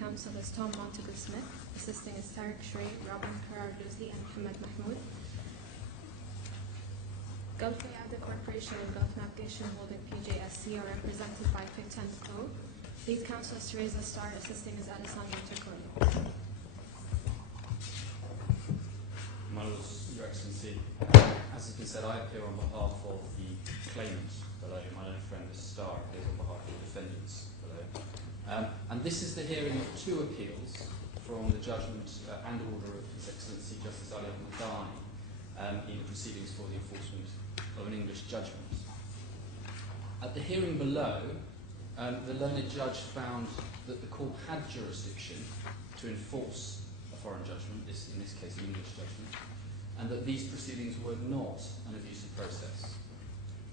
counsel is Tom Montague Smith. Assisting is Tariq Shrey, Robin Karar Duzli, and Muhammad Mahmoud. Gulf Eyadah Corporation and Gulf Navigation Holding Pjsc are represented by Picton Co. Lead counsel is Teresa Starr. Assisting is Alessandro Turconi. My Lord, Your Excellency, as has been said, I appear on behalf of the claimants below. My own friend, Mr. Starr, appears on behalf of the defendants below. And this is the hearing of two appeals from the judgment and order of His Excellency Justice Ali Al-Madani in the proceedings for the enforcement of an English judgment. At the hearing below, the learned judge found that the court had jurisdiction to enforce a foreign judgment, in this case an English judgment, and that these proceedings were not an abusive process.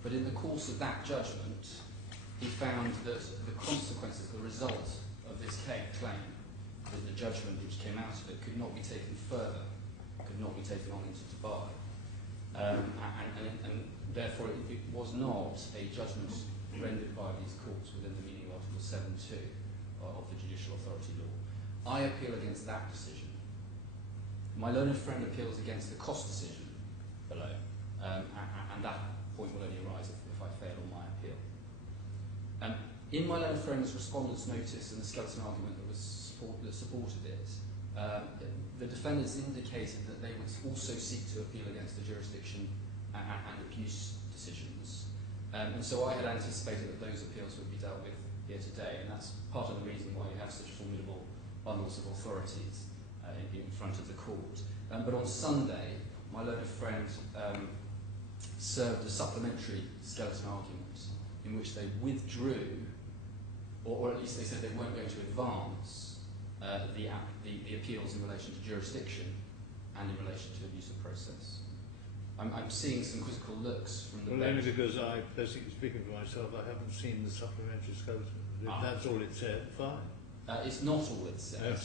But in the course of that judgment, he found that the consequences, the result of this claim, that the judgment which came out of it could not be taken further, could not be taken on into Dubai. And therefore it was not a judgment rendered by these courts within the meaning of Article 7.2 of the Judicial Authority Law. I appeal against that decision. My learned friend appeals against the cost decision below, and that point will only arise if I fail on my appeal. In my learned friend's respondent's notice and the skeleton argument that supported it, the defendants indicated that they would also seek to appeal against the jurisdiction and abuse decisions. And so I had anticipated that those appeals would be dealt with here today, and that's part of the reason why you have such formidable bundles of authorities in front of the court. But on Sunday, my learned friend served a supplementary skeleton argument in which they withdrew, or at least they said they weren't going to advance the appeals in relation to jurisdiction and in relation to abuse of process. I'm seeing some quizzical looks from the bench. Only because I, personally speaking for myself, I haven't seen the supplementary skeleton. If that's all it said, fine. It's not all it said.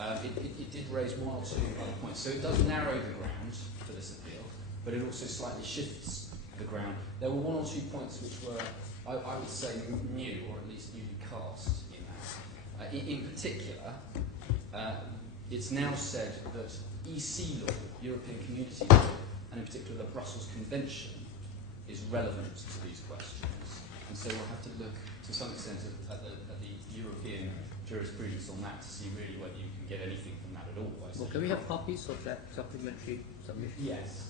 It did raise one or two other points. So it does narrow the ground for this appeal, but it also slightly shifts the ground. There were one or two points which were, I would say, new, or at least newly cast in that. In particular, it's now said that EC law, European Community law, and in particular the Brussels Convention, is relevant to these questions. And so we'll have to look to some extent at the European jurisprudence on that to see really whether you can get anything from that at all. Well, can we have copies of that supplementary submission? Yes.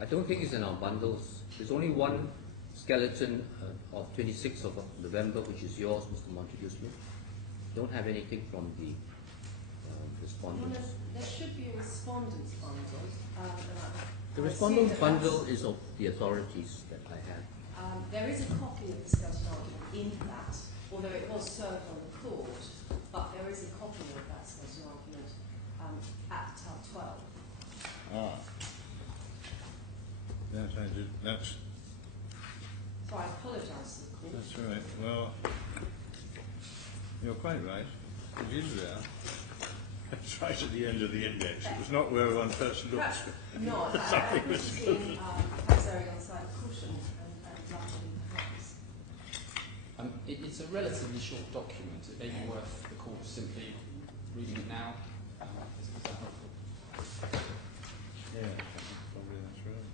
I don't think it's in our bundles. There's only one skeleton of 26th of November, which is yours, Mr. Montague Smith. Don't have anything from the respondents. There should be a respondent's bundle. The respondent's bundle is of the authorities that I have. There is a copy of the skeleton argument in that, although it was served on the court, but there is a copy of that skeleton argument at tab 12. Ah. That I did. That's. So I apologise to the court. That's right. Well, you're quite right. It is there. It's right at the end of the index. It was not where one first looked. Perhaps not. Something was being perhaps erring on the side of caution and bluntly perhaps. It's a relatively short document. It may be worth the court simply reading it now. Is that helpful? Yeah, probably that's right.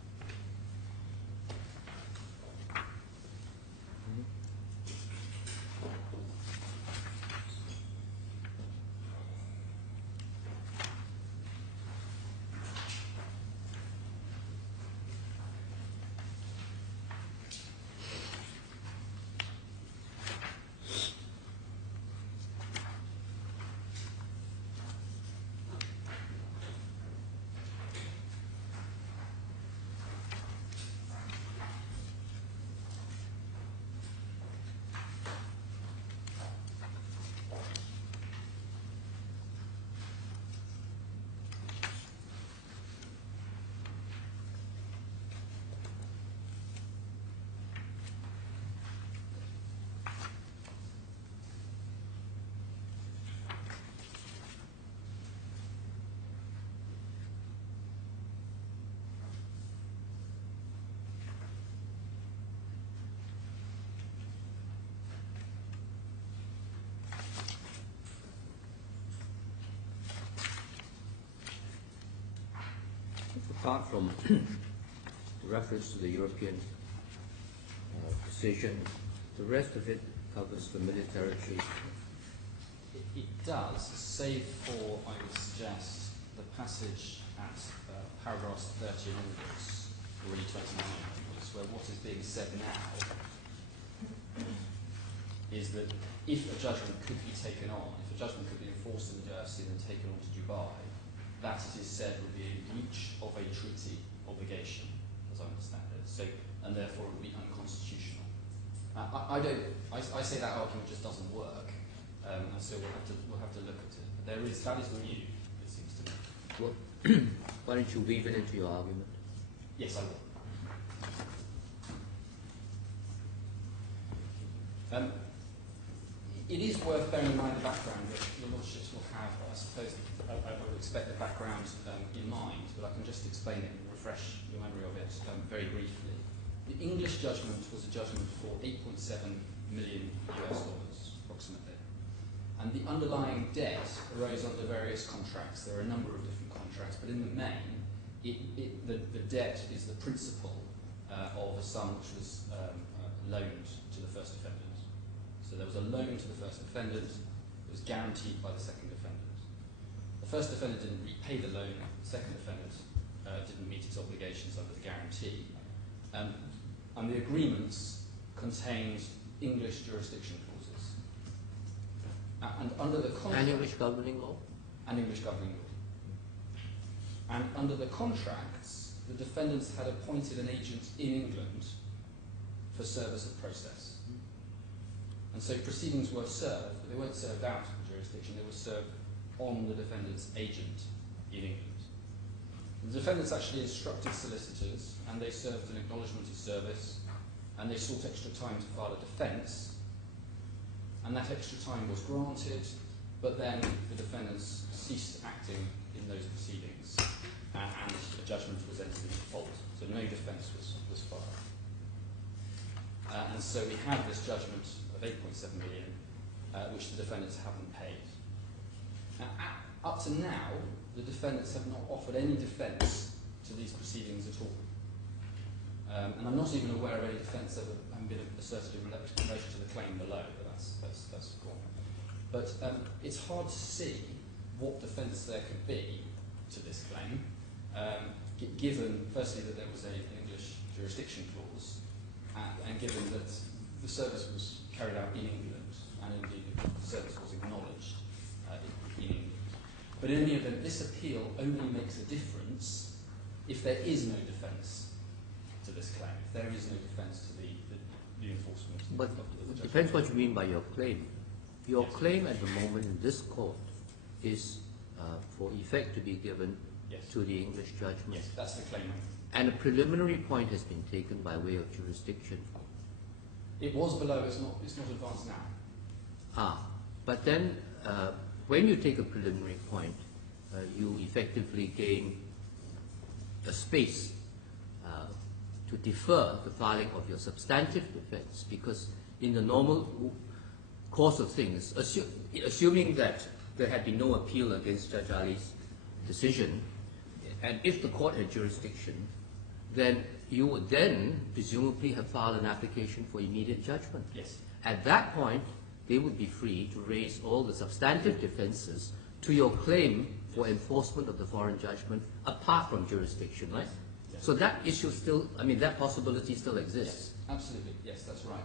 apart from the reference to the European decision, the rest of it covers familiar territory. It does, save for, I would suggest, the passage at paragraphs 30 and onwards, or really 29 onwards, where what is being said now is that if a judgment could be taken on, if a judgment could be enforced in the DRC and then taken on to Dubai, that, it is said, would be a breach of a treaty obligation, as I understand it. So, and therefore it would be unconstitutional. I say that argument just doesn't work, and so we'll have to look at it. But that is new, it seems to me. Well, why don't you weave it into your argument? Yes, I will. It is worth bearing in mind the background that your Lordships will have. I suppose I would expect the background in mind, but I can just explain it and refresh your memory of it very briefly. The English judgment was a judgment for $8.7 million approximately, and the underlying debt arose under various contracts. There are a number of different contracts, but in the main, the debt is the principal of a sum which was loaned to the first defendant. So there was a loan to the first defendant, it was guaranteed by the second defendant. The first defendant didn't repay the loan, the second defendant didn't meet its obligations under the guarantee. And the agreements contained English jurisdiction clauses. And under the contract... And English governing law? And English governing law. And under the contracts, the defendants had appointed an agent in England for service of process. And so proceedings were served, but they weren't served out of the jurisdiction, they were served on the defendant's agent in England. The defendants actually instructed solicitors, and they served an acknowledgement of service, and they sought extra time to file a defence, and that extra time was granted, but then the defendants ceased acting in those proceedings, and a judgment was entered in default, so no defence was filed. And so we have this judgment of 8.7 million, which the defendants haven't paid. Now, up to now, the defendants have not offered any defence to these proceedings at all. And I'm not even aware of any defence ever having been asserted in relation to the claim below, but that's gone. But it's hard to see what defence there could be to this claim, given, firstly, that there was an English jurisdiction clause, and given that the service was carried out in England, and indeed the service was acknowledged in England. But in any event, this appeal only makes a difference if there is no defence to this claim, if there is no defence to the enforcement. But it depends what you mean by your claim. Your claim at the moment in this court is for effect to be given to the English judgment. Yes, that's the claim. And a preliminary point has been taken by way of jurisdiction. It was below, it's not advanced now. But then when you take a preliminary point, you effectively gain a space to defer the filing of your substantive defense, because in the normal course of things, assuming that there had been no appeal against Judge Ali's decision, and if the court had jurisdiction, then you would then presumably have filed an application for immediate judgment. Yes. At that point, they would be free to raise all the substantive defenses to your claim for enforcement of the foreign judgment apart from jurisdiction, right? Yes. So that issue still, that possibility still exists. Yes, absolutely. Yes, that's right.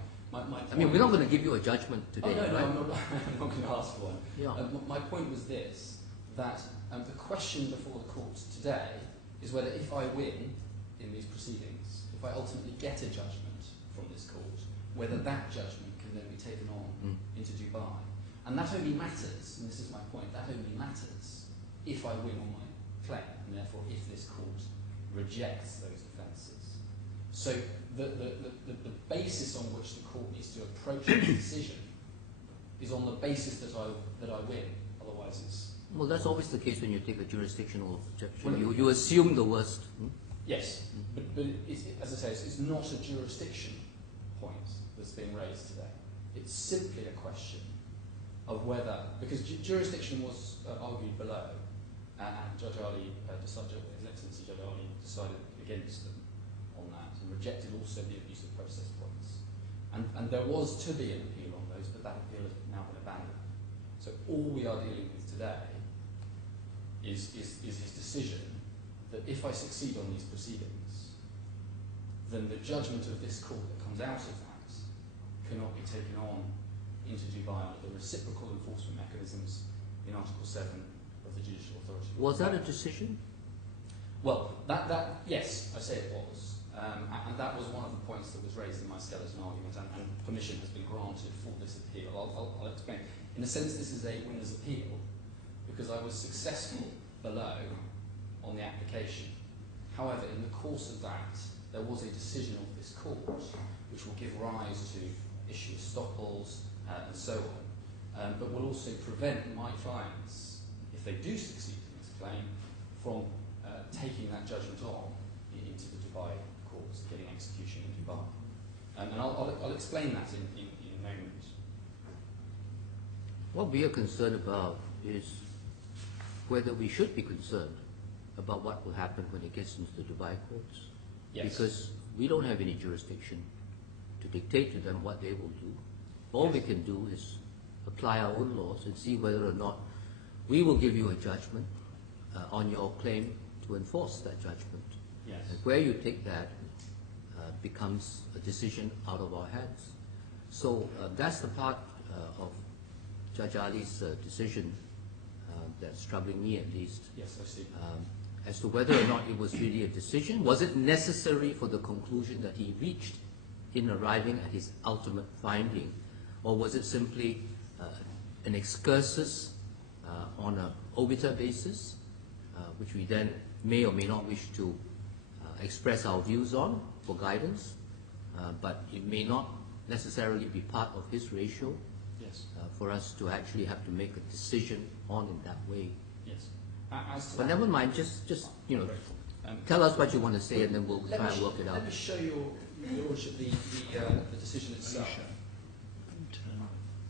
We're not going to give you a judgment today, no, right? I'm not going to ask for one. Yeah. My point was this, that the question before the court today is whether if I win in these proceedings, if I ultimately get a judgment from this court, whether that judgment can then be taken on into Dubai. And that only matters, and this is my point, that only matters if I win on my claim, and therefore if this court rejects those defences. So the basis on which the court needs to approach the decision is on the basis that I win, otherwise it's... Well, that's always the case when you take a jurisdictional objection. You assume the worst. Yes, but as I say, it's not a jurisdiction point that's being raised today. It's simply a question of whether, because jurisdiction was argued below, and Judge Ali, His Excellency Judge Ali, decided against them on that and rejected also the abuse of process points. And there was to be an appeal on those, but that appeal has now been abandoned. So all we are dealing with today is his decision that if I succeed on these proceedings, then the judgment of this court that comes out of that cannot be taken on into Dubai under the reciprocal enforcement mechanisms in Article 7 of the Judicial Authority. Was that a decision? Well, yes, I say it was. And that was one of the points that was raised in my skeleton argument, and permission has been granted for this appeal. I'll explain. In a sense, this is a winner's appeal, because I was successful below on the application. However, in the course of that, there was a decision of this court which will give rise to issue of stoppals and so on, but will also prevent my clients, if they do succeed in this claim, from taking that judgment on into the Dubai courts, getting execution in Dubai. And I'll explain that in a moment. What we are concerned about is whether we should be concerned about what will happen when it gets into the Dubai courts. Yes. Because we don't have any jurisdiction to dictate to them what they will do. All we can do is apply our own laws and see whether or not we will give you a judgment on your claim to enforce that judgment. Yes. And where you take that becomes a decision out of our hands. So that's the part of Judge Ali's decision that's troubling me, at least. Yes, I see. As to whether or not it was really a decision. Was it necessary for the conclusion that he reached in arriving at his ultimate finding? Or was it simply an excursus on an obiter basis, which we then may or may not wish to express our views on for guidance, but it may not necessarily be part of his ratio? Yes. For us to actually have to make a decision on in that way. Yes. But never mind, just tell us what you want to say, and then we'll try and work it out. Let me show your Lordship the decision itself. Turn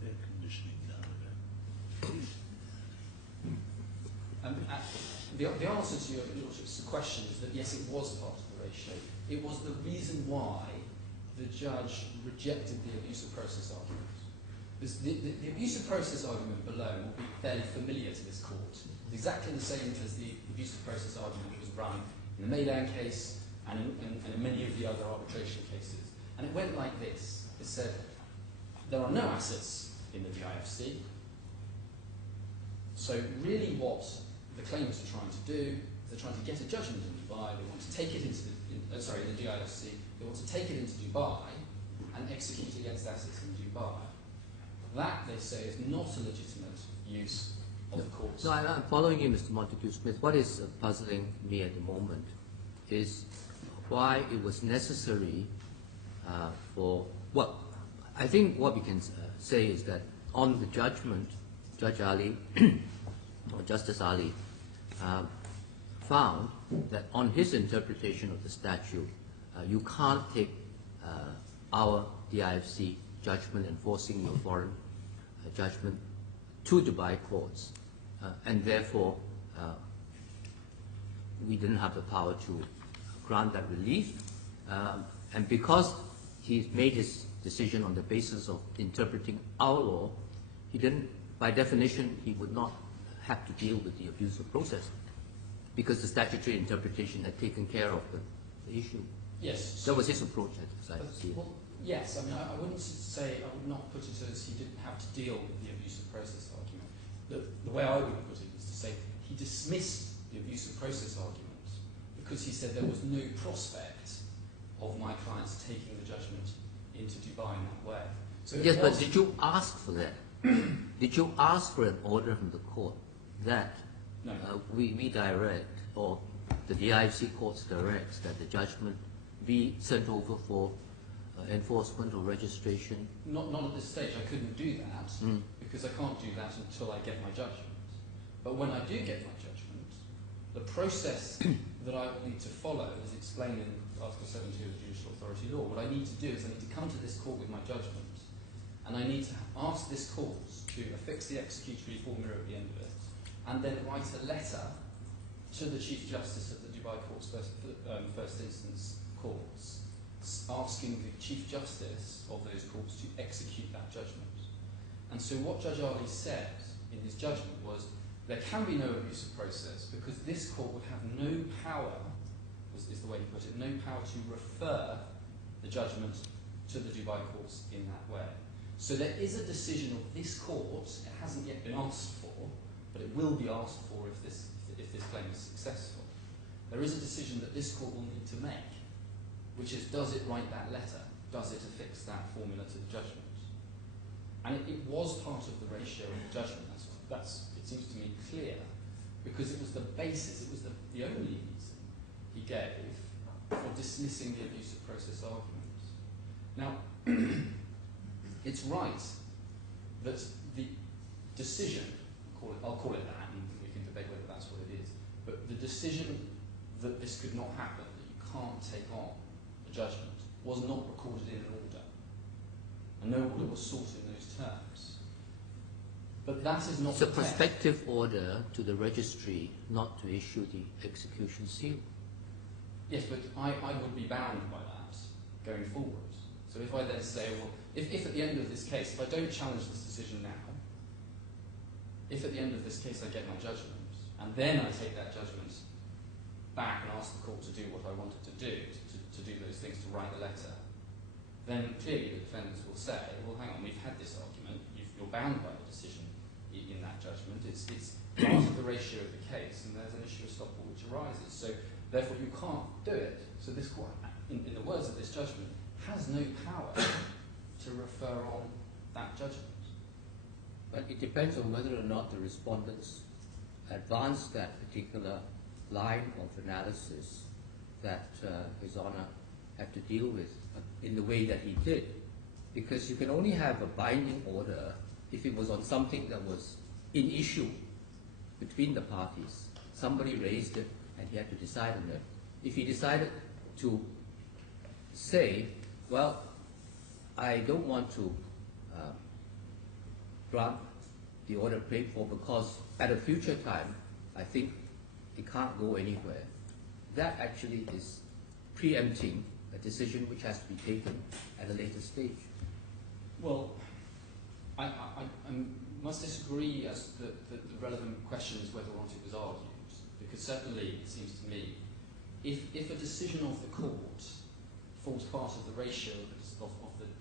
air conditioning down a bit. The answer to your Lordship's question is that yes, it was part of the ratio. It was the reason why the judge rejected the abuse of process argument. The abuse of process argument below will be fairly familiar to this court. It's exactly the same as the abuse of process argument that was run in the Maidan case and in many of the other arbitration cases. And it went like this. It said, there are no assets in the DIFC. So really what the claimants are trying to do, they're trying to get a judgment in Dubai. They want to take it into the DIFC. They want to take it into Dubai and execute against assets in Dubai. That, they say, is not a legitimate use of the courts. No, I'm following you, Mr. Montague-Smith. What is puzzling me at the moment is why it was necessary well, I think what we can say is that on the judgment, Judge Ali, or Justice Ali, found that on his interpretation of the statute, you can't take our DIFC judgment enforcing your foreign judgment to Dubai courts, and therefore we didn't have the power to grant that relief. And because he made his decision on the basis of interpreting our law, he didn't, by definition, he would not have to deal with the abuse of process, because the statutory interpretation had taken care of the issue. Yes. That was his approach, as I see it. Well, yes, I mean, I wouldn't say, I would not put it as he didn't have to deal with the abuse of process argument. The way I would put it is to say he dismissed the abuse of process argument because he said there was no prospect of my clients taking the judgment into Dubai in that way. So yes, but did you ask for that? Did you ask for an order from the court that we direct, or the DIFC courts directs, that the judgment be sent over for enforcement or registration? Not at this stage. I couldn't do that because I can't do that until I get my judgment. But when I do get my judgment, the process that I will need to follow is explained in Article 72 of the Judicial Authority Law. What I need to do is I need to come to this court with my judgment, and I need to ask this court to affix the executory formula at the end of it, and then write a letter to the Chief Justice of the Dubai Court's first instance courts, asking the Chief Justice of those courts to execute that judgment. And so what Judge Ali said in his judgment was there can be no abuse of process because this court would have no power, is the way he put it, no power to refer the judgment to the Dubai courts in that way. So there is a decision of this court, it hasn't yet been asked for, but it will be asked for if this claim is successful. There is a decision that this court will need to make, which is, does it write that letter? Does it affix that formula to the judgment? And it was part of the ratio of the judgment. It seems to me clear, because it was the basis, it was the only reason he gave for dismissing the abuse of process argument. Now, it's right that the decision, I'll call it that, and we can debate whether that's what it is, but the decision that this could not happen, that you can't take on the judgment, was not recorded in an order. And no order was sought in those terms. But that is not It's a the test. prospective order to the registry not to issue the execution seal. Yes, but I would be bound by that going forward. So if I then say, well, if at the end of this case, if I don't challenge this decision now, if at the end of this case I get my judgment, and then I take that judgment back and ask the court to do what I wanted to do, to do those things, to write the letter, then clearly the defendants will say, well, hang on, we've had this argument, you're bound by the decision in that judgment, it's part of the ratio of the case, and there's an issue of estoppel which arises. So therefore you can't do it. So this court, in the words of this judgment, has no power to refer on that judgment. But it depends on whether or not the respondents advance that particular line of analysis that His Honour had to deal with in the way that he did. Because you can only have a binding order if it was on something that was in issue between the parties. Somebody raised it and he had to decide on it. If he decided to say, well, I don't want to grant the order prayed for because at a future time I think it can't go anywhere, that actually is preempting a decision which has to be taken at a later stage. Well, I must disagree as the relevant question is whether or not it was argued, because certainly it seems to me, if a decision of the court forms part of the ratio of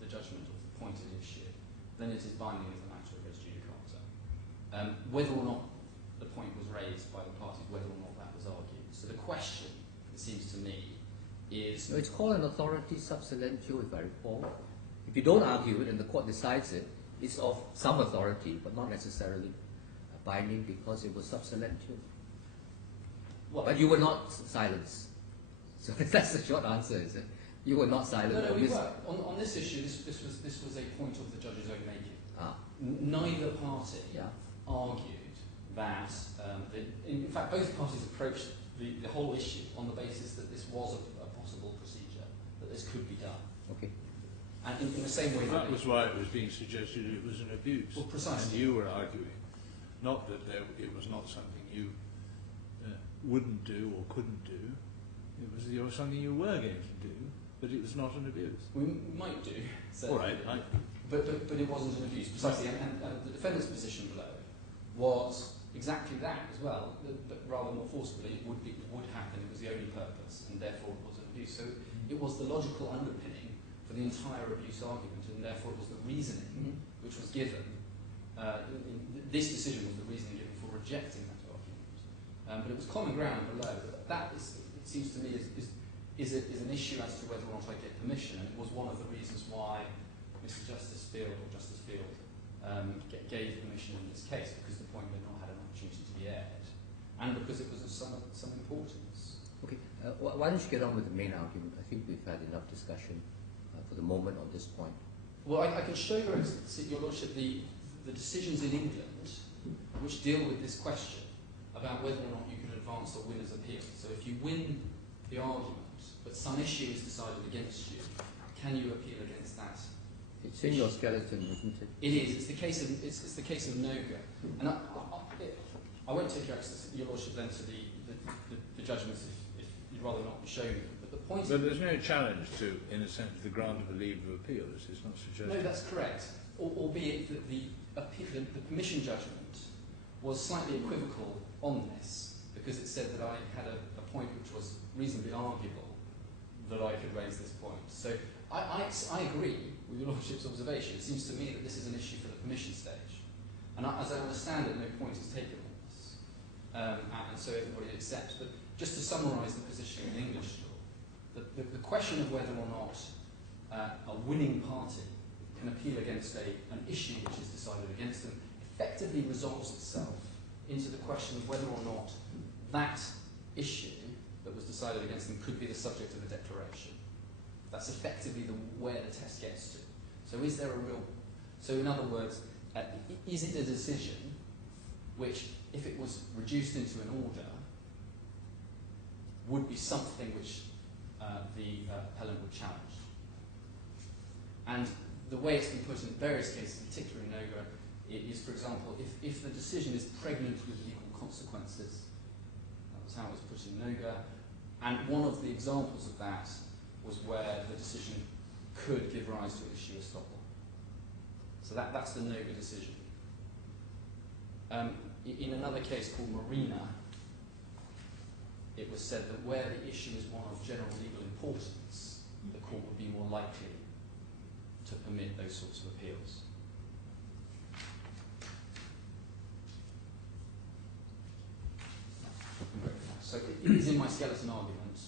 the judgment of the point at issue, then it is binding as a matter of res judicata. Whether or not the point was raised by the parties, whether or not that was argued. So the question, it seems to me, is... No, it's called an authority sub silentio, if I recall. If you don't argue it and the court decides it, it's of some authority, but not necessarily binding because it was sub silentio. Well, but you were not silenced. So that's the short answer, is it? You were not silent. No, we were. On this issue, this was a point of the judge's own making. Neither party argued that, in fact, both parties approached the whole issue on the basis that this was a possible procedure, that this could be done. Okay. And in the same way... That was why it was being suggested it was an abuse. Well, precisely. And you were arguing, not that it was not something you wouldn't do or couldn't do, it was something you were going to do, but it was not an abuse. We might do. All right. But it wasn't an abuse, precisely. And the defendant's position below was exactly that as well, but rather more forcibly, it would happen, it was the only purpose, and therefore it was an abuse. So it was the logical underpinning for the entire abuse argument, and therefore it was the reasoning which was given. This decision was the reasoning given for rejecting that argument. But it was common ground below. That is, it seems to me, is an issue as to whether or not I get permission, and it was one of the reasons why Mr. Justice Field gave permission in this case, because the point had not had an opportunity to be aired, and because it was of some importance. Okay. Why don't you get on with the main argument? I think we've had enough discussion for the moment on this point. Well, I can show Your Lordship the decisions in England which deal with this question about whether or not you can advance a winner's appeal. So if you win the argument, but some issue is decided against you, can you appeal against that? It's in your skeleton, isn't it? It is. It's the case of Noga. And I won't take Your Lordship then to the judgments if you'd rather not be shown them. But the point But there's no challenge to, in a sense, the grant of a leave of appeal. It's not suggested. no, that's correct. Albeit that the permission judgment was slightly equivocal on this, because it said that I had a point which was reasonably arguable that I could raise this point. So I agree with your Lordship's observation. It seems to me that this is an issue for the permission stage. And as I understand it, no point is taken on this. And so everybody accepts. But just to summarise the position in English law, the question of whether or not a winning party can appeal against an issue which is decided against them effectively resolves itself into the question of whether or not that issue that was decided against them could be the subject of a declaration. That's effectively where the test gets to. So is there a real... So in other words, is it a decision which, if it was reduced into an order, would be something which the appellant would challenge? And the way it's been put in various cases, particularly in Noga, is, for example, if the decision is pregnant with legal consequences. That was how it was put in Noga. And one of the examples of that was where the decision could give rise to an issue of estoppel. So that's the Noga decision. In another case called Marina, it was said that where the issue is one of general legal importance, the court would be more likely to permit those sorts of appeals. So it is in my skeleton argument,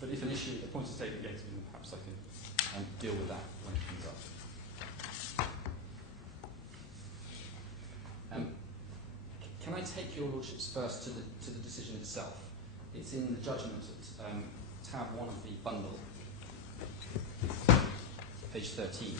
but if a point is taken against me, then perhaps I can deal with that when it comes up. Can I take your Lordships first to the decision itself? It's in the judgment at tab 1 of the bundle, page 13.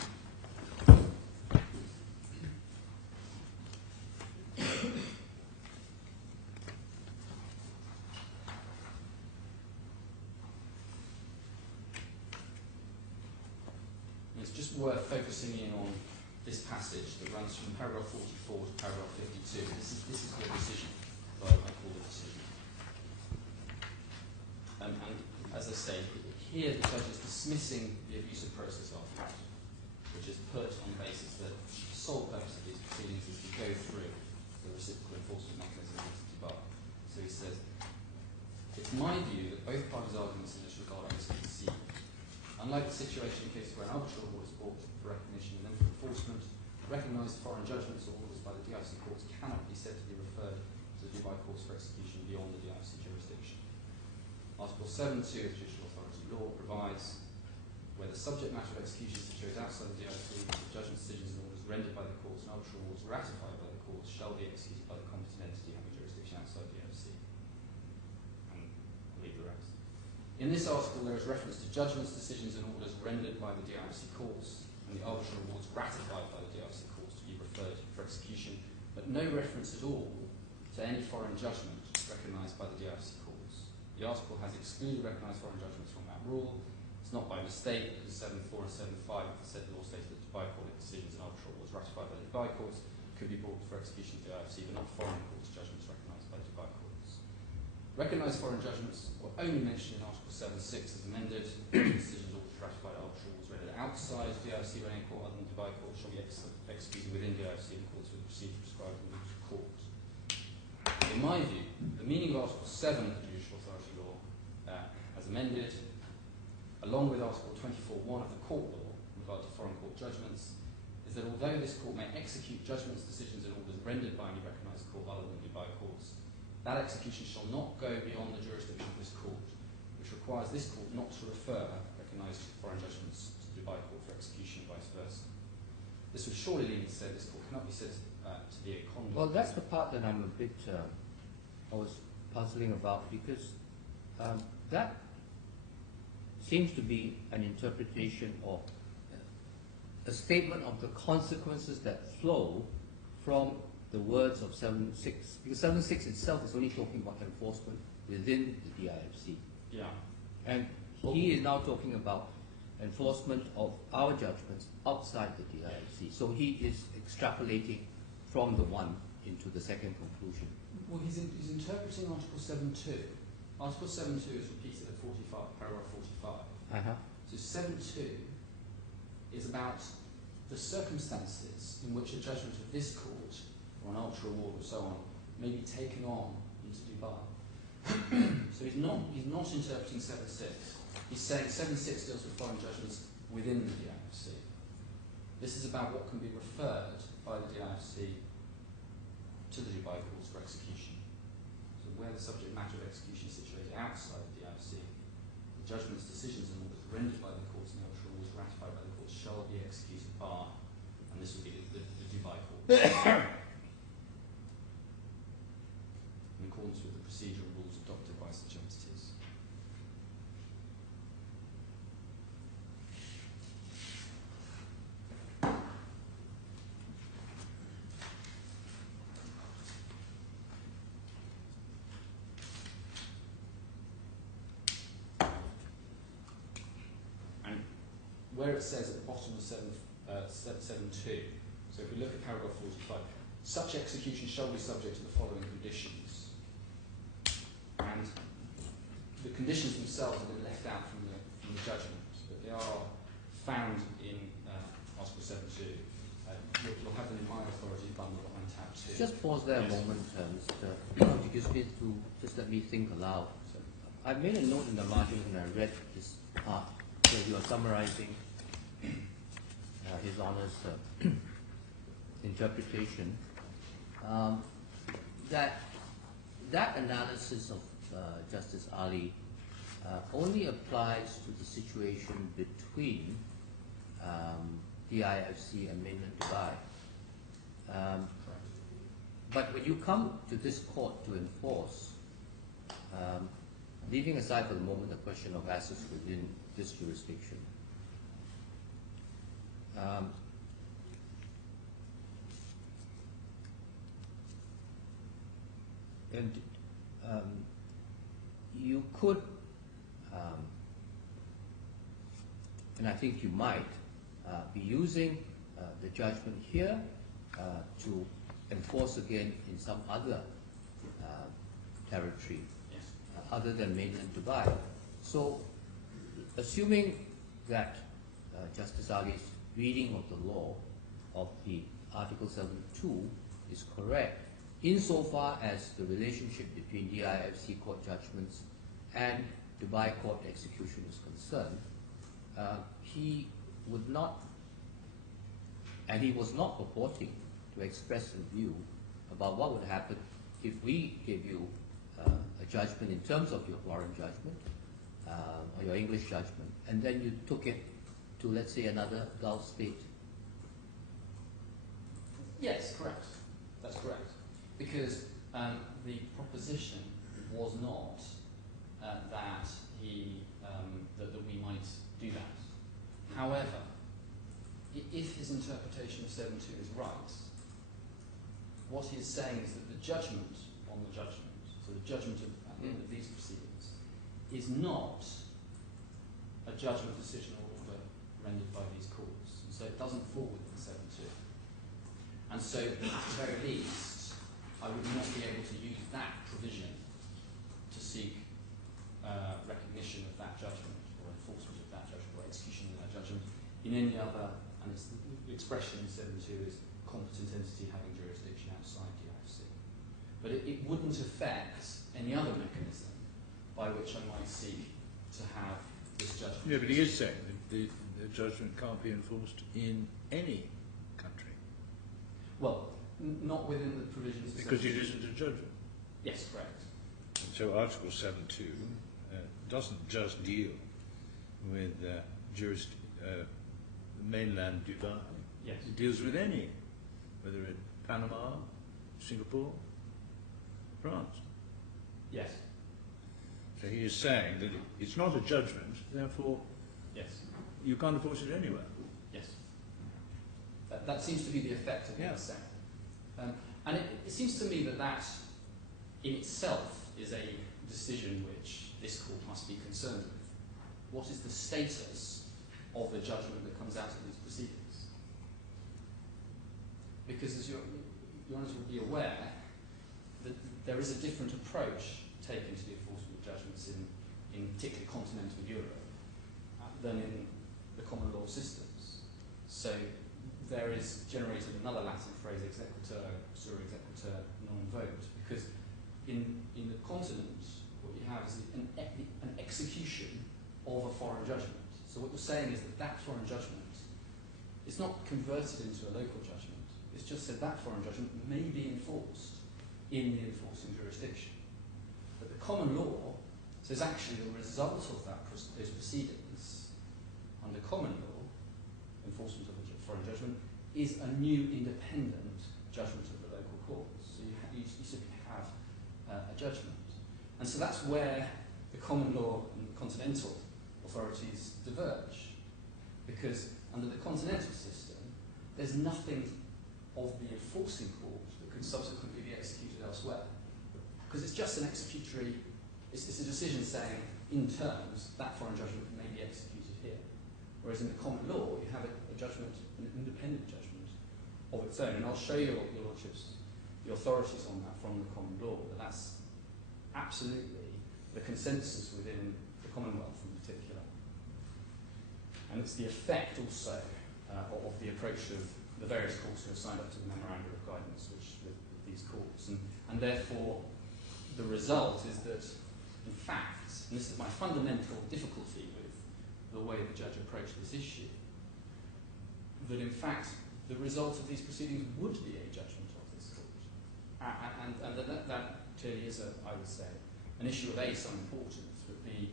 It's just worth focusing in on this passage that runs from paragraph 44 to paragraph 52. This is the decision, I call the decision. And as I say, here the judge is dismissing the abuse of process argument, which is put on the basis that the sole purpose of these proceedings is to go through the reciprocal enforcement mechanism of the bar. So he says, it's my view that both parties' arguments in this regard are misconceived. Unlike the situation in cases where an arbitral award is brought for recognition and then for enforcement, recognised foreign judgments or orders by the DIC courts cannot be said to be referred to the Dubai courts for execution beyond the DIC jurisdiction. Article 7.2 of Judicial Authority Law provides where the subject matter of execution is situated outside the DIC, the judgment decisions and orders rendered by the courts and arbitral awards ratified by the courts shall be executed by the competent entity having jurisdiction outside the DIC. And I'll leave the rest. In this article, there is reference to judgments, decisions, and orders rendered by the DIC courts and the arbitral awards ratified by the DIC courts to be referred for execution, but no reference at all to any foreign judgment recognised by the DIC courts. The article has excluded recognised foreign judgments from that rule. It's not by mistake, because 7.4 and 7.5 of the said law states that Dubai court decisions and arbitral awards ratified by the Dubai courts could be brought for execution to the DIC, but not foreign courts judgments recognised by Dubai courts. Recognised foreign judgments were only mentioned in Article 7.6 as amended. Decisions or ratified arbitral was rendered outside DIC when any court other than Dubai court shall be executed within DIC in accordance with the procedure prescribed in the court. In my view, the meaning of Article 7 of the Judicial Authority Law, as amended, along with Article 24.1 of the Court Law with regard to foreign court judgments, is that although this court may execute judgments, decisions and orders rendered by any recognised court other than Dubai courts, that execution shall not go beyond the jurisdiction of this court, which requires this court not to refer recognised foreign judgments to the Dubai court for execution and vice versa. This would surely lead to say this court cannot be said to be a conduit. Well, that's the part that I'm a bit, I was puzzling about, because that seems to be an interpretation of a statement of the consequences that flow from the words of 7.6, because 7.6 itself is only talking about enforcement within the DIFC. Yeah. And he is now talking about enforcement of our judgments outside the DIFC. So he is extrapolating from the one into the second conclusion? Well, he's interpreting Article 7.2. Article 7.2 is repeated at 45, paragraph 45. Uh-huh. So 7.2 is about the circumstances in which a judgment of this court, or an ultra award or so on, may be taken on into Dubai. So he's not interpreting 7.6. He's saying 7.6 deals with foreign judgments within the DIFC. This is about what can be referred by the DIFC to the Dubai courts for execution. So where the subject matter of execution is situated outside the DIFC, the judgments, decisions, and orders rendered by the courts and the ultra awards ratified by the courts shall be executed by, and this will be the Dubai court. In accordance with the procedural rules adopted by such entities. And where it says at the bottom of 7.2, so if we look at paragraph 45, such execution shall be subject to the following conditions. And the conditions themselves have been left out from the judgment, but they are found in Article 7.2. You'll have them in my authority bundle on tab 2. Just pause there a moment, Mr. Montague Smith, to just let me think aloud. So, I made a note in the margin when I read this part where you are summarizing His Honour's interpretation. That analysis of Justice Ali only applies to the situation between the IFC and mainland Dubai. But when you come to this court to enforce, leaving aside for the moment the question of assets within this jurisdiction, and you could, and I think you might, be using the judgment here to enforce again in some other territory other than mainland Dubai. So, assuming that Justice Ali's reading of the law of the Article 7.2 is correct, insofar as the relationship between DIFC court judgments and Dubai court execution is concerned, he would not, and he was not purporting to express a view about what would happen if we gave you a judgment in terms of your foreign judgment or your English judgment, and then you took it to, let's say, another Gulf state. Yes, correct. That's correct. Because the proposition was not that he that we might do that. However, if his interpretation of 7.2 is right, what he is saying is that the judgment on the judgment, so the judgment at the end of these proceedings, is not a judgment, decision, or order rendered by these courts. And so it doesn't fall within 7.2. And so, at the very least, I would not be able to use that provision to seek recognition of that judgment, or enforcement of that judgment, or execution of that judgment in any other, and it's, the expression in 7.2 is competent entity having jurisdiction outside the IFC. But it wouldn't affect any other mechanism by which I might seek to have this judgment. Yeah, but he is saying that the judgment can't be enforced in any country. Well, not within the provisions of Because 7.2. it isn't a judgment. Yes, correct. So Article 7.2 doesn't just deal with mainland Dubai. Yes. It deals with any, whether it's Panama, Singapore, France. Yes. So he is saying that it's not a judgment, therefore Yes. you can't enforce it anywhere. Yes. That seems to be the effect of what he's saying. And it seems to me that that in itself is a decision which this court must be concerned with. What is the status of the judgment that comes out of these proceedings? Because as Your Honours will be aware that there is a different approach taken to the enforcement of judgments in particularly continental Europe than in the common law systems. So there is generated another Latin phrase, exequatur, sur exequatur non vote, because in the continent what you have is an execution of a foreign judgment. So what you're saying is that foreign judgment is not converted into a local judgment. It's just said that foreign judgment may be enforced in the enforcing jurisdiction. But the common law says actually the result of those proceedings under common law, enforcement of a foreign judgment, is a new independent judgment of the local courts. So you simply have a judgment. And so that's where the common law and the continental authorities diverge. Because under the continental system, there's nothing of the enforcing court that could subsequently be executed elsewhere. Because it's just an executory, it's a decision saying, in terms, that foreign judgment may be executed here. Whereas in the common law, you have a judgment, an independent judgment of its own. And I'll show you, Your Lordships, the authorities on that from the common law, but that's absolutely the consensus within the Commonwealth in particular. And it's the effect also of the approach of the various courts who have signed up to the memoranda of guidance with these courts. And therefore, the result is that, in fact, and this is my fundamental difficulty with the way the judge approached this issue, that in fact, the result of these proceedings would be a judgment of this court. And that clearly is, I would say, an issue of some importance, that the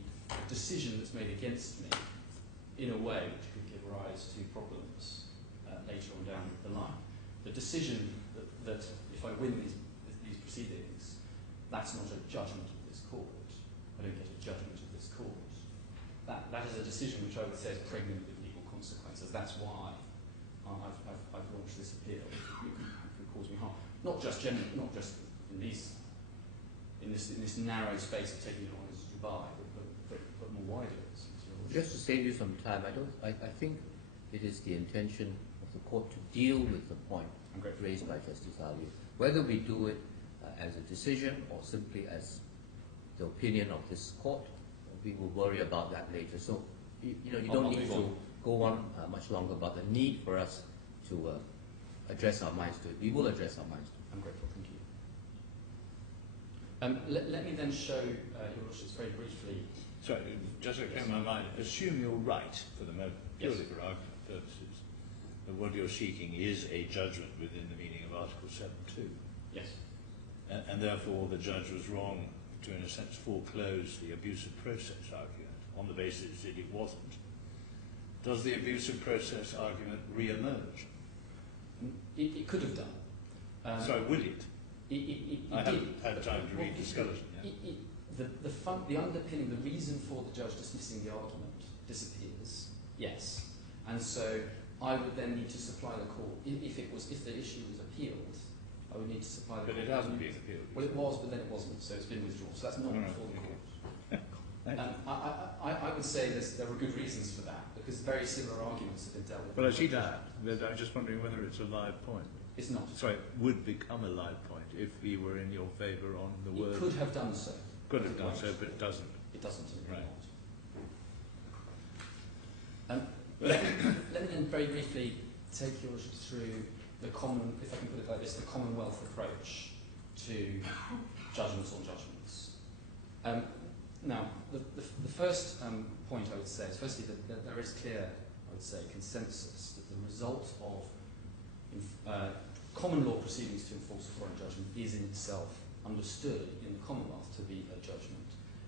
decision that's made against me in a way which could give rise to problems later on down the line. The decision that if I win these proceedings, that's not a judgment of this court. I don't get a judgment of this court. That is a decision which I would say is pregnant with legal consequences. That's why I've launched this appeal. It could cause me harm. Not just generally, not just in this narrow space of taking it on as Dubai, but more wider. Just to save you some time, I think it is the intention of the court to deal with the point raised by Justice Ali. Whether we do it as a decision or simply as the opinion of this court, we will worry about that later. So you don't need to go on much longer about the need for us to address our minds to it. We will address our minds to it. I'm grateful. Thank you. Let me then show Your Lordships very briefly. Sorry, just to clear my mind, assume you're right for the moment, purely for argument purposes, that what you're seeking is a judgment within the meaning of Article 7.2. Yes. And therefore the judge was wrong to, in a sense, foreclose the abusive process argument on the basis that it wasn't. Does the abusive process argument re-emerge? It could have done. Sorry, will it? I haven't did, had time to read the skeleton yet. The underpinning, the reason for the judge dismissing the argument disappears. Yes, and so I would then need to supply the court if the issue was appealed. I would need to supply the court. But it hasn't been appealed. Well, it was, but then it wasn't. So it's been withdrawn. So that's not before the court. I would say there were good reasons for that, because very similar arguments have been dealt with. Well, I see that. I'm just wondering whether it's a live point. It's not. Sorry, it would become a live point if we were in your favour on the word. It could have done so. Could have done so, but it doesn't. It doesn't. Right. Let me then very briefly take you through the common, if I can put it like this, the Commonwealth approach to judgments on judgments. Now, the first point I would say is firstly that there is clear, I would say, consensus that the result of common law proceedings to enforce a foreign judgment is in itself understood in the Commonwealth to be a judgment.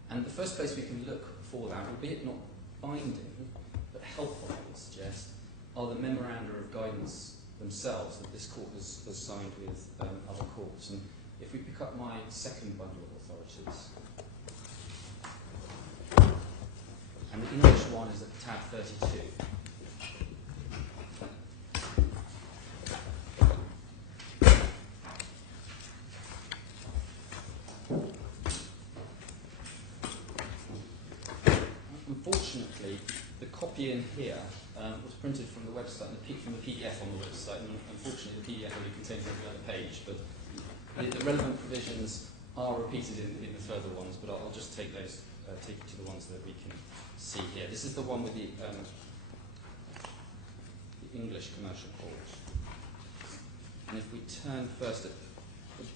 And the first place we can look for that, albeit not binding, but helpful, I would suggest, are the memoranda of guidance themselves that this court has signed with other courts. And if we pick up my second bundle of authorities, and the English one is at tab 32. Unfortunately, the copy in here was printed from the website, from the PDF on the website, and unfortunately the PDF only contains every other page, but the relevant provisions are repeated in the further ones, but I'll just take those, take you to the ones that we can see here. This is the one with the English commercial court. And if we turn first at,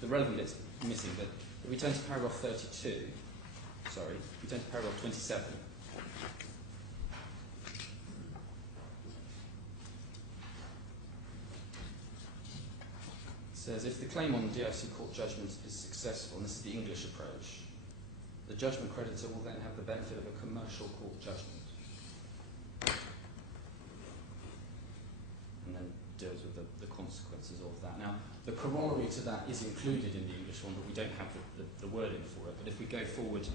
the relevant bit's missing, but if we turn to paragraph 32, sorry, we turn to paragraph 27. It says, if the claim on the DIC court judgment is successful, and this is the English approach, the judgment creditor will then have the benefit of a commercial court judgment. And then deals with the consequences of that. Now, the corollary to that is included in the English one, but we don't have the wording for it. But if we go forward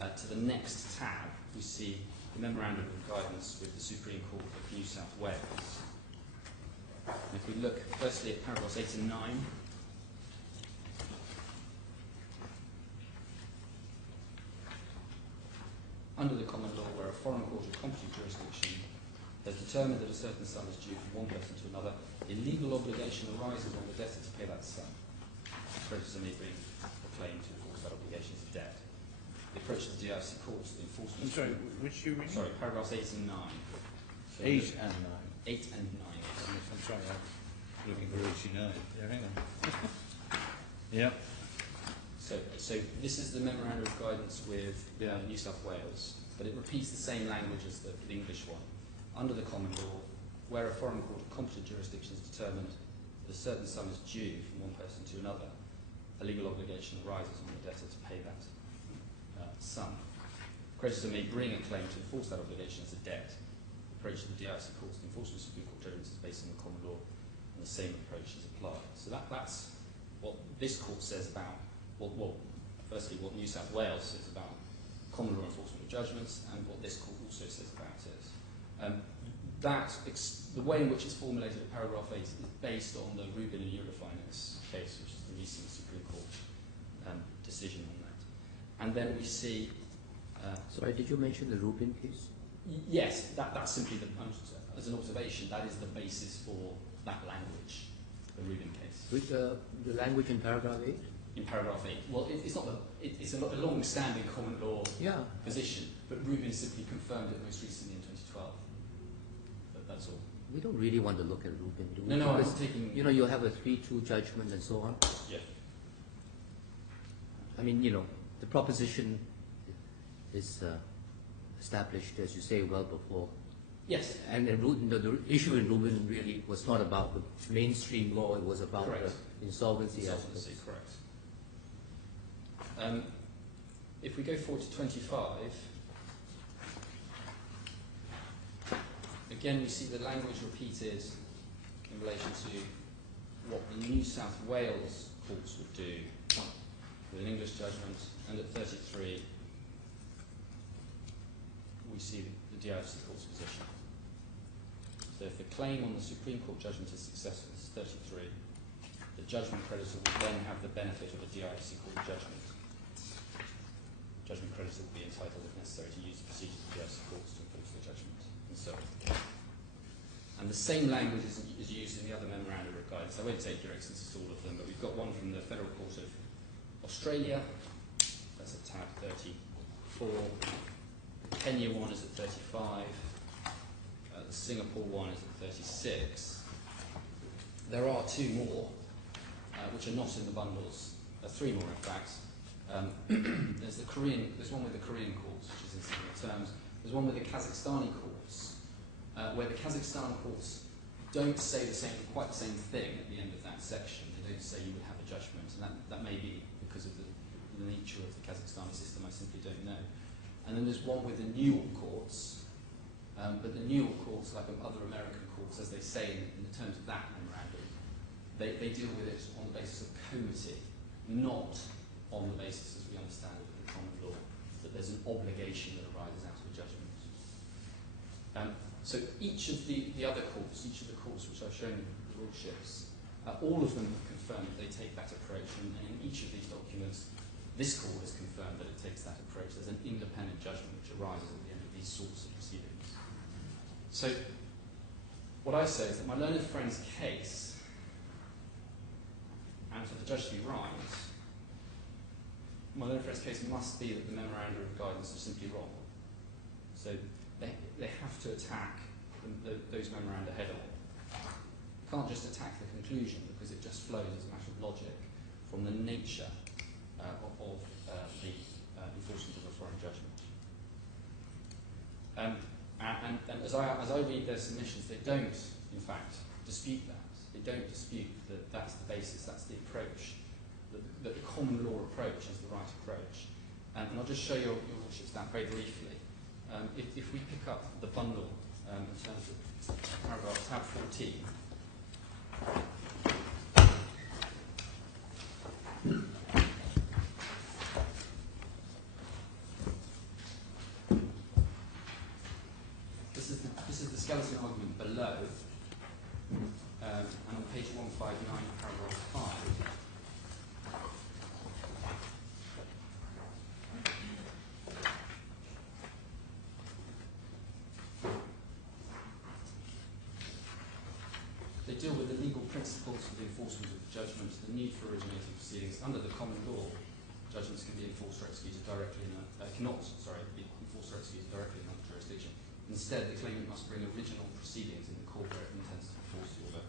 to the next tab, we see the Memorandum of Guidance with the Supreme Court of New South Wales. And if we look firstly at paragraphs 8 and 9, under the common law, where a foreign court of competent jurisdiction has determined that a certain sum is due from one person to another, a legal obligation arises on the debtor to pay that sum. Creditor may bring a claim to enforce that obligation as a debt. The approach to the DIC courts, the enforcement... I'm sorry, which you read? Sorry, paragraphs 8 and 9. So 8 and 9. 8 and 9. I'm sorry, I'm looking for 89. Yeah, hang on. Yeah. So this is the Memorandum of Guidance with New South Wales, but it repeats the same language as the English one. Under the common law, where a foreign court of competent jurisdiction has determined that a certain sum is due from one person to another, a legal obligation arises on the debtor to pay that sum. Creditor may bring a claim to enforce that obligation as a debt. The approach to the DIC courts, the enforcement of Supreme Court judgments is based on the common law, and the same approach is applied. So that's what this court says about, firstly, what New South Wales says about common law enforcement of judgments, and what this court also says about it. The way in which it's formulated in paragraph 8 is based on the Rubin and Eurofinance case, which is the recent Supreme Court decision on that. And then we see... Sorry, did you mention the Rubin case? Yes, that's simply, as an observation, that is the basis for that language, the Rubin case. With the language in paragraph 8? In paragraph 8. Well, it's a long-standing common law position, but Rubin simply confirmed it most recently in 2012. That's all. We don't really want to look at Rubin, do we? No, I'm taking... You know, you have a 3-2 judgment and so on. Yeah. I mean, the proposition is established, as you say, well before. Yes. And the issue in Rubin really was not about the mainstream law, it was about the insolvency aspect. Correct. If we go forward to 25, again we see the language repeated in relation to what the New South Wales courts would do with an English judgment, and at 33 we see the DIC court's position. So if the claim on the Supreme Court judgment is successful, this is 33, the judgment creditor will then have the benefit of a DIC court judgment. Judgment creditor will be entitled, if necessary, to use the procedures of the DIC courts to enforce the judgment, and so on. And the same language is used in the other memorandum of guidance. I won't take directions to all of them, but we've got one from the Federal Court of Australia, that's at tab 34. The Kenya one is at 35. The Singapore one is at 36. There are two more, which are not in the bundles. Three more, in fact. There's one with the Korean courts, which is in similar terms. There's one with the Kazakhstani courts, where the Kazakhstan courts don't say quite the same thing at the end of that section. They don't say you would have a judgment, and that may be because of the nature of the Kazakhstani system. I simply don't know. And then there's one with the Newell courts, but the Newell courts, like other American courts, as they say in the terms of that memorandum, they deal with it on the basis of comity, not on the basis, as we understand it, of the common law, that there's an obligation that arises out of a judgment. So each of the other courts, each of the courts which I've shown the rulerships, all of them have confirmed that they take that approach, and in each of these documents, this court has confirmed that it takes that approach. There's an independent judgment which arises at the end of these sorts of proceedings. So what I say is that my learned friend's case, and for the judge to be right, my learned friend's case must be that the memoranda of guidance are simply wrong. So they have to attack those memoranda head on. You can't just attack the conclusion because it just flows as a matter of logic from the nature of the enforcement of a foreign judgment. And as I read their submissions, they don't, in fact, dispute that. They don't dispute that that's the basis, that's the approach, that the common law approach is the right approach. And I'll just show your Lordships that very briefly. If we pick up the bundle in terms of paragraph tab 14, this is the skeleton argument below, and on page 159, paragraph 5. They deal with the legal principles for the enforcement of the judgment, the need for originating proceedings under the common law. Judgments can be enforced or executed directly in be enforced or executed directly in another jurisdiction. Instead, the claimant must bring original proceedings in the court where it intends to enforce the order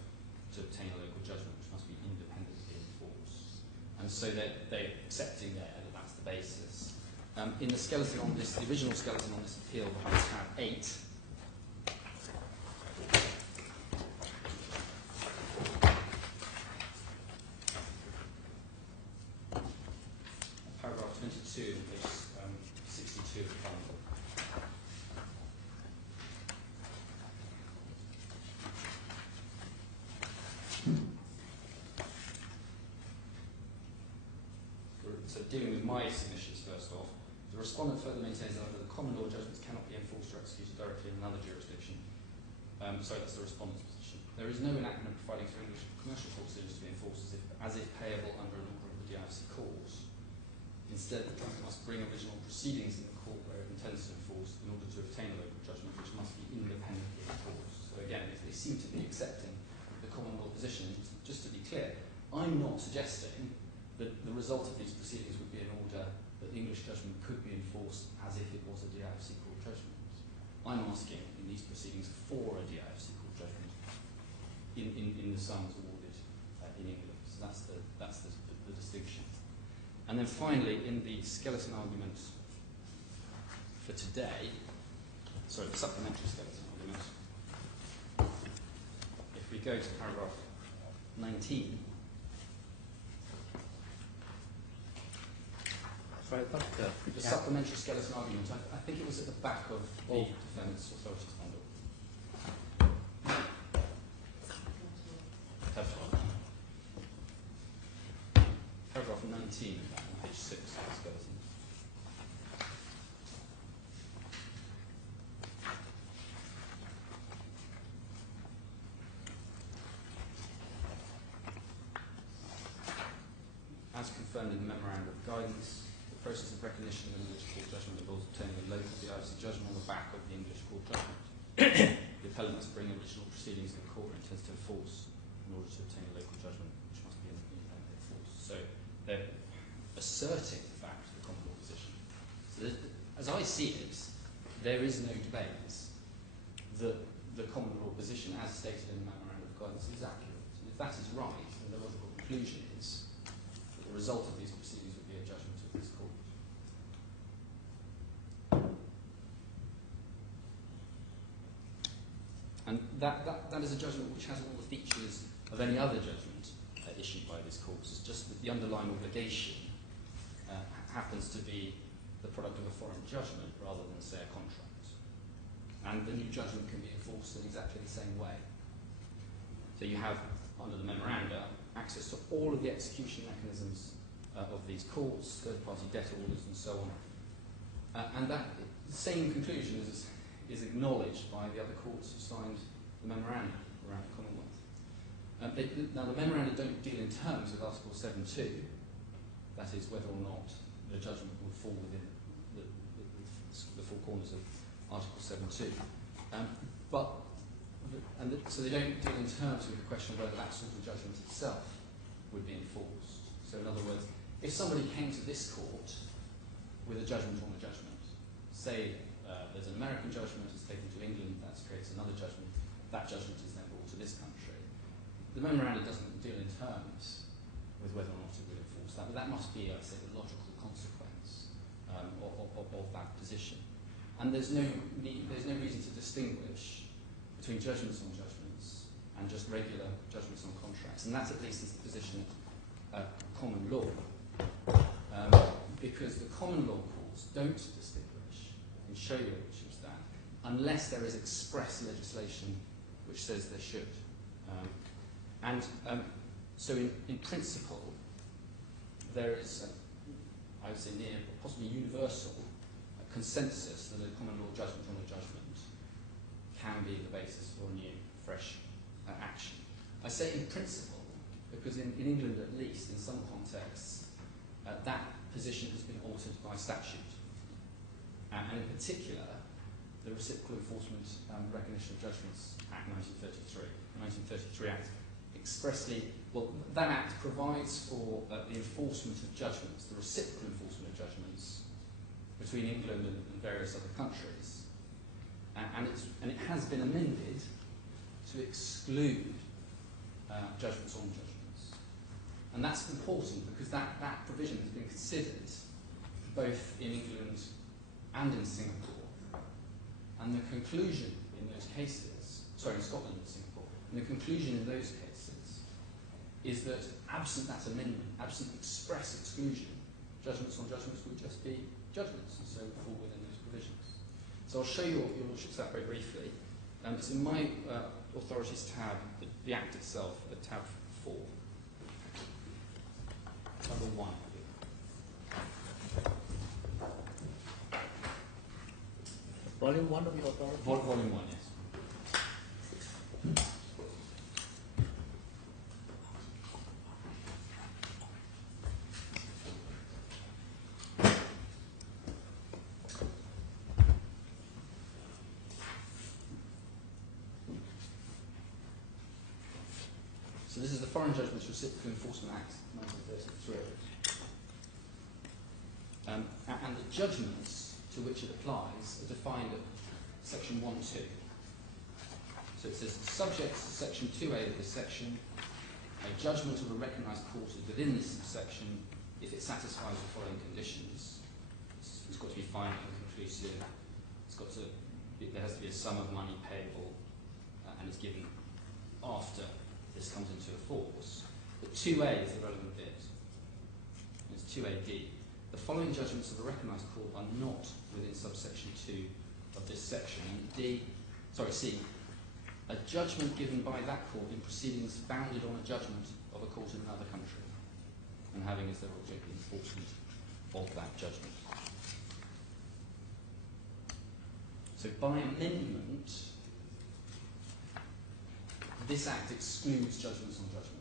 to obtain a local judgment, which must be independently enforced. And so they're accepting there that that's the basis. In the skeleton on this, the original skeleton on this appeal behind tab 8, paragraph 22, page 62 of the bundle. So dealing with my submissions first off, the respondent further maintains that under the common law, judgments cannot be enforced or executed directly in another jurisdiction. So that's the respondent's position. There is no enactment providing for English commercial court decisions to be enforced as if payable under an order of the DIFC cause. Instead, the claimant must bring original proceedings in the court where it intends to enforce in order to obtain a local judgment, which must be independently enforced. So again, if they seem to be accepting the common law position, just to be clear, I'm not suggesting that the result of these proceedings would be an order that the English judgment could be enforced as if it was a DIFC court judgment. I'm asking in these proceedings for a DIFC court judgment in the sums awarded in England. So that's the distinction. And then finally, in the skeleton argument for today, sorry, the supplementary skeleton argument, if we go to paragraph 19, Sorry, but the supplementary skeleton argument, I think it was at the back of the defendant's authorities bundle. Paragraph 19 on page 6 of the skeleton. As confirmed in the memorandum of guidance, the process of recognition of an English court judgment involves obtaining a local DIFC judgment on the back of the English court judgment. The appellant must bring original proceedings in the court it intends to enforce in order to obtain a local judgment, which must be independently enforced. So they're asserting the fact of the common law position. So as I see it, there is no debate that the common law position, as stated in the memorandum of guidance, is accurate. And if that is right, then the logical conclusion is that the result of these proceedings would be a judgment of this court. And that is a judgment which has all the features of any other judgment issued by these courts. It's just that the underlying obligation happens to be the product of a foreign judgment rather than, say, a contract. And the new judgment can be enforced in exactly the same way. So you have, under the memoranda, access to all of the execution mechanisms of these courts, third-party debt orders, and so on. And that same conclusion is acknowledged by the other courts who signed the memoranda around the Commonwealth. Now, the memoranda don't deal in terms of Article 7.2, that is, whether or not the judgment will fall within the four corners of Article 7.2. But So they don't deal in terms with the question of whether that sort of judgment itself would be enforced. So in other words, if somebody came to this court with a judgment on a judgment, say there's an American judgment, it's taken to England, that creates another judgment, that judgment is then brought to this country. The memorandum doesn't deal in terms with whether or not it would enforce that, but that must be, I'd say, the logical consequence of that position. And there's no reason to distinguish between judgments on judgments and just regular judgments on contracts. And that at least is the position of common law. Because the common law courts don't distinguish and show you which is that unless there is express legislation which says they should. So in principle, there is, I would say, near, possibly universal consensus that a common law judgment on a judgment can be the basis for a new, fresh action. I say in principle because in England, at least, in some contexts, that position has been altered by statute. And in particular, the Reciprocal Enforcement and Recognition of Judgments Act 1933. The 1933 Act expressly, well, that Act provides for the enforcement of judgments, the reciprocal enforcement of judgments between England and various other countries. And it has been amended to exclude judgments on judgments. And that's important because that provision has been considered both in England and in Singapore. And the conclusion in those cases, sorry, in Scotland and Singapore, and the conclusion in those cases is that absent that amendment, absent express exclusion, judgments on judgments would just be judgments, and so would fall within those provisions. So I'll show you your Lordships that very briefly. It's in my authorities tab, the Act itself, at tab 4. Number 1. Volume 1 of your authority? Volume 1, yes. So this is the Foreign Judgments Reciprocal Enforcement Act 1933. And the judgments to which it applies are defined at section 1.2. So it says, subject to section 2A of this section, a judgment of a recognised court is within this subsection if it satisfies the following conditions. It's got to be final and conclusive, there has to be a sum of money payable, and it's given after this comes into force. But 2A is the relevant bit. It's 2AD. The following judgments of a recognised court are not within subsection 2 of this section. And C, a judgment given by that court in proceedings founded on a judgment of a court in another country, and having as their object the enforcement of that judgment. So by amendment, this Act excludes judgments on judgments.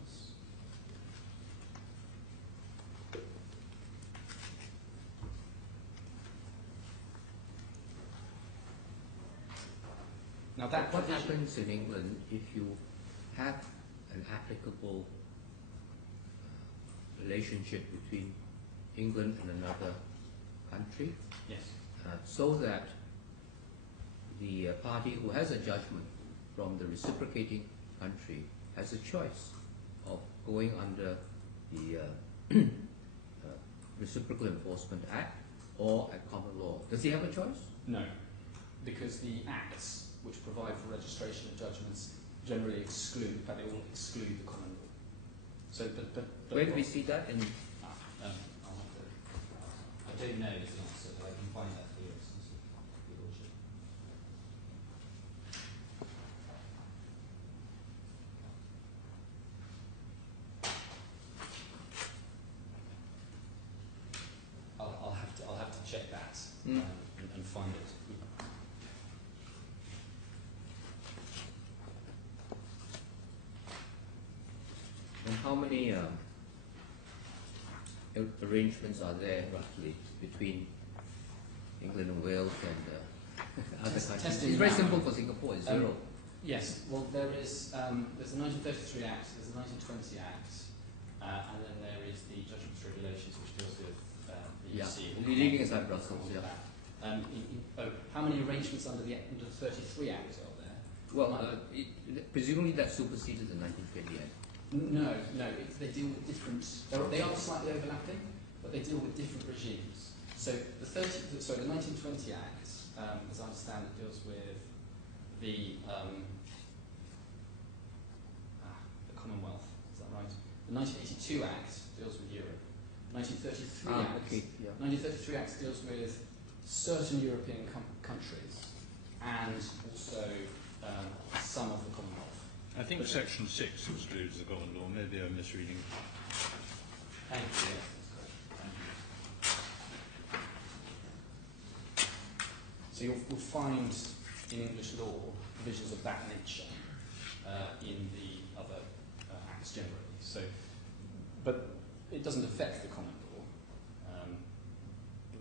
Now what happens in England if you have an applicable relationship between England and another country? Yes. So that the party who has a judgment from the reciprocating country has a choice of going under the Reciprocal Enforcement Act or at common law. Does he have a choice? No, because the Acts which provide for registration of judgments generally exclude, in fact they all exclude the common law. So, but where do we see that in? I don't know is the answer, but I can find that for you. Your Lordship. I'll have to check that and find it. And how many arrangements are there roughly between England and Wales and other countries? It's very simple for Singapore, it's zero. Yes, well there is, there's the 1933 Act, there's the 1920 Act, and then there is the Judgments Regulations which deals with the EC. Leaving aside Brussels, yeah. How many arrangements under the 33 Act are there? Well, presumably that superseded the 1920 Act. No, they deal with different, they are slightly overlapping, but they deal with different regimes. So the 1920 Act, as I understand it, deals with the Commonwealth, is that right? The 1982 Act deals with Europe. 1933 Act deals with certain European countries and also some of the Commonwealth. I think Section 6 excludes the common law. Maybe I'm misreading. Thank you. So you'll find in English law provisions of that nature in the other acts generally. So, but it doesn't affect the common law,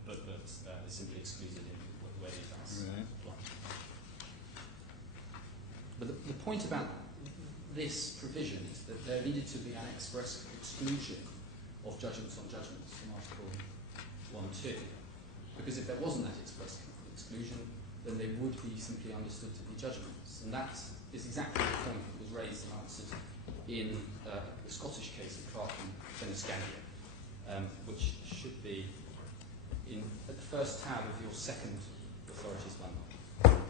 but it's simply excluded in the way it does. Right. But the point about this provision is that there needed to be an express exclusion of judgments on judgments from Article 1.2, because if there wasn't that express exclusion, then they would be simply understood to be judgments. And that is exactly the point that was raised and answered in the Scottish case of Clark and Pjsc, which should be at the first tab of your second authorities manual,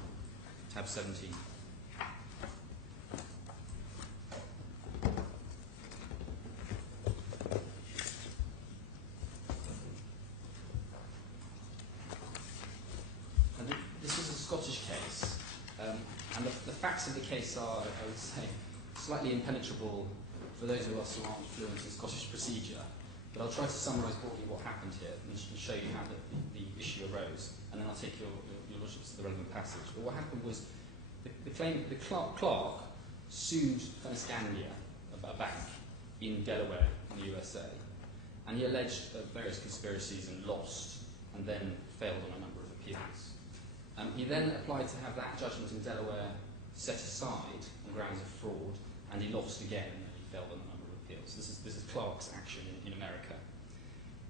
tab 17. Scottish case, and the facts of the case are, I would say, slightly impenetrable for those of us who aren't fluent in Scottish procedure, but I'll try to summarise broadly what happened here and show you how the issue arose, and then I'll take your lordships to the relevant passage. But what happened was Clark sued Pjsc, a bank in Delaware in the USA, and he alleged various conspiracies and lost, and then failed on a number of appeals. He then applied to have that judgment in Delaware set aside on grounds of fraud, and he lost again, and he failed on a number of appeals. This is Clark's action in America.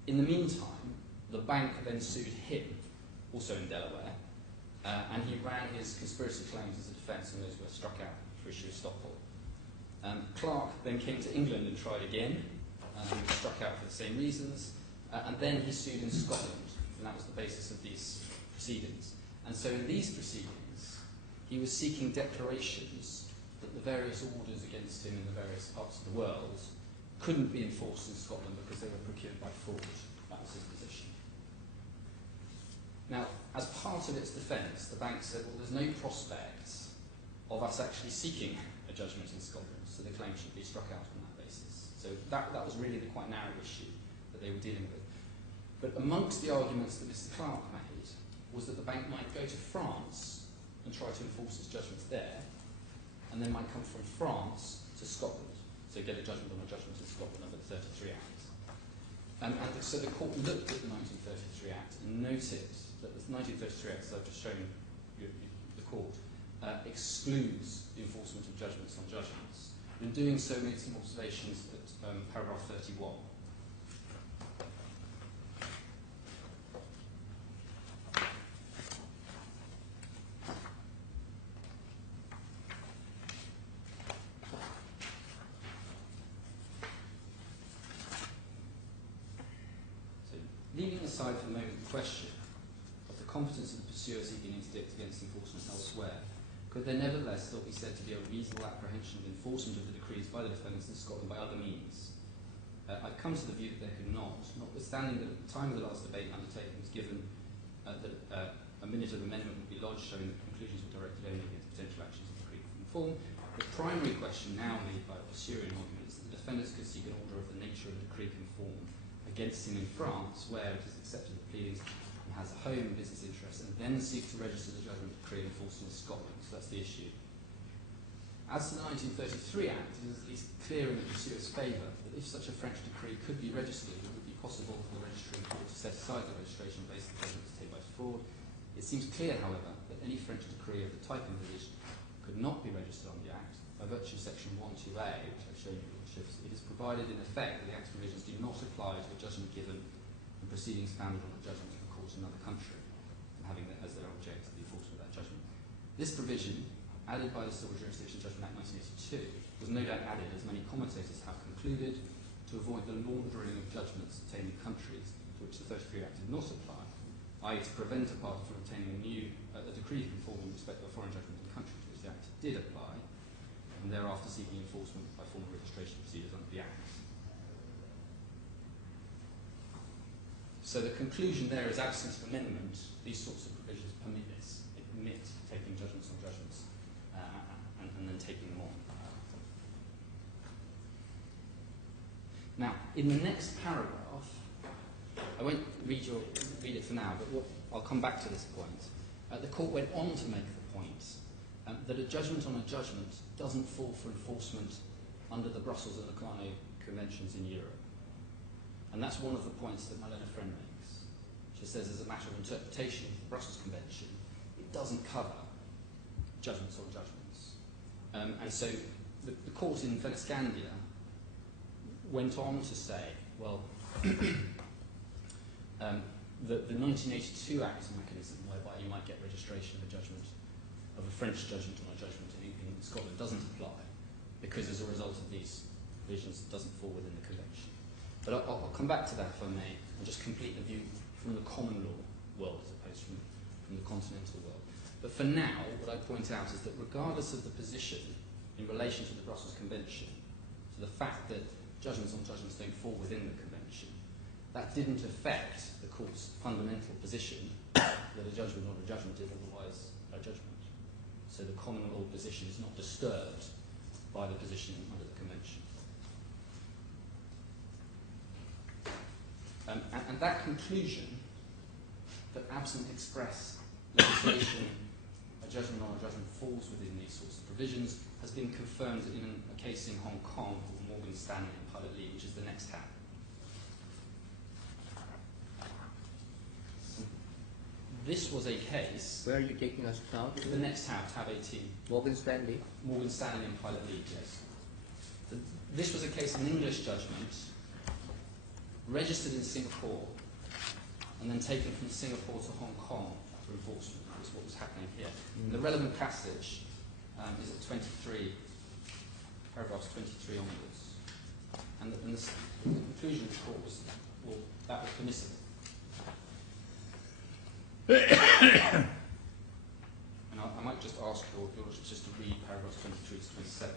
In the meantime, the bank then sued him, also in Delaware, and he ran his conspiracy claims as a defence, and those were struck out for issue of estoppel. Clark then came to England and tried again, and he was struck out for the same reasons, and then he sued in Scotland, and that was the basis of these proceedings. And so in these proceedings, he was seeking declarations that the various orders against him in the various parts of the world couldn't be enforced in Scotland because they were procured by fraud. That was his position. Now, as part of its defence, the bank said, well, there's no prospect of us actually seeking a judgment in Scotland, so the claim should be struck out on that basis. So that was really the quite narrow issue that they were dealing with. But amongst the arguments that Mr. Clark made was that the bank might go to France and try to enforce its judgments there, and then might come from France to Scotland, so get a judgment on a judgment in Scotland under the 33 Act. So the court looked at the 1933 Act and noted that the 1933 Act, as I've just shown you, the court, excludes the enforcement of judgments on judgments. In doing so, made some observations at paragraph 31. Leaving aside for the moment the question of the competence of the pursuer seeking interdict against enforcement elsewhere, could there nevertheless still be said to be a reasonable apprehension of enforcement of the decrees by the defendants in Scotland by other means? I've come to the view that there could not, notwithstanding that at the time of the last debate undertaken was given that a minute of amendment would be lodged showing that conclusions were directed only against potential actions of the decree in form. The primary question now made by the pursuer in argument is that the defendants could seek an order of the nature of the decree conform against him in France, where it is accepted the pleadings and has a home business interest, and then seek to register the judgment decree enforced in Scotland. So that's the issue. As to the 1933 Act, it is at least clear in the pursuer's favour that if such a French decree could be registered, it would be possible for the registering court to set aside the registration based on judgments taken by fraud. It seems clear, however, that any French decree of the type envisaged could not be registered on the Act, by virtue of section 12A, which I've shown you, Lordships, it is provided in effect that the Act's provisions do not apply to a judgment given in proceedings founded on a judgment of a court in another country, and having as their object the enforcement of that judgment. This provision, added by the Civil Jurisdiction Judgment Act 1982, was no doubt added, as many commentators have concluded, to avoid the laundering of judgments obtained in countries to which the 33 Act did not apply, i.e. to prevent a party from obtaining a decree conforming in respect of a foreign judgment in the country to which the Act did apply, and thereafter seeking enforcement by formal registration procedures under the Act. So the conclusion there is, absence of amendment, these sorts of provisions permit this. They permit taking judgments on judgments and then taking them on. Now, in the next paragraph, I won't read it for now, but I'll come back to this point. The court went on to make the point that a judgment on a judgment doesn't fall for enforcement under the Brussels and Locarno Conventions in Europe. And that's one of the points that my learned friend makes. She says, as a matter of interpretation of the Brussels Convention, it doesn't cover judgments on judgments. And so the court in Velascandia went on to say, well, the 1982 Act mechanism whereby you might get registration of a judgment, of a French judgment on a judgment in Scotland doesn't apply, because as a result of these provisions it doesn't fall within the convention. But I'll come back to that if I may, and just complete the view from the common law world as opposed from the continental world. But for now, what I point out is that regardless of the position in relation to the Brussels Convention, to the fact that judgments on judgments don't fall within the convention, that didn't affect the court's fundamental position that a judgment on a judgment is otherwise a judgment. So the common law position is not disturbed by the position under the convention. And that conclusion, that absent express legislation, a judgment on a judgment falls within these sorts of provisions, has been confirmed in a case in Hong Kong called Morgan Stanley and Pilot Lee, which is the next tab. This was a case... Where are you taking us now? The next tab, tab 18. Morgan Stanley? Morgan Stanley and Pilot Lee, yes. This was a case of an English judgment, registered in Singapore, and then taken from Singapore to Hong Kong for enforcement. That's what was happening here. The relevant passage is at 23, paragraphs 23 onwards. And the conclusion of the court was, well, that was permissible. And I might just ask your Lordship just to read paragraphs 23 to 27.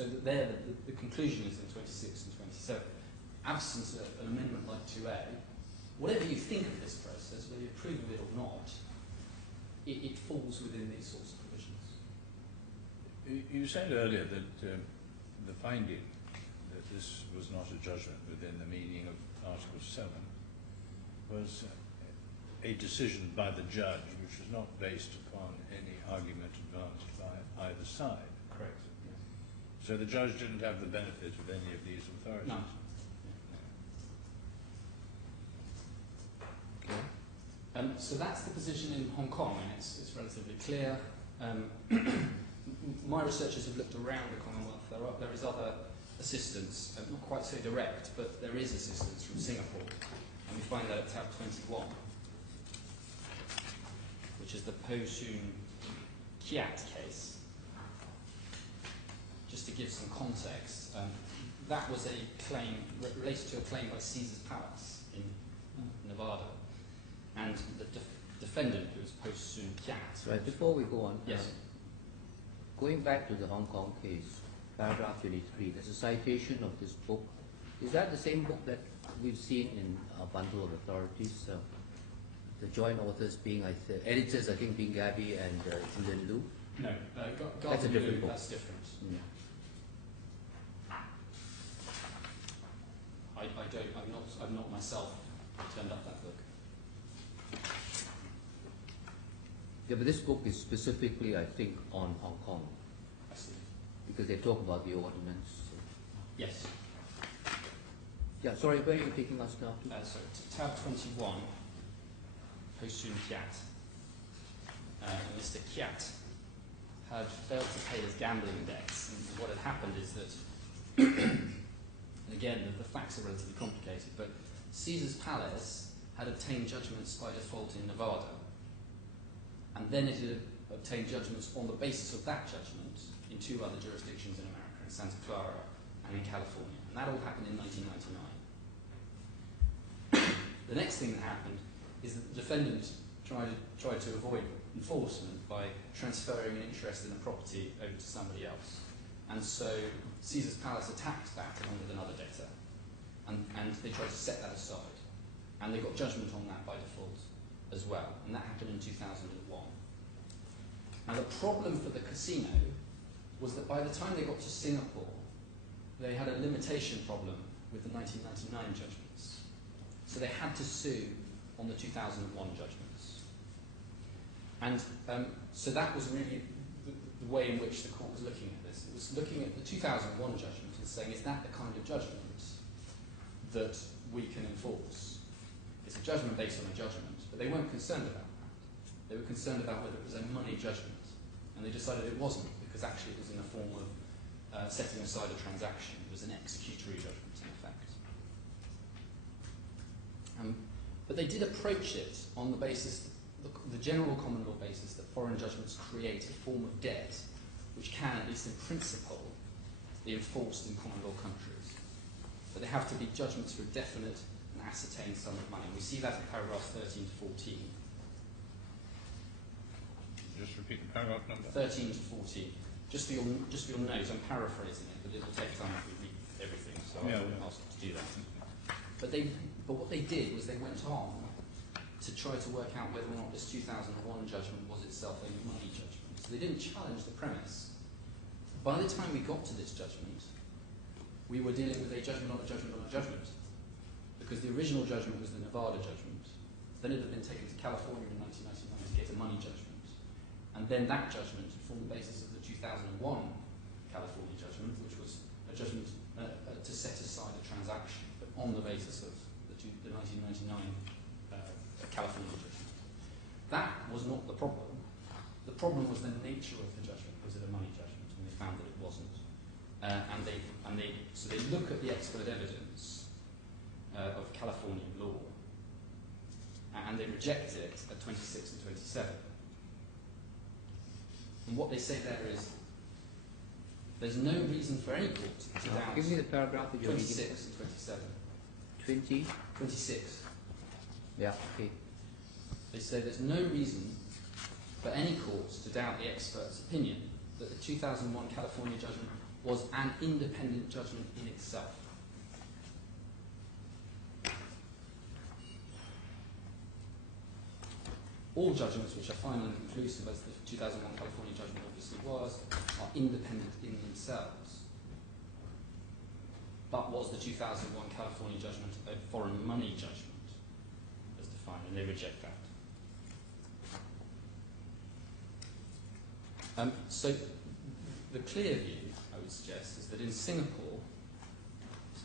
So that there, the conclusion is in 26 and 27. Absence of an amendment like 2A, whatever you think of this process, whether you approve of it or not, it falls within these sorts of provisions. You said earlier that the finding that this was not a judgment within the meaning of Article 7 was a decision by the judge which was not based upon any argument advanced by either side. Correct. So the judge didn't have the benefit of any of these authorities? No. Okay. So that's the position in Hong Kong, and it's relatively clear. My researchers have looked around the Commonwealth. There is other assistance, not quite so direct, but there is assistance from Singapore, and we find that at tab 21, which is the Po Soon Kiat case. Just to give some context, that was a claim related to a claim by Caesar's Palace in Nevada, and the defendant, who was Posun Kiat. Right, before we go on, Yes. Going back to the Hong Kong case, paragraph 23, there's a citation of this book. Is that the same book that we've seen in our bundle of authorities? The joint authors being, editors, I think, being Gabby and Julian Liu? No, That's a different book. That's different. Yeah. I've not myself turned up that book. Yeah, but this book is specifically, I think, on Hong Kong, I see. because they talk about the ordinance. Yes. Yeah, sorry, where are you taking us now to? So tab 21, Posun Kiat. Mr. Kiat had failed to pay his gambling debts, and what had happened is that, and again, the facts are relatively complicated, but Caesar's Palace had obtained judgments by default in Nevada, and then it had obtained judgments on the basis of that judgment in 2 other jurisdictions in America, in Santa Clara and in California, and that all happened in 1999. The next thing that happened is that the defendant tried to avoid enforcement by transferring an interest in the property over to somebody else. And so Caesar's Palace attacked that along with another debtor, and they tried to set that aside. And they got judgment on that by default as well, and that happened in 2001. Now the problem for the casino was that by the time they got to Singapore, they had a limitation problem with the 1999 judgments. So they had to sue on the 2001 judgments. And so that was really the way in which the court was looking at this. It was looking at the 2001 judgment and saying, is that the kind of judgment that we can enforce? It's a judgment based on a judgment, but they weren't concerned about that. They were concerned about whether it was a money judgment. And they decided it wasn't, because actually it was in the form of setting aside a transaction. It was an executory judgment, in effect. But they did approach it on the basis, the general common law basis, that foreign judgments create a form of debt which can, at least in principle, be enforced in common law countries. But they have to be judgments for a definite and ascertained sum of money. And we see that in paragraphs 13 to 14. Just repeat the paragraph number. 13 to 14. Just for your note, I'm paraphrasing it, but it will take time if we read everything, so I won't ask you to do that. But what they did was they went on to try to work out whether or not this 2001 judgment was itself a money judgment. So they didn't challenge the premise. By the time we got to this judgment, we were dealing with a judgment on a judgment on a judgment. Because the original judgment was the Nevada judgment. Then it had been taken to California in 1999 to get a money judgment. And then that judgment formed the basis of the 2001 California judgment, which was a judgment to set aside a transaction, but on the basis of the 1999 California judgment. That was not the problem. The problem was the nature of the judgment. Was it a money judgment? And they found that it wasn't. So they look at the expert evidence of Californian law, and they reject it at 26 and 27. And what they say there is, there's no reason for any court to doubt. Give me the paragraph that you're 26 reading. and 27. 20? 26. Yeah, okay. They say there's no reason for any court to doubt the expert's opinion that the 2001 California judgment was an independent judgment in itself. All judgments which are final and conclusive, as the 2001 California judgment obviously was, are independent in themselves. But was the 2001 California judgment a foreign money judgment, as defined, and they reject that. So the clear view, I would suggest, is that in Singapore,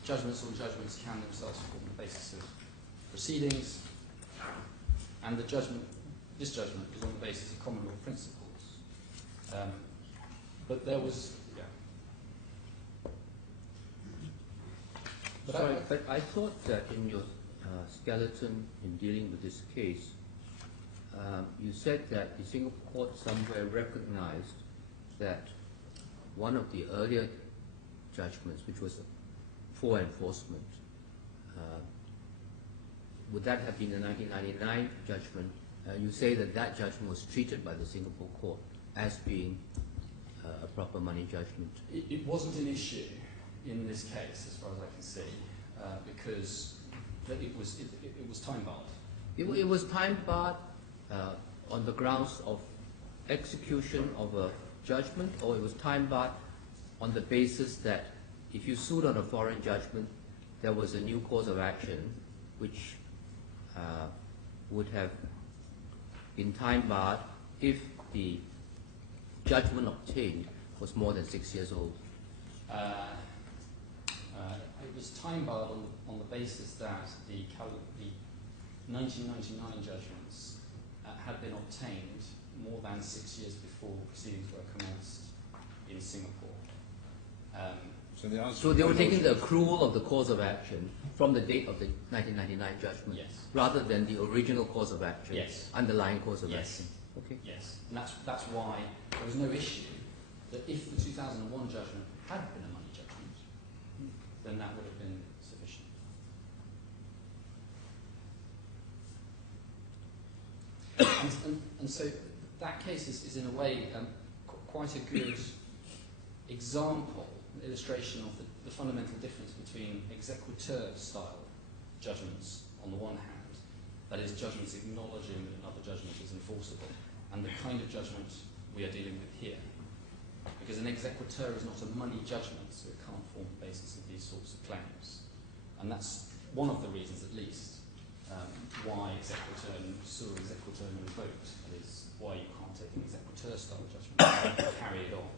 judgments on judgments can themselves form the basis of proceedings, and this judgment is on the basis of common law principles. But there was, But I thought that in your skeleton in dealing with this case, you said that the Singapore court somewhere recognized that one of the earlier judgments, which was for enforcement, would that have been the 1999 judgment? You say that that judgment was treated by the Singapore court as being a proper money judgment. It wasn't an issue in this case, as far as I can see, because it was time barred. It was time barred on the grounds of execution of a judgment, or it was time barred on the basis that if you sued on a foreign judgment, there was a new cause of action which would have been time barred if the judgment obtained was more than 6 years old. It was time barred on the basis that the 1999 judgments had been obtained more than 6 years before proceedings were commenced in Singapore. So they were taking the accrual of the cause of action from the date of the 1999 judgment, Yes. rather than the original cause of action, Yes. underlying cause of Yes. action. Okay. Yes, and that's why there was no issue that if the 2001 judgment had been a money judgment, then that would have been sufficient. And so that case is in a way quite a good example, an illustration of the fundamental difference between executeur-style judgments on the one hand, that is, judgments acknowledging that another judgment is enforceable, and the kind of judgment we are dealing with here. Because an executeur is not a money judgment, so it can't form the basis of these sorts of claims. And that's one of the reasons, at least, why executeur and sur executeur are invoked. That is why you can't take an executeur-style judgment and carry it on.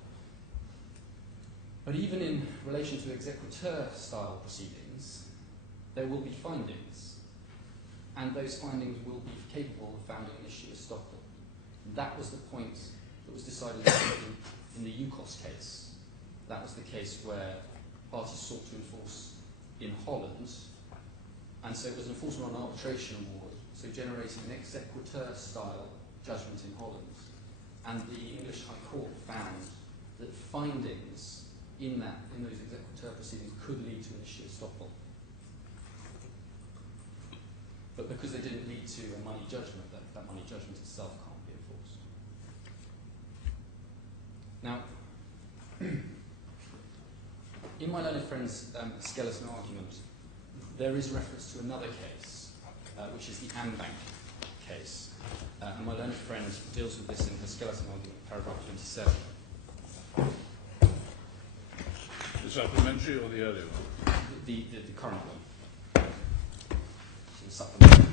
But even in relation to executeur-style proceedings, there will be findings, and those findings will be capable of founding an issue of estoppel. That was the point that was decided in the UCOS case. That was the case where parties sought to enforce in Holland, and so it was enforcement on arbitration award, so generating an executeur-style judgment in Holland. And the English High Court found that findings in those executeur proceedings could lead to an issue of estoppel. But because they didn't lead to a money judgment, that money judgment itself can't be enforced. Now, in my learned friend's skeleton argument, there is reference to another case, which is the Ambank case. And my learned friend deals with this in her skeleton argument, paragraph 27. The supplementary or the earlier one? The current one. So the supplementary.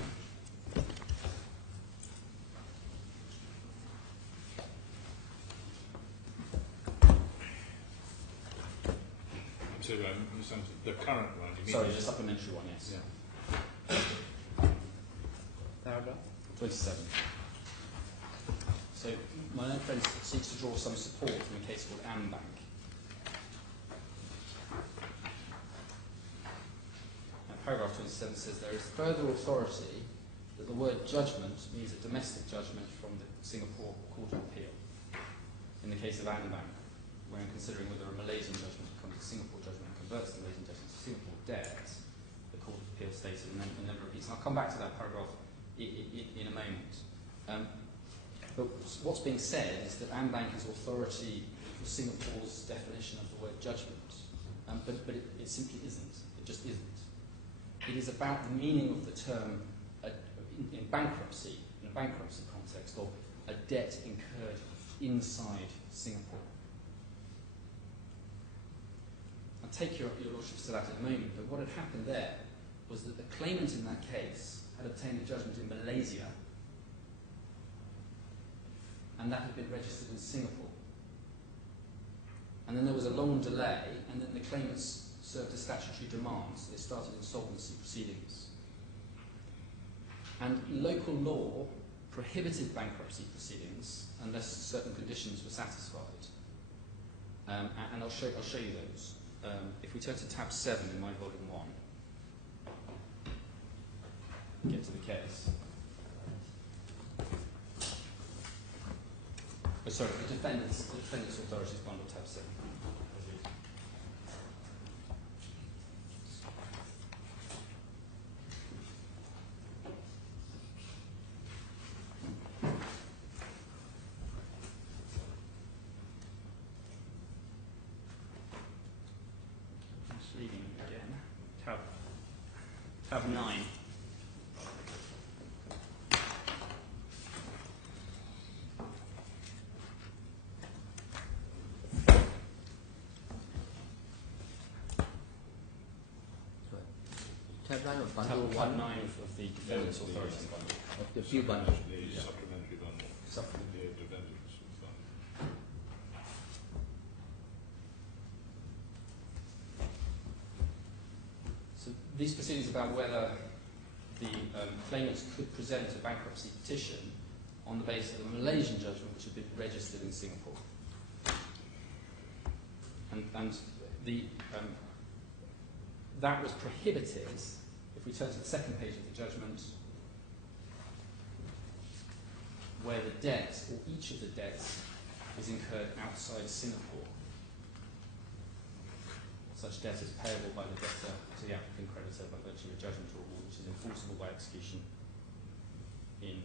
So the current one, you mean? Sorry, the supplementary one, yes. Yeah. Paragraph? 27. So my learned friend seeks to draw some support from a case called Ambank. Paragraph 27 says there is further authority that the word judgment means a domestic judgment from the Singapore Court of Appeal. In the case of Ambank, when considering whether a Malaysian judgment becomes a Singapore judgment and converts the Malaysian judgment to Singapore debt, the Court of Appeal stated and then repeats. And I'll come back to that paragraph in a moment. But what's being said is that Ambank is authority for Singapore's definition of the word judgment. But it simply isn't. It just isn't. It is about the meaning of the term in bankruptcy, in a bankruptcy context, of a debt incurred inside Singapore. I'll take your lordships to that in a moment, but what had happened there was that the claimant in that case had obtained a judgment in Malaysia, and that had been registered in Singapore. And then there was a long delay, and then the claimants served a statutory demand, so they started insolvency proceedings. And local law prohibited bankruptcy proceedings unless certain conditions were satisfied. And I'll show you those. If we turn to tab 7 in my volume 1, get to the case. Oh, sorry, the defendant's authority is bundled tab 7. tab 9. Tab 9 of Tab, bundle tab 1 9 of the defendant's authority bundle. of the few bundles. The supplementary bundle. Supplementary. The defendant's fund. So these proceedings about whether the claimants could present a bankruptcy petition on the basis of a Malaysian judgment which had been registered in Singapore. And that was prohibited, if we turn to the second page of the judgment, where the debt, or each of the debts, is incurred outside Singapore. Such debt is payable by the debtor to the applicant creditor by virtue of a judgment or award which is enforceable by execution in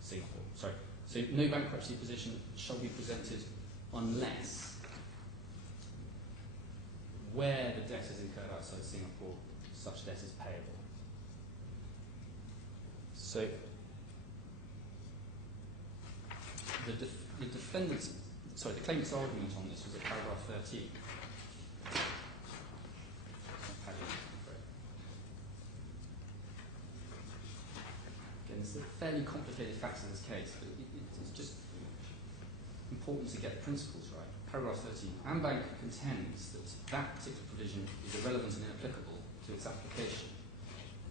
Singapore. Sorry. So no bankruptcy position shall be presented unless where the debt is incurred outside Singapore, such debt is payable. So the claimant's argument on this was at paragraph 13. Again, it's a fairly complicated facts in this case, but it's just important to get the principles right. Paragraph 13. AmBank contends that that particular provision is irrelevant and inapplicable to its application.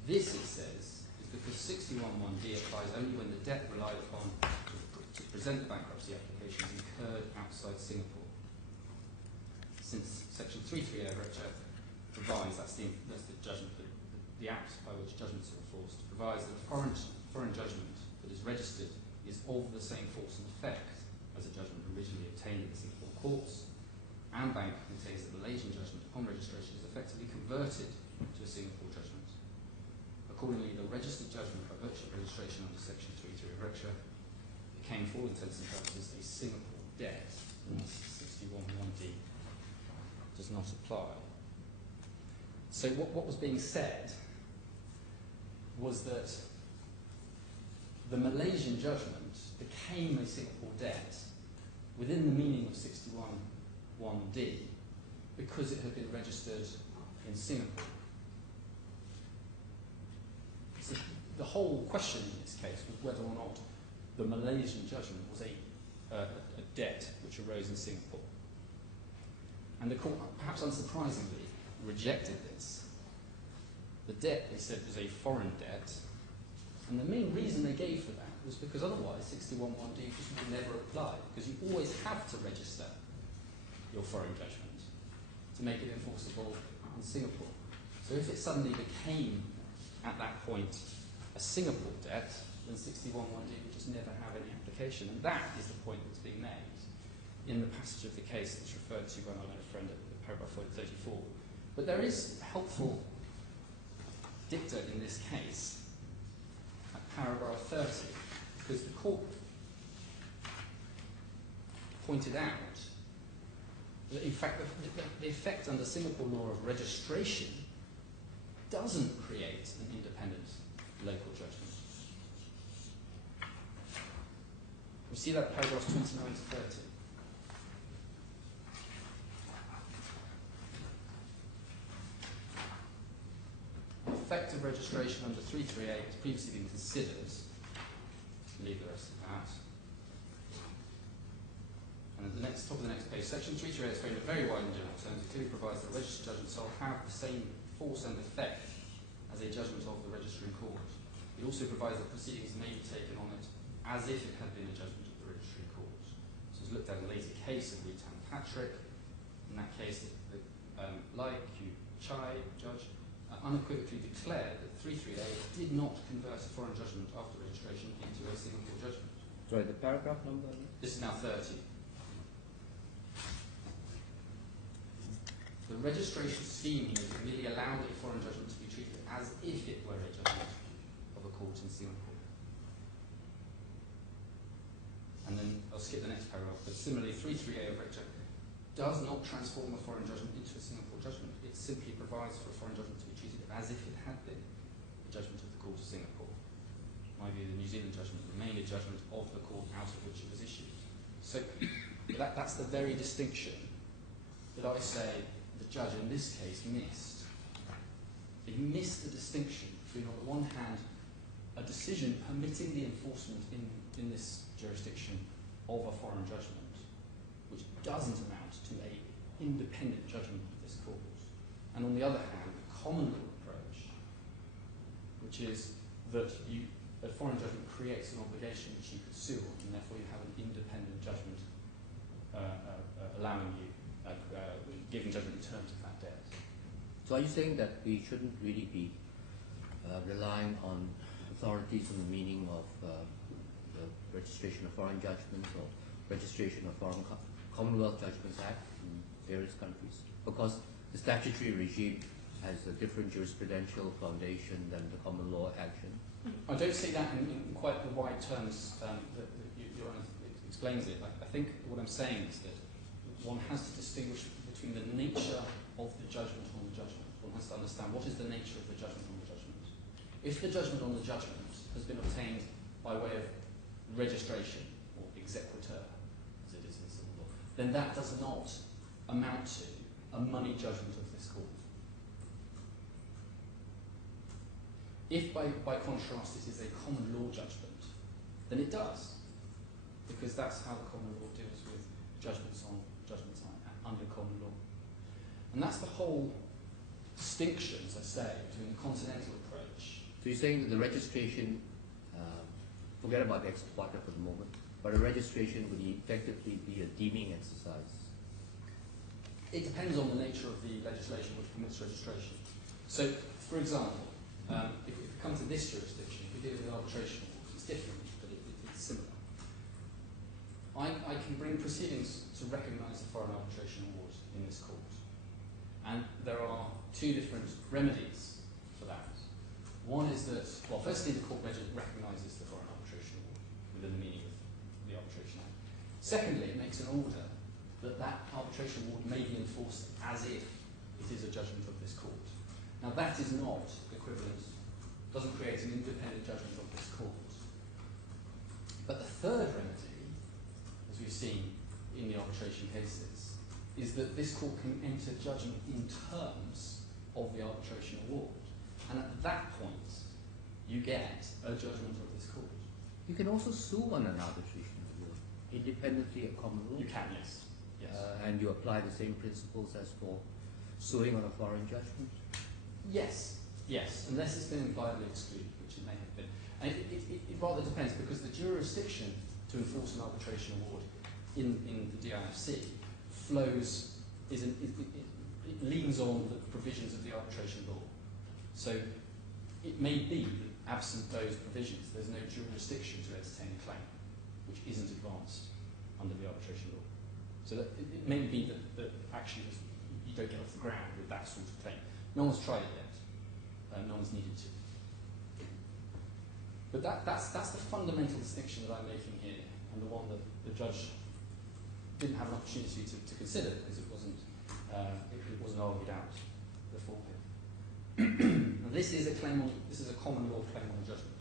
This, it says, is because 61(1)(d) applies only when the debt relied upon to present the bankruptcy application is incurred outside Singapore. Since section 338 of RECHA provides, that's the judgment, the act by which judgments are enforced, provides that a foreign judgment that is registered is of the same force and effect as a judgment originally obtained in the Singapore courts. AmBank contains that the Malaysian judgment upon registration is effectively converted to a Singapore judgment. Accordingly, the registered judgment by virtue of registration under section 3.3 of RECHA became, for all intents and purposes, a Singapore debt, and 61(1)(d) does not apply. So what was being said was that the Malaysian judgment became a Singapore debt within the meaning of 61(1)(d) because it had been registered in Singapore. So the whole question in this case was whether or not the Malaysian judgment was a debt which arose in Singapore. And the court, perhaps unsurprisingly, rejected this. The debt, they said, was a foreign debt, and the main reason they gave for that was because otherwise 61(1)(d) just would never apply, because you always have to register your foreign judgment to make it enforceable in Singapore. So if it suddenly became, at that point, a Singapore debt, then 61(1)(d) would just never have any application, and that is the point that's being made in the passage of the case that's referred to by my learned friend at paragraph 34. But there is helpful dicta in this case at paragraph 30, because the court pointed out that in fact the effect under Singapore law of registration doesn't create an independent local judgment. We see that paragraphs 29 to 30. The effect of registration under 338 has previously been considered. Leave the rest of that. And at the top of the next page, section 338 is framed in very wide and general terms. It clearly provides that a registered judgment shall have the same force and effect as a judgment of the registering court. It also provides that proceedings may be taken on it as if it had been a judgment of the registering court. So it's looked at a later case of Retan Patrick. In that case, Lai Q Chai, judge, unequivocally declared that 338 did not convert a foreign judgment after registration into a Singapore judgment. Sorry, the paragraph number? This is now 30. The registration scheme here merely allowed a foreign judgment to be treated as if it were a judgment of a court in Singapore. And then I'll skip the next paragraph, but similarly 338 of RECHA does not transform a foreign judgment into a Singapore judgment. It simply provides for a foreign judgment to be treated as if it had been a judgment of the Court of Singapore. In my view, the New Zealand judgment remained a judgment of the court out of which it was issued. So that's the very distinction that I say the judge in this case missed. He missed the distinction between, on the one hand, a decision permitting the enforcement in this jurisdiction of a foreign judgment, which doesn't amount to an independent judgment of this court, and on the other hand, the common law approach, which is that a foreign judgment creates an obligation which you could sue on, and therefore you have an independent judgment allowing you, giving judgment in terms of that debt. So are you saying that we shouldn't really be relying on authorities in the meaning of the Registration of Foreign Judgments or Registration of Foreign Commonwealth Judgments Act in various countries? Because the statutory regime has a different jurisprudential foundation than the common law action. I don't say that in quite the wide terms that Your Honour explains it. I think what I'm saying is that one has to distinguish between the nature of the judgment on the judgment. One has to understand what is the nature of the judgment on the judgment. If the judgment on the judgment has been obtained by way of registration or exequatur, as it is in civil law, then that does not amount to a money judgment of this court. If by contrast it is a common law judgment, then it does, because that's how the common law deals with judgments under common law. And that's the whole distinction, as I say, between the continental approach. So you're saying that the registration, forget about the ex parte for the moment, but a registration would effectively be a deeming exercise? It depends on the nature of the legislation which permits registration. So, for example, if we come to this jurisdiction, we deal with arbitration awards. It's different, but it's similar. I can bring proceedings to recognise a foreign arbitration award in this court. And there are two different remedies for that. One is that, well, firstly, the court recognises the foreign arbitration award within the meaning of the Arbitration Act. Secondly, it makes an order that that arbitration award may be enforced as if it is a judgment of this court. Now, that is not equivalent, doesn't create an independent judgment of this court. But the third remedy, as we've seen in the arbitration cases, is that this court can enter judgment in terms of the arbitration award. And at that point, you get a judgment of this court. You can also sue on an arbitration award, independently of common law. You can, yes. Yes. And you apply the same principles as for suing on a foreign judgment? Yes, yes, unless it's been impliedly excluded, which it may have been. And it rather depends, because the jurisdiction to enforce an arbitration award in the DIFC flows, it leans on the provisions of the arbitration law. So it may be that absent those provisions, there's no jurisdiction to entertain a claim which isn't advanced under the arbitration law. So that it may be that actually you don't get off the ground with that sort of claim. No one's tried it yet. No one's needed to. But that's the fundamental distinction that I'm making here, and the one that the judge didn't have an opportunity to consider, because it wasn't argued out before him. Now, this is a common law claim on a judgment.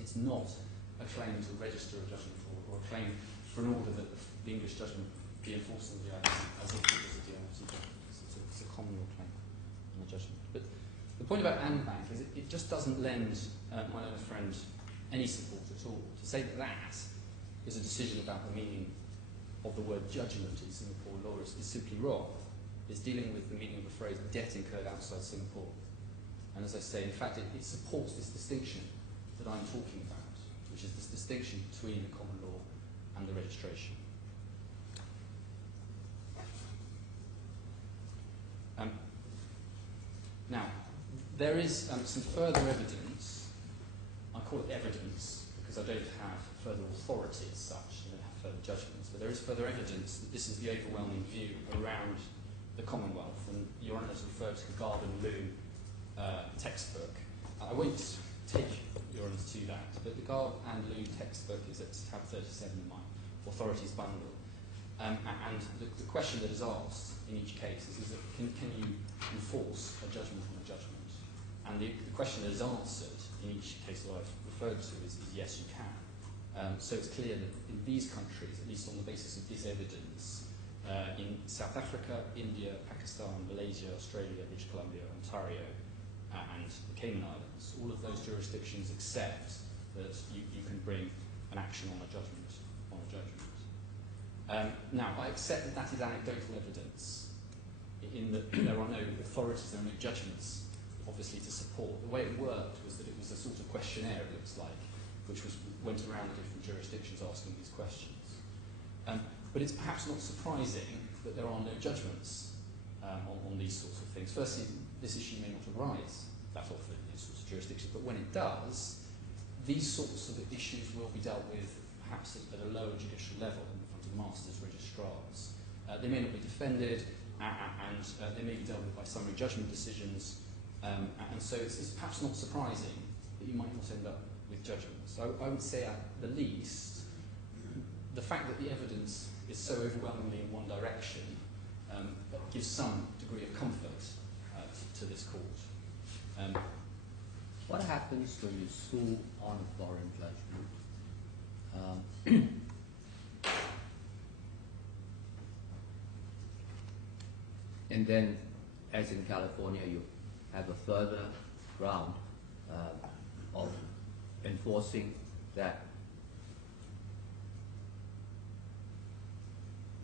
It's not a claim to register a judgment, or a claim for an order that the English judgment be enforced in the DIFC as if it was a DIFC judgment. It's a common law claim on a judgment. But the point about Bank is it just doesn't lend my own friend any support at all. To say that that is a decision about the meaning of the word judgment in Singapore law is simply wrong. It's dealing with the meaning of the phrase debt incurred outside Singapore. And as I say, in fact, it supports this distinction that I'm talking about, which is this distinction between the common law and the registration. Now, there is some further evidence. I call it evidence because I don't have further authority as such, I don't have further judgments, but there is further evidence that this is the overwhelming view around the Commonwealth, and Your Honour has referred to the Garb and Loon textbook. I won't take Your Honour to that, but the Garb and Loon textbook is at tab 37 in my authorities bundle. And the question that is asked in each case is that can you enforce a judgment on a judgment? And the question that is answered in each case that I've referred to is yes, you can. So it's clear that in these countries, at least on the basis of this evidence, in South Africa, India, Pakistan, Malaysia, Australia, British Columbia, Ontario, and the Cayman Islands, all of those jurisdictions accept that you can bring an action on a judgment. Now, I accept that that is anecdotal evidence, in that there are no authorities, there are no judgments, obviously, to support. The way it worked was that it was a sort of questionnaire, it looks like, which went around the different jurisdictions asking these questions. But it's perhaps not surprising that there are no judgments on these sorts of things. Firstly, this issue may not arise that often in these sorts of jurisdictions, but when it does, these sorts of issues will be dealt with perhaps at a lower judicial level in front of masters, registrars. They may not be defended, and they may be dealt with by summary judgment decisions, and so it's perhaps not surprising that you might not end up with judgments. So I would say at the least, the fact that the evidence is so overwhelmingly in one direction gives some degree of comfort to this court. What happens when you sue on a foreign judgment? And then, as in California, you have a further round of enforcing that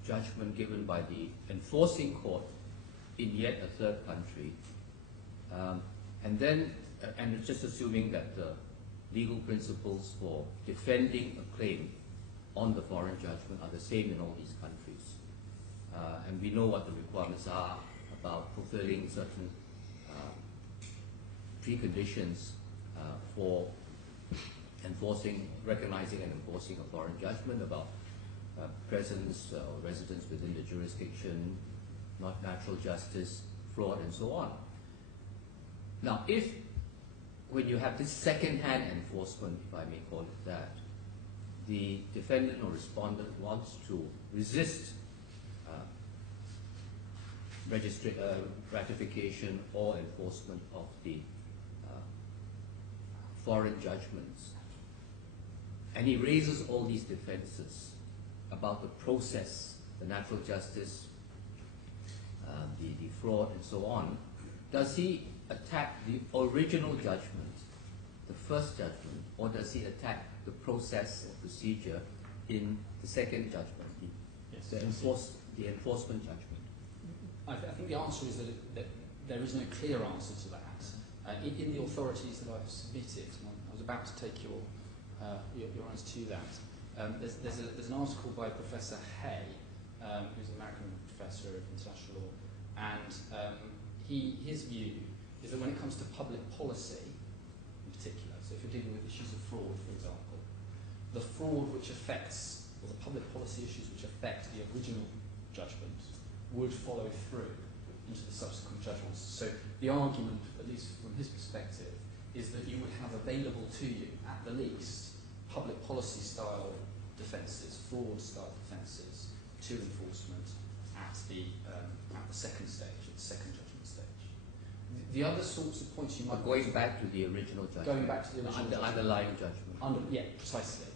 judgment given by the enforcing court in yet a third country, and it's just assuming that the legal principles for defending a claim on the foreign judgment are the same in all these countries. And we know what the requirements are about fulfilling certain preconditions for recognizing and enforcing a foreign judgment, about presence or residence within the jurisdiction, not natural justice, fraud, and so on. Now, when you have this second-hand enforcement, if I may call it that, the defendant or respondent wants to resist ratification or enforcement of the foreign judgments, and he raises all these defenses about the process, the natural justice, the fraud, and so on. Does he attack the original judgment, the first judgment, or does he attack the process or procedure in the second judgment, the enforcement judgment? I think the answer is that there is no clear answer to that. In the authorities that I've submitted, I was about to take your eyes to that. There's an article by Professor Hay, who's an American professor of international law, and his view is that when it comes to public policy, in particular, so if you're dealing with issues of fraud, for example, the fraud which affects, or the public policy issues which affect the original judgment would follow through into the subsequent judgments. So the argument, at least from his perspective, is that you would have available to you, at the least, public policy style defences, fraud style defences to enforcement at the second stage, at the second judgment stage. The other sorts of points you might going back to the original judgment. Going back to the original judgment. Underlying judgment. Yeah, precisely.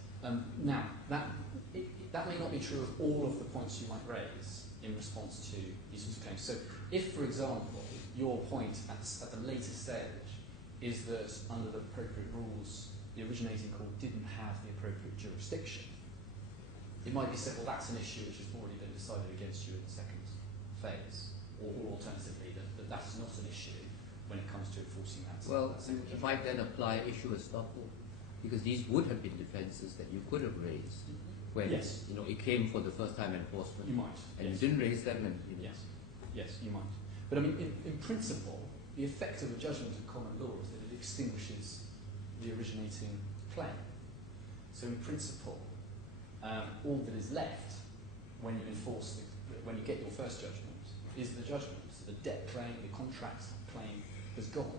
Now, that may not be true of all of the points you might raise in response to these sorts of claims. So if, for example, your point at the later stage is that under the appropriate rules, the originating court didn't have the appropriate jurisdiction, it might be said, well, that's an issue which has already been decided against you in the second phase, or alternatively, that is not an issue when it comes to enforcing that. Well, you might then apply issue estoppel, because these would have been defences that you could have raised when it came for the first time enforcement. You might. And you didn't raise them. And, Yes, you might. But I mean, in principle, the effect of a judgment of common law is that it extinguishes the originating claim. So in principle, all that is left when you when you get your first judgment is the judgment. So the debt claim, the contract claim has gone.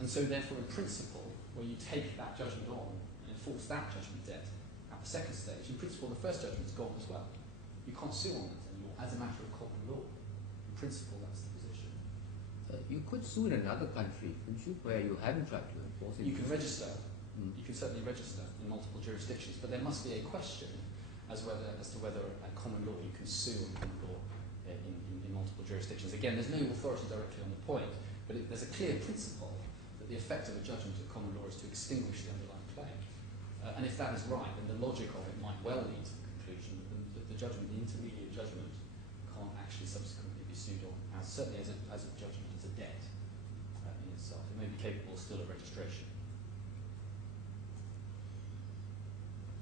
And so therefore, in principle, where you take that judgment on and enforce that judgment debt at the second stage, in principle, the first judgment's gone as well. You can't sue on that anymore as a matter of common law. In principle, that's the position. You could sue in another country, couldn't you, where you haven't tried to enforce it? You can register. You can certainly register in multiple jurisdictions, but there must be a question as to whether at common law you can sue on common law in multiple jurisdictions. Again, there's no authority directly on the point, but there's a clear principle that the effect of a judgment at common law is to extinguish the underlying claim. And if that is right, then the logic of it might well lead to the conclusion that the judgment, the intermediate judgment, can't actually subsequently be sued on, certainly as a judgment, as a debt in itself. It may be capable still of registration.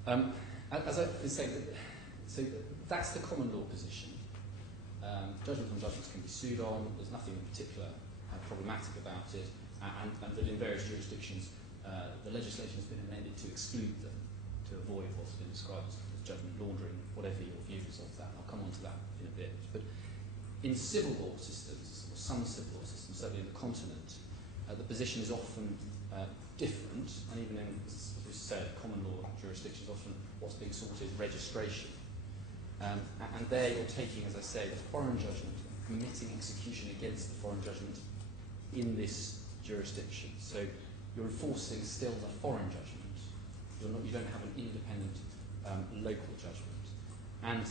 As I say, so that's the common law position. Judgments on judgments can be sued on. There's nothing in particular problematic about it, and that in various jurisdictions the legislation has been amended to exclude them, to avoid what's been described as judgment laundering, whatever your views of that. I'll come on to that in a bit. But in civil law systems, or some civil law systems, certainly in the continent, the position is often different, and even in, as we said, common law jurisdictions, often what's being sought is registration. And there you're taking, as I say, the foreign judgment, committing execution against the foreign judgment in this jurisdiction. So you're enforcing still the foreign judgment. You don't have an independent local judgment. And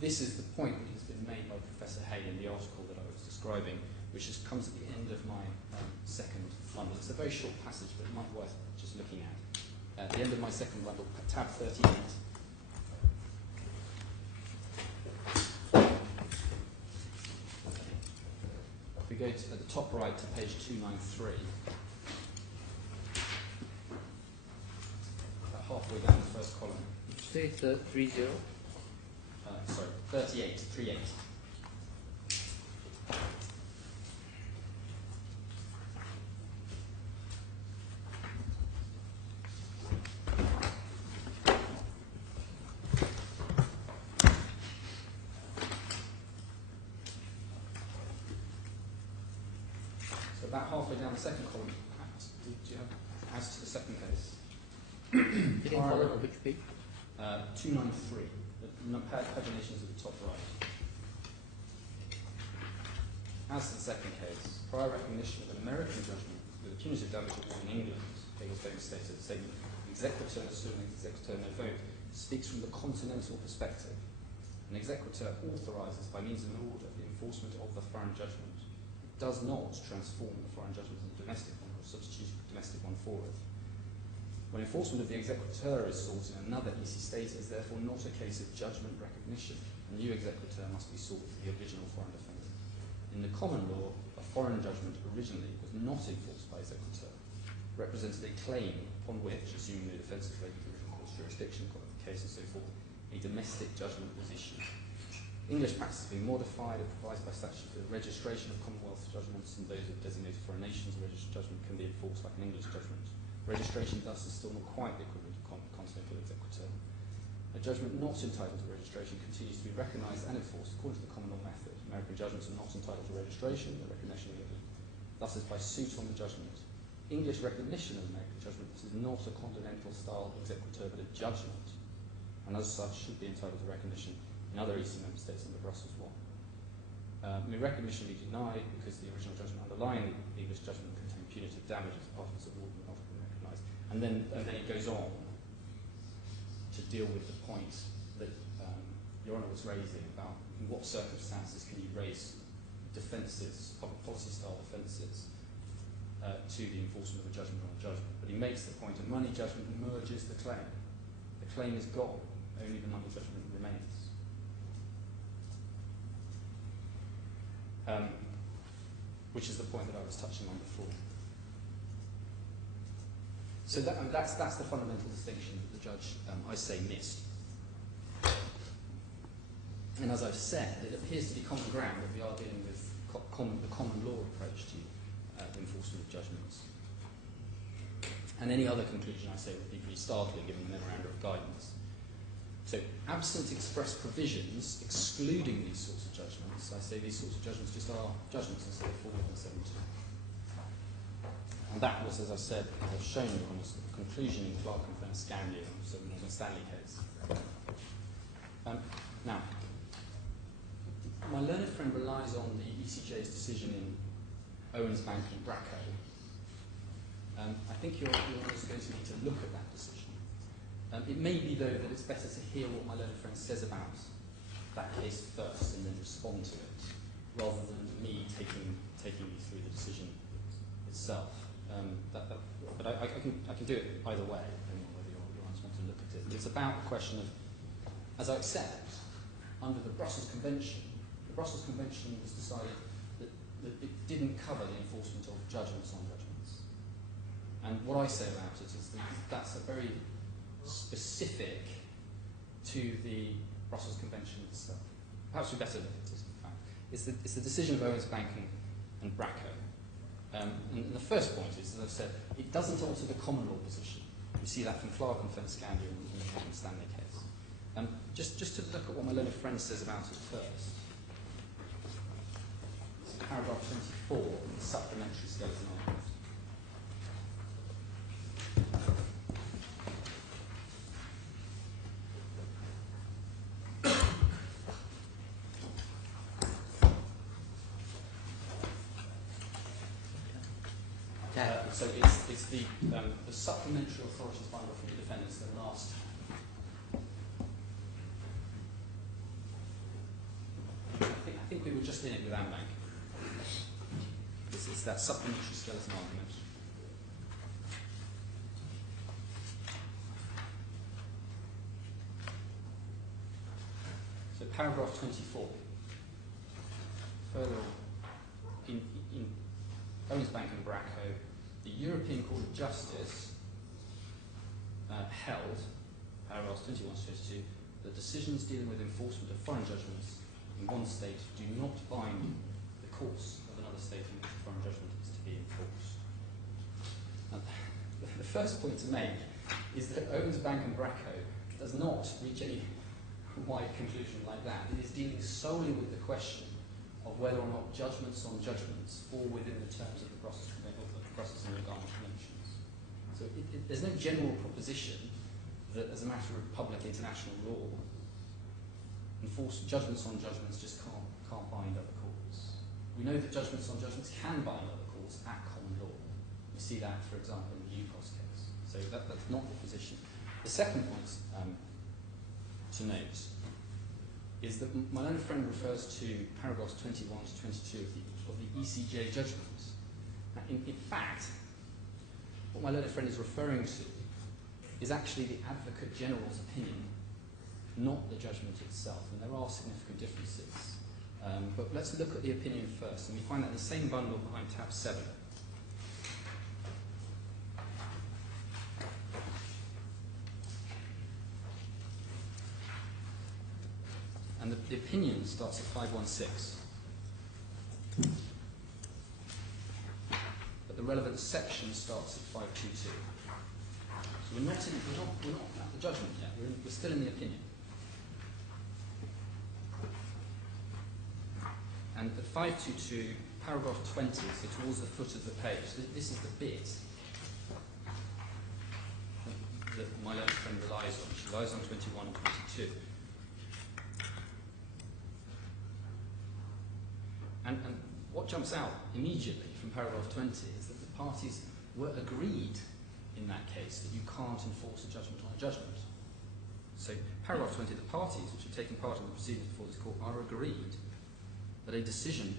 this is the point that has been made by Professor Hay in the article that I was describing, which comes at the end of my second bundle. It's a very short passage, but it might be worth just looking at. At the end of my second bundle, tab 38. If we go at the top right to page 293, about halfway down the first column. Did you say it's 30? Sorry, 38, 38. About halfway down the second column, do you have as to the second case? Did follow which page? 293. The paginations at the top right. As to the second case, prior recognition of an American judgment with a punitive damage award in England, Hegel's famous stated statement, executor assuming executor no vote, speaks from the continental perspective. An executor authorises by means of an order the enforcement of the foreign judgment. Does not transform the foreign judgment into a domestic one or substitute a domestic one for it. When enforcement of the executor is sought in another EC state, it is therefore not a case of judgment recognition. A new executor must be sought for the original foreign defendant. In the common law, a foreign judgment originally was not enforced by executor, represented a claim upon which, assuming no defensive claim to the original court's jurisdiction, case and so forth, a domestic judgment was issued. English practice has been modified. It provides by statute for the registration of Commonwealth judgments, and those of designated foreign nations, a registered judgment can be enforced like an English judgment. Registration thus is still not quite the equivalent of continental executor. A judgment not entitled to registration continues to be recognised and enforced according to the common law method. American judgments are not entitled to registration. The recognition of it thus is by suit on the judgment. English recognition of American judgments is not a continental style executor but a judgment, and as such should be entitled to recognition in other EC member states under Brussels law. May recognition be denied because the original judgment underlying the English judgment contained punitive damage as part of its award and not been recognised. And then it goes on to deal with the point that Your Honour was raising about in what circumstances can you raise defences, public policy style defences, to the enforcement of a judgment on a judgment. But he makes the point a money judgment merges the claim. The claim is gone, only the money judgment remains. Which is the point that I was touching on before. So that's the fundamental distinction that the judge, I say, missed. And as I've said, it appears to be common ground that we are dealing with the common law approach to the enforcement of judgments. And any other conclusion, I say, would be pretty startling given the memoranda of guidance. So, absent express provisions excluding these sorts of judgments, I say these sorts of judgments just are judgments instead of 472. And that was, as I said, as I've shown you, almost the conclusion in Clark and Scanlon, so the Morgan Stanley case. Now, my learned friend relies on the ECJ's decision in Owens Bank and Bracco. I think you're just going to need to look at that decision. It may be, though, that it's better to hear what my learned friend says about that case first and then respond to it, rather than me taking you through the decision itself. But I can do it either way, depending on whether you want to look at it. It's about the question of, as I accept, under the Brussels Convention was decided that it didn't cover the enforcement of judgments on judgments. And what I say about it is that that's a very specific to the Brussels Convention itself. Perhaps we better look at it, in fact. It's the decision of Owens Bank and Bracco. And the first point is, as I've said, it doesn't alter the common law position. We see that from Clark and Fenscandia in the Captain Stanley case. Just to look at what my learned friend says about it first. This is paragraph 24 in the supplementary skeleton argument. So it's the supplementary authorities bundle from the defendants, the last. I think we were just in it with Ambank. It's that supplementary skeleton argument. So paragraph 24. Further in Owens Bank and Bracco, the European Court of Justice held, paragraphs 21 to 22, that decisions dealing with enforcement of foreign judgments in one state do not bind the course of another state in which the foreign judgment is to be enforced. Now, the first point to make is that Owens Bank and Bracco does not reach any wide conclusion like that. It is dealing solely with the question of whether or not judgments on judgments fall within the terms of the Brussels and Lugano Conventions. So there's no general proposition that, as a matter of public international law, enforced judgments on judgments just can't bind other courts. We know that judgments on judgments can bind other courts at common law. We see that, for example, in the UCOS case. So that's not the position. The second point to note is that my learned friend refers to paragraphs 21 to 22 of the ECJ judgment. Now, in fact, what my learned friend is referring to is actually the Advocate General's opinion, not the judgment itself, and there are significant differences. But let's look at the opinion first, and we find that in the same bundle behind tab 7. And the opinion starts at 516. But the relevant section starts at 522. So we're not at the judgment yet, we're still in the opinion. And at 522, paragraph 20, so towards the foot of the page, this is the bit that my learned friend relies on. She relies on 21 and 22. And what jumps out immediately from paragraph 20 is that the parties were agreed in that case that you can't enforce a judgment on a judgment. So paragraph 20, the parties which have taken part in the proceedings before this court are agreed that a decision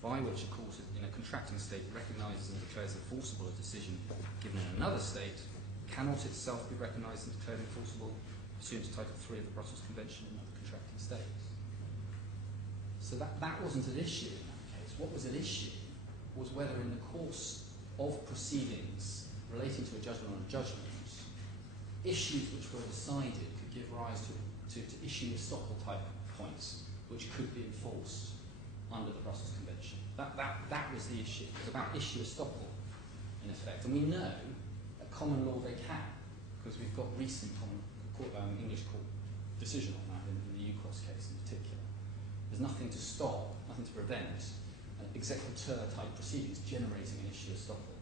by which a court in a contracting state recognises and declares enforceable a decision given in another state cannot itself be recognised and declared enforceable pursuant to Title 3 of the Brussels Convention in other contracting states. So that wasn't an issue in that case. What was an issue was whether in the course of proceedings relating to a judgment on a judgment, issues which were decided could give rise to issue estoppel type points which could be enforced under the Brussels Convention. That was the issue. It was about issue estoppel, in effect. And we know at common law they can, because we've got recent English court decision on that in the UCOS case in particular. There's nothing to stop, nothing to prevent executor type proceedings generating an issue estoppel.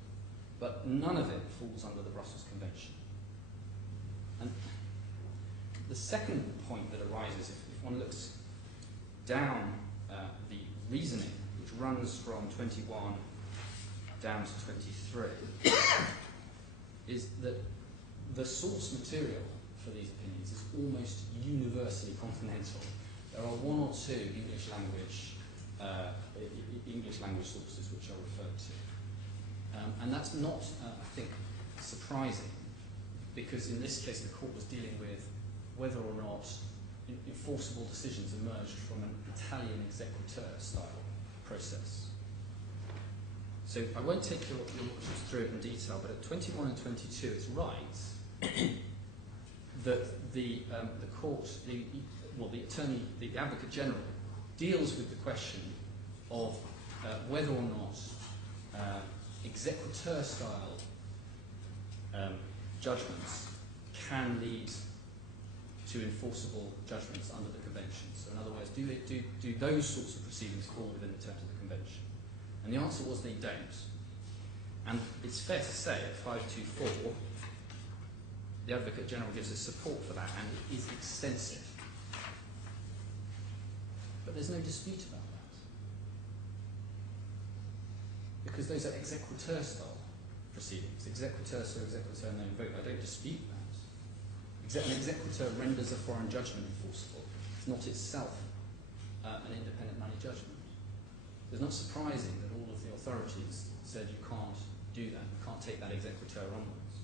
But none of it falls under the Brussels Convention. And the second point that arises, if one looks down the reasoning, which runs from 21 down to 23, is that the source material for these opinions is almost universally continental. There are one or two English language sources which are referred to. And that's not, I think, surprising, because in this case the court was dealing with whether or not enforceable decisions emerged from an Italian executor style process. So I won't take your through it in detail, but at 21 and 22 it's right that the court, the Advocate General, deals with the question of whether or not executor-style judgments can lead to enforceable judgments under the Convention. So in other words, do those sorts of proceedings fall within the terms of the Convention? And the answer was they don't. And it's fair to say at 524, the Advocate General gives us support for that, and it is extensive. But there's no dispute about that. Because those are executor-style proceedings. Executor, so executor, no vote. I don't dispute that. An executor renders a foreign judgment enforceable. It's not itself an independent money judgment. It's not surprising that all of the authorities said you can't do that, you can't take that executor onwards.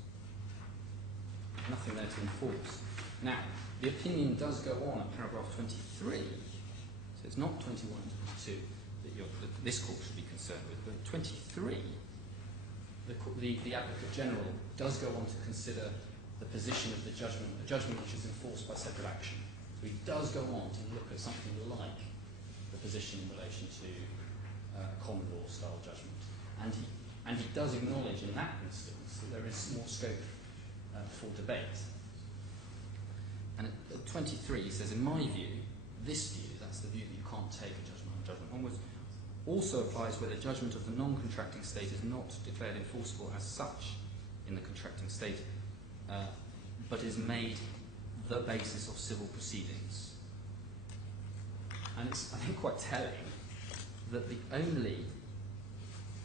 Nothing there to enforce. Now, the opinion does go on at paragraph 23, so it's not 21 and 22 that this court should be concerned with, but 23, the Advocate General does go on to consider the position of the judgment, a judgment which is enforced by separate action. So he does go on to look at something like the position in relation to common law style judgment. And he does acknowledge in that instance that there is more scope for debate. And at 23 he says, in my view, this view, that's the view that you can't take a judgment on judgment onwards, also applies where the judgment of the non-contracting state is not declared enforceable as such in the contracting state, but is made the basis of civil proceedings. And it's, I think, quite telling that the only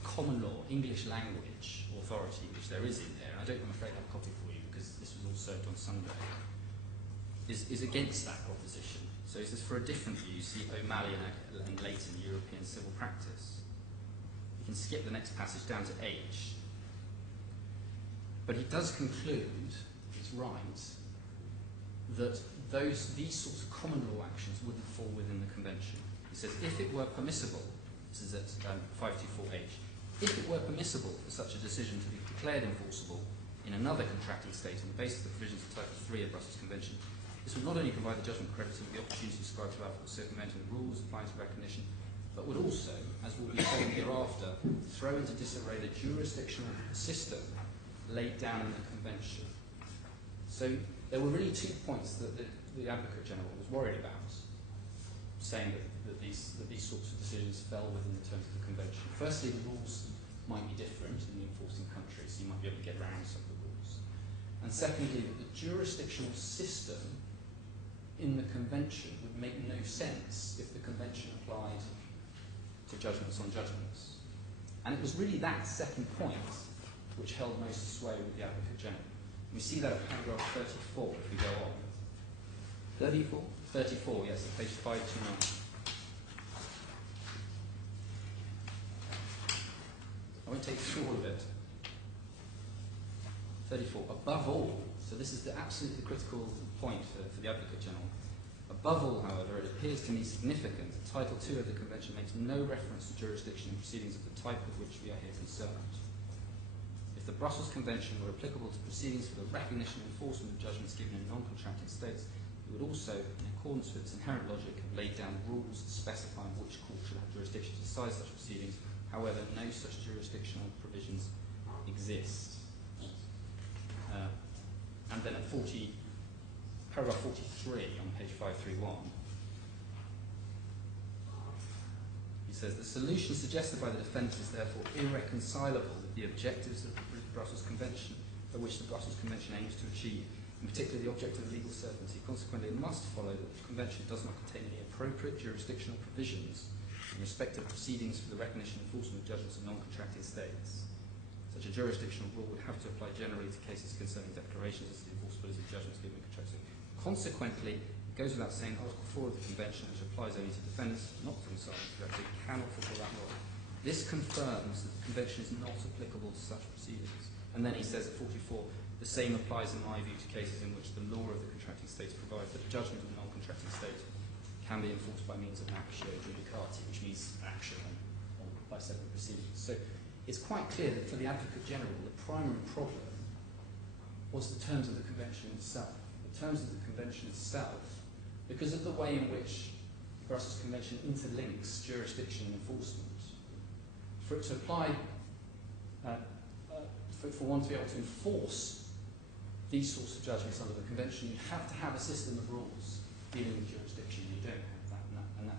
common law, English language authority which there is in there, and I don't, I'm afraid I have a copy for you because this was all served on Sunday, is against that proposition. So he says, for a different view, you see O'Malley and Leighton, European civil practice. You can skip the next passage down to H. But he does conclude, he's right, that these sorts of common law actions wouldn't fall within the Convention. He says, if it were permissible, this is at 524H, if it were permissible for such a decision to be declared enforceable in another contracting state on the basis of the provisions of Title 3 of Brussels Convention, this would not only provide the judgment creditor with the opportunity to ascribe to alpha circumventing the rules applying to recognition, but would also, as will be shown hereafter, throw into disarray the jurisdictional system laid down in the Convention. So there were really 2 points that the Advocate General was worried about, saying that these sorts of decisions fell within the terms of the Convention. Firstly, the rules might be different in the enforcing country, so you might be able to get around some of the rules. And secondly, that the jurisdictional system in the Convention would make no sense if the Convention applied to judgments on judgments. And it was really that second point which held most sway with the Advocate General. We see that at paragraph 34 if we go on. 34? 34, yes, at page 529. I won't take through all of it. 34. Above all, so this is the absolutely critical point for the Advocate General. Above all, however, it appears to me significant that Title 2 of the Convention makes no reference to jurisdiction in proceedings of the type of which we are here concerned. If the Brussels Convention were applicable to proceedings for the recognition and enforcement of judgments given in non-contracting states, it would also, in accordance with its inherent logic, have laid down rules specifying which court should have jurisdiction to decide such proceedings. However, no such jurisdictional provisions exist. And then at paragraph 43 on page 531, he says, the solution suggested by the defendants is therefore irreconcilable with the objectives of the Brussels Convention, which the Brussels Convention aims to achieve. in particular the object of legal certainty. Consequently, it must follow that the Convention does not contain any appropriate jurisdictional provisions in respect of proceedings for the recognition and enforcement of judgments of non-contracting states. Such a jurisdictional rule would have to apply generally to cases concerning declarations as to the enforceability of judgments given in contracting. Consequently, it goes without saying Article 4 of the Convention, which applies only to defendants not to themselves, cannot fulfill that law. This confirms that the Convention is not applicable to such proceedings. And then he says at 44, the same applies in my view to cases in which the law of the contracting states provides that a judgment of a non-contracting state can be enforced by means of an actio judicati, which means action by separate proceedings. So it's quite clear that for the Advocate General, the primary problem was the terms of the Convention itself. The terms of the Convention itself, because of the way in which the Brussels Convention interlinks jurisdiction and enforcement, for it to apply, for one to be able to enforce these sorts of judgments under the Convention, you have to have a system of rules dealing with jurisdiction. You don't have that,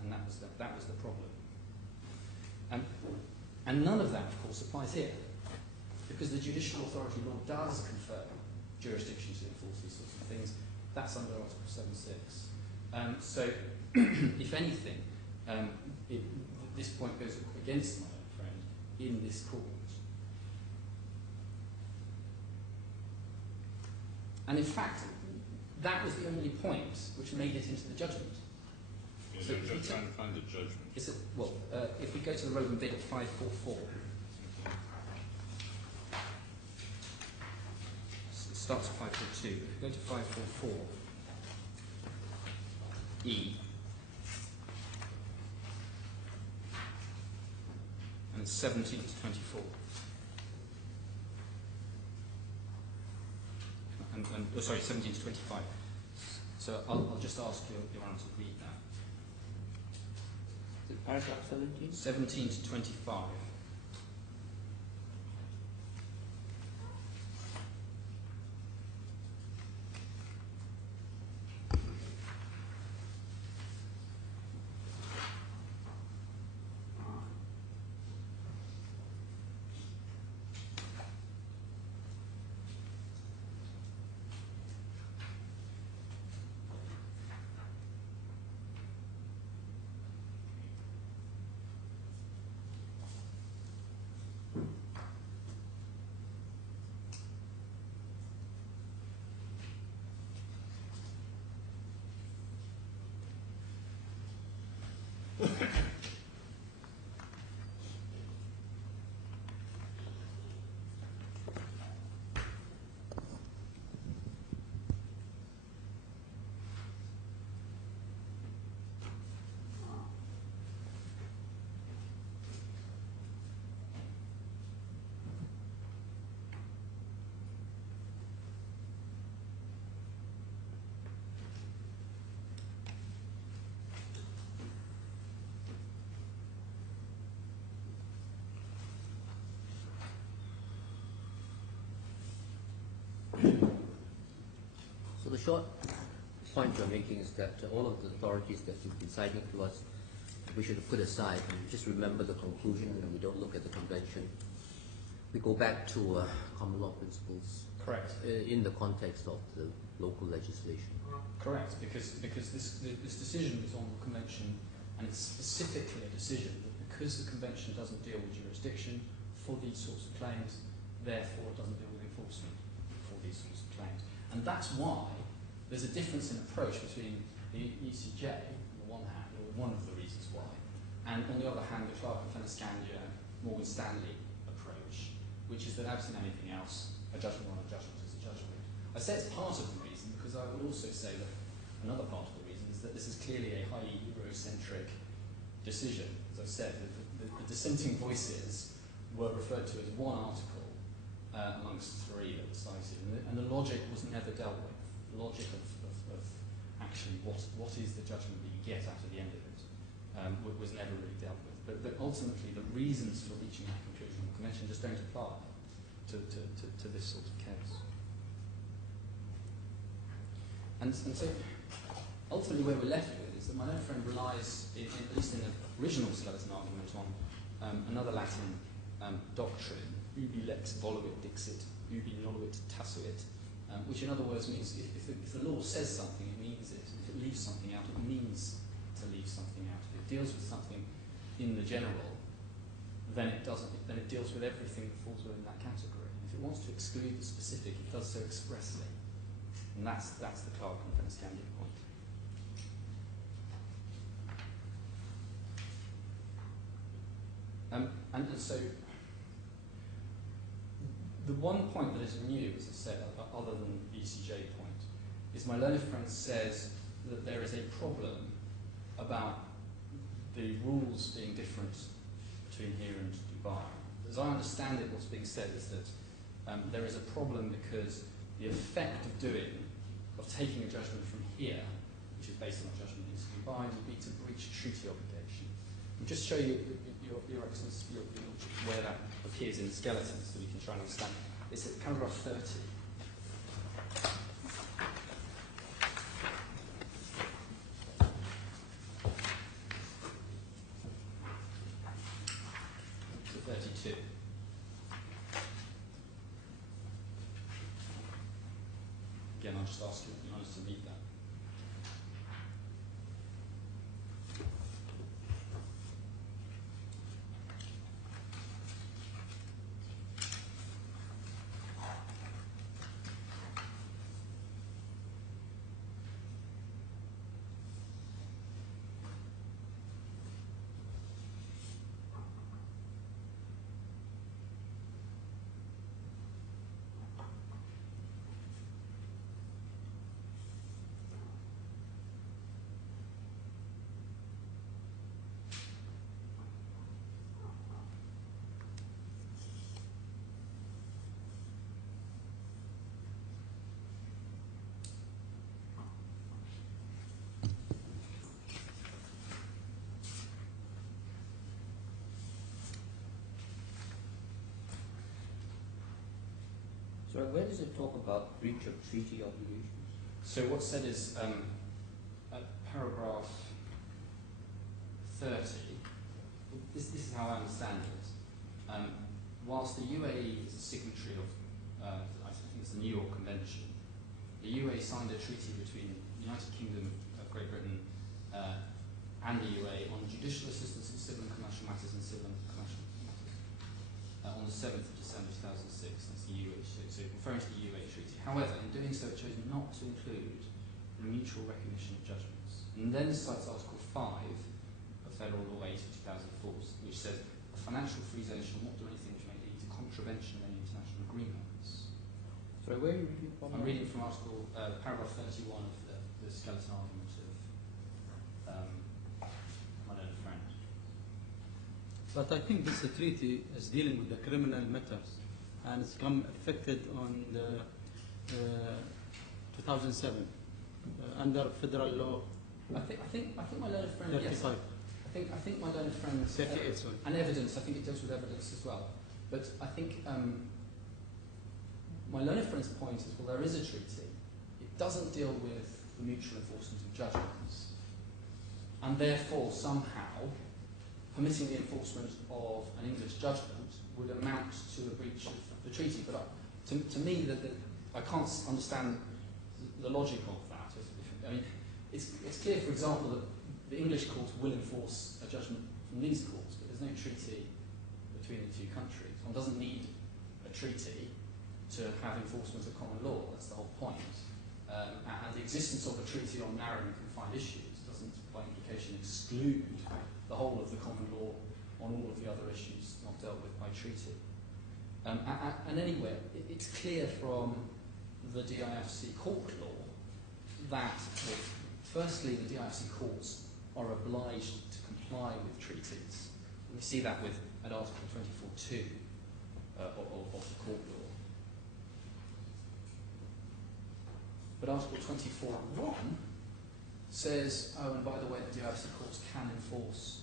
and that was the problem. And none of that, of course, applies here, because the judicial authority law does confer jurisdiction to enforce these sorts of things. That's under Article 7.6. So, if anything, this point goes against my own friend in this court. And in fact, that was the only point which made it into the judgment. Yes, So I'm just trying to find the judgment. Is it, well, if we go to the relevant bit at 544, it starts at 542. If we go to 544, E, and it's 17 to 24. Sorry, 17 to 25. So I'll just ask Your Honour to read that. Is it paragraph 17? 17 to 25. So the short point you're making is that all of the authorities that you've been citing to us, we should put aside and just remember the conclusion, and we don't look at the convention. We go back to common law principles. Correct. In the context of the local legislation. Correct, because this decision is on the convention, and it's specifically a decision that because the convention doesn't deal with jurisdiction for these sorts of claims, therefore it doesn't deal with enforcement for these sorts of claims. And that's why there's a difference in approach between the ECJ, on the one hand, or one of the reasons why, and on the other hand, the Clark and Fenner-Scandia, Morgan Stanley approach, which is that absent anything else, a judgment on a judgment is a judgment. I say it's part of the reason because I would also say that another part of the reason is that this is clearly a highly Eurocentric decision. As I said, the dissenting voices were referred to as one article amongst three that were cited, and the logic was never dealt with. The logic of actually what is the judgment that you get out of the end of it was never really dealt with. But ultimately, the reasons for reaching that conclusion of the convention just don't apply to this sort of case. And so, ultimately, where we're left with is that my own friend relies, at least in the original skeleton argument, on another Latin doctrine, ubi lex voluit dixit, ubi noluit tasuit, which in other words means if the law says something, it means it. If it leaves something out, it means to leave something out. If it deals with something in the general, then it doesn't. Then it deals with everything that falls within that category. If it wants to exclude the specific, it does so expressly, and that's the Clark and Fenn-Scandic point. And so the one point that is new, as I said, other than the ECJ point, is my learned friend says that there is a problem about the rules being different between here and Dubai. As I understand it, what's being said is that there is a problem because the effect of taking a judgment from here, which is based on a judgment in Dubai, would be to breach treaty obligation. I'll just show you your Excellency, where that appears in the skeleton so we can try and understand. It's at paragraph 30. To 32. Again, I'll just ask you to be honest to read that. So where does it talk about breach of treaty obligations? So what's said is at paragraph 30, this is how I understand it. Whilst the UAE is a signatory of, I think it's the New York Convention, the UAE signed a treaty between the United Kingdom of Great Britain and the UAE on judicial assistance in civil and commercial matters and civil and commercial matters on the 7th of December 2006. That's the UAE treaty, so referring to the UAE treaty. However, in doing so, it chose not to include the mutual recognition of judgments. And then cites Article 5 of Federal Law 8 of 2004, which says a financial free zone shall not do anything which may lead to contravention of any international agreements. So where are you reading from? I'm reading from Article paragraph 31 of the skeleton argument of my learned friend. But I think this treaty is dealing with the criminal matters, and it's come affected on the 2007 under federal law. I think my learned friend. 35. Yes, I think my learned friend. 38, sorry. And evidence. I think it deals with evidence as well. But I think my learned friend's point is, well, there is a treaty. It doesn't deal with the mutual enforcement of judgments, and therefore somehow permitting the enforcement of an English judgment would amount to a breach of the treaty. But to me, I can't understand the logic of that. I mean, it's clear, for example, that the English courts will enforce a judgment from these courts, but there's no treaty between the two countries. One doesn't need a treaty to have enforcement of common law. That's the whole point. And the existence of a treaty on narrow and confined issues doesn't, by implication, exclude the whole of the common law on all of the other issues not dealt with by treaty. And anyway, it's clear from the DIFC court law that, well, firstly, the DIFC courts are obliged to comply with treaties. We see that at Article 24.2 of the court law. But Article 24.1 says, oh, and by the way, the DIFC courts can enforce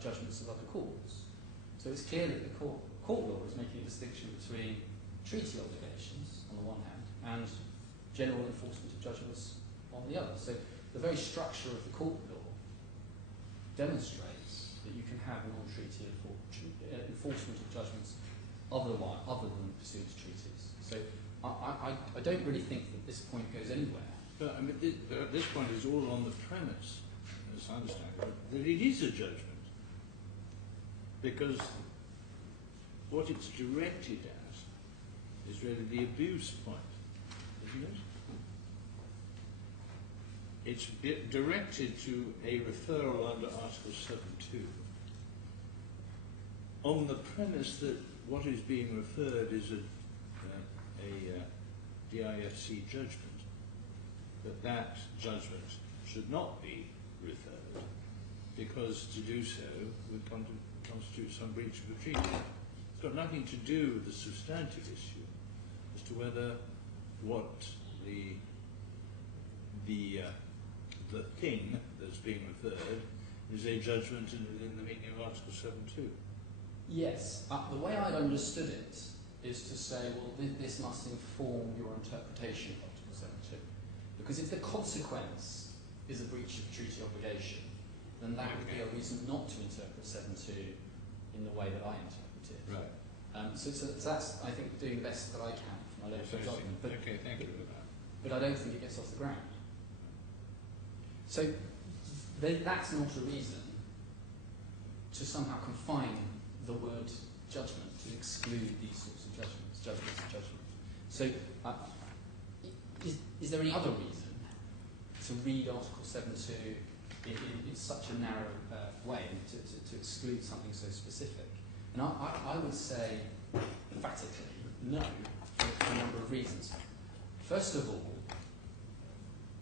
judgments of other courts. So it's clear that the court law is making a distinction between treaty obligations on the one hand and general enforcement of judgments on the other. So the very structure of the court law demonstrates that you can have non-treaty enforcement of judgments other than pursuant to treaties. So I don't really think that this point goes anywhere. But I mean, this point is all on the premise, as I understand it, that it is a judgment. Because what it's directed at is really the abuse point, isn't it? It's directed to a referral under Article 7.2 on the premise that what is being referred is a DIFC judgment, that judgment should not be referred because to do so would constitute some breach of the treaty. It's got nothing to do with the substantive issue as to whether what the thing that's being referred is a judgment within the meaning of Article 7.2. Yes, the way I'd understood it is to say, well, this must inform your interpretation of Article 7.2. Because if the consequence is a breach of treaty obligation, then that would be a reason not to interpret 7.2 in the way that I interpret it. Right. So that's, I think, doing the best that I can for my legal judgment. But, okay, thank you for that. But I don't think it gets off the ground. So that's not a reason to somehow confine the word judgment to exclude these sorts of judgments. So is there any other reason to read Article 7.2 in such a narrow way to exclude something so specific? And I would say emphatically no, for a number of reasons. First of all,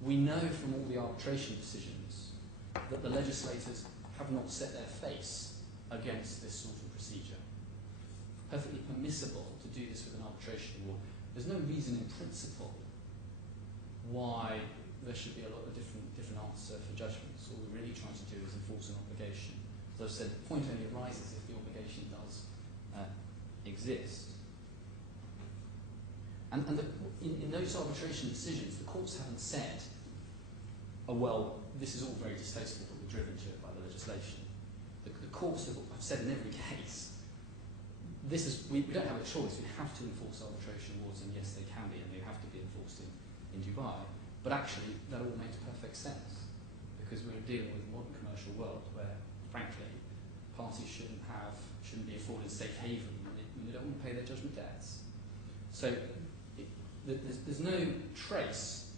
we know from all the arbitration decisions that the legislators have not set their face against this sort of procedure. Perfectly permissible to do this with an arbitration award. There's no reason in principle why there should be a lot of different answer for judgments. All we're really trying to do is enforce an obligation. As I've said, the point only arises if the obligation does exist. And in those arbitration decisions, the courts haven't said, oh well, this is all very distasteful, but we're driven to it by the legislation. The courts have said in every case, we don't have a choice, we have to enforce arbitration awards, and yes, they can be, and they have to be enforced in Dubai. But actually, that all makes perfect sense, because we're dealing with a modern commercial world where, frankly, parties shouldn't be afforded safe haven when they don't want to pay their judgment debts. So there's no trace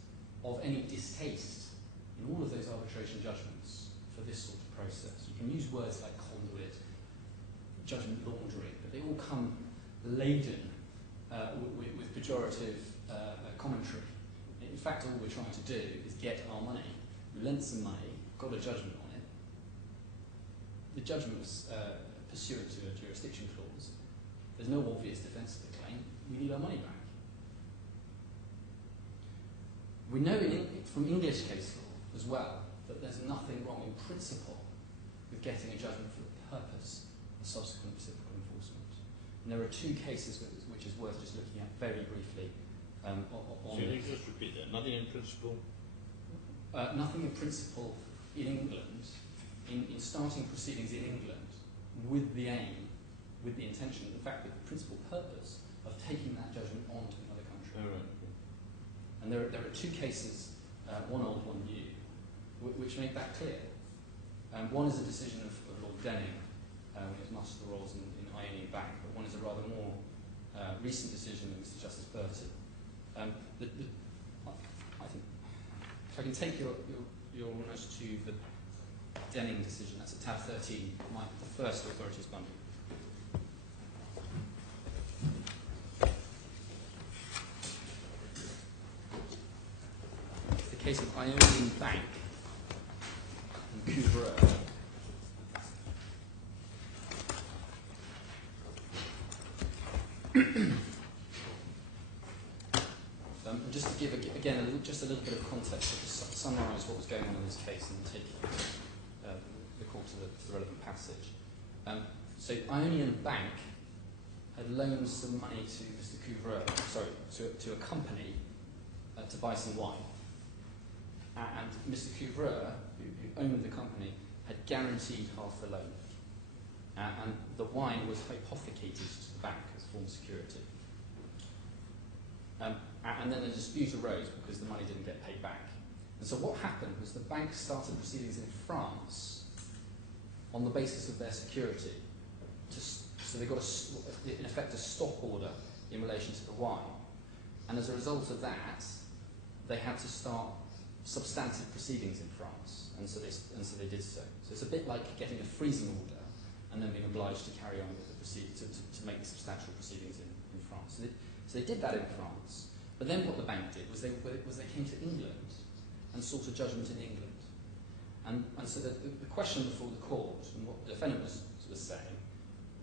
of any distaste in all of those arbitration judgments for this sort of process. You can use words like conduit, judgment laundering, but they all come laden with pejorative commentary. In fact, all we're trying to do is get our money. We lent some money, got a judgment on it. The judgment was pursuant to a jurisdiction clause. There's no obvious defence of the claim. We need our money back. We know from English case law as well that there's nothing wrong in principle with getting a judgment for the purpose of subsequent reciprocal enforcement. And there are two cases which is worth just looking at very briefly. So you just repeat that. Nothing in principle? Nothing in principle in England, in starting proceedings in England with the aim, with the intention, in fact, with the principal purpose of taking that judgment on to another country. Oh, right. And there are two cases, one old, one new, which make that clear. One is a decision of Lord Denning, when he was Master of the Rolls in Ionian Bank, but one is a rather more recent decision of Mr. Justice Bertie. I think, if I can take your honours to the Denning decision, that's at tab 13, the first authorities bundle. It's the case of Ionian Bank and Couvreur. Just to give, again, just a little bit of context, to summarise what was going on in this case and take the court to the relevant passage. So Ionian Bank had loaned some money to Mr. Couvreur, to a company to buy some wine. And Mr. Couvreur, who owned the company, had guaranteed half the loan. And the wine was hypothecated to the bank as form security. And then a dispute arose because the money didn't get paid back. And so what happened was the bank started proceedings in France on the basis of their security. So they got, in effect, a stop order in relation to the Hwang. And as a result of that, they had to start substantive proceedings in France. And so they did so. So it's a bit like getting a freezing order and then being obliged to carry on with the proceedings, to make the substantial proceedings in France. So they did that in France. But then what the bank did was they came to England and sought a judgment in England. And so the question before the court, and what the defendant was saying,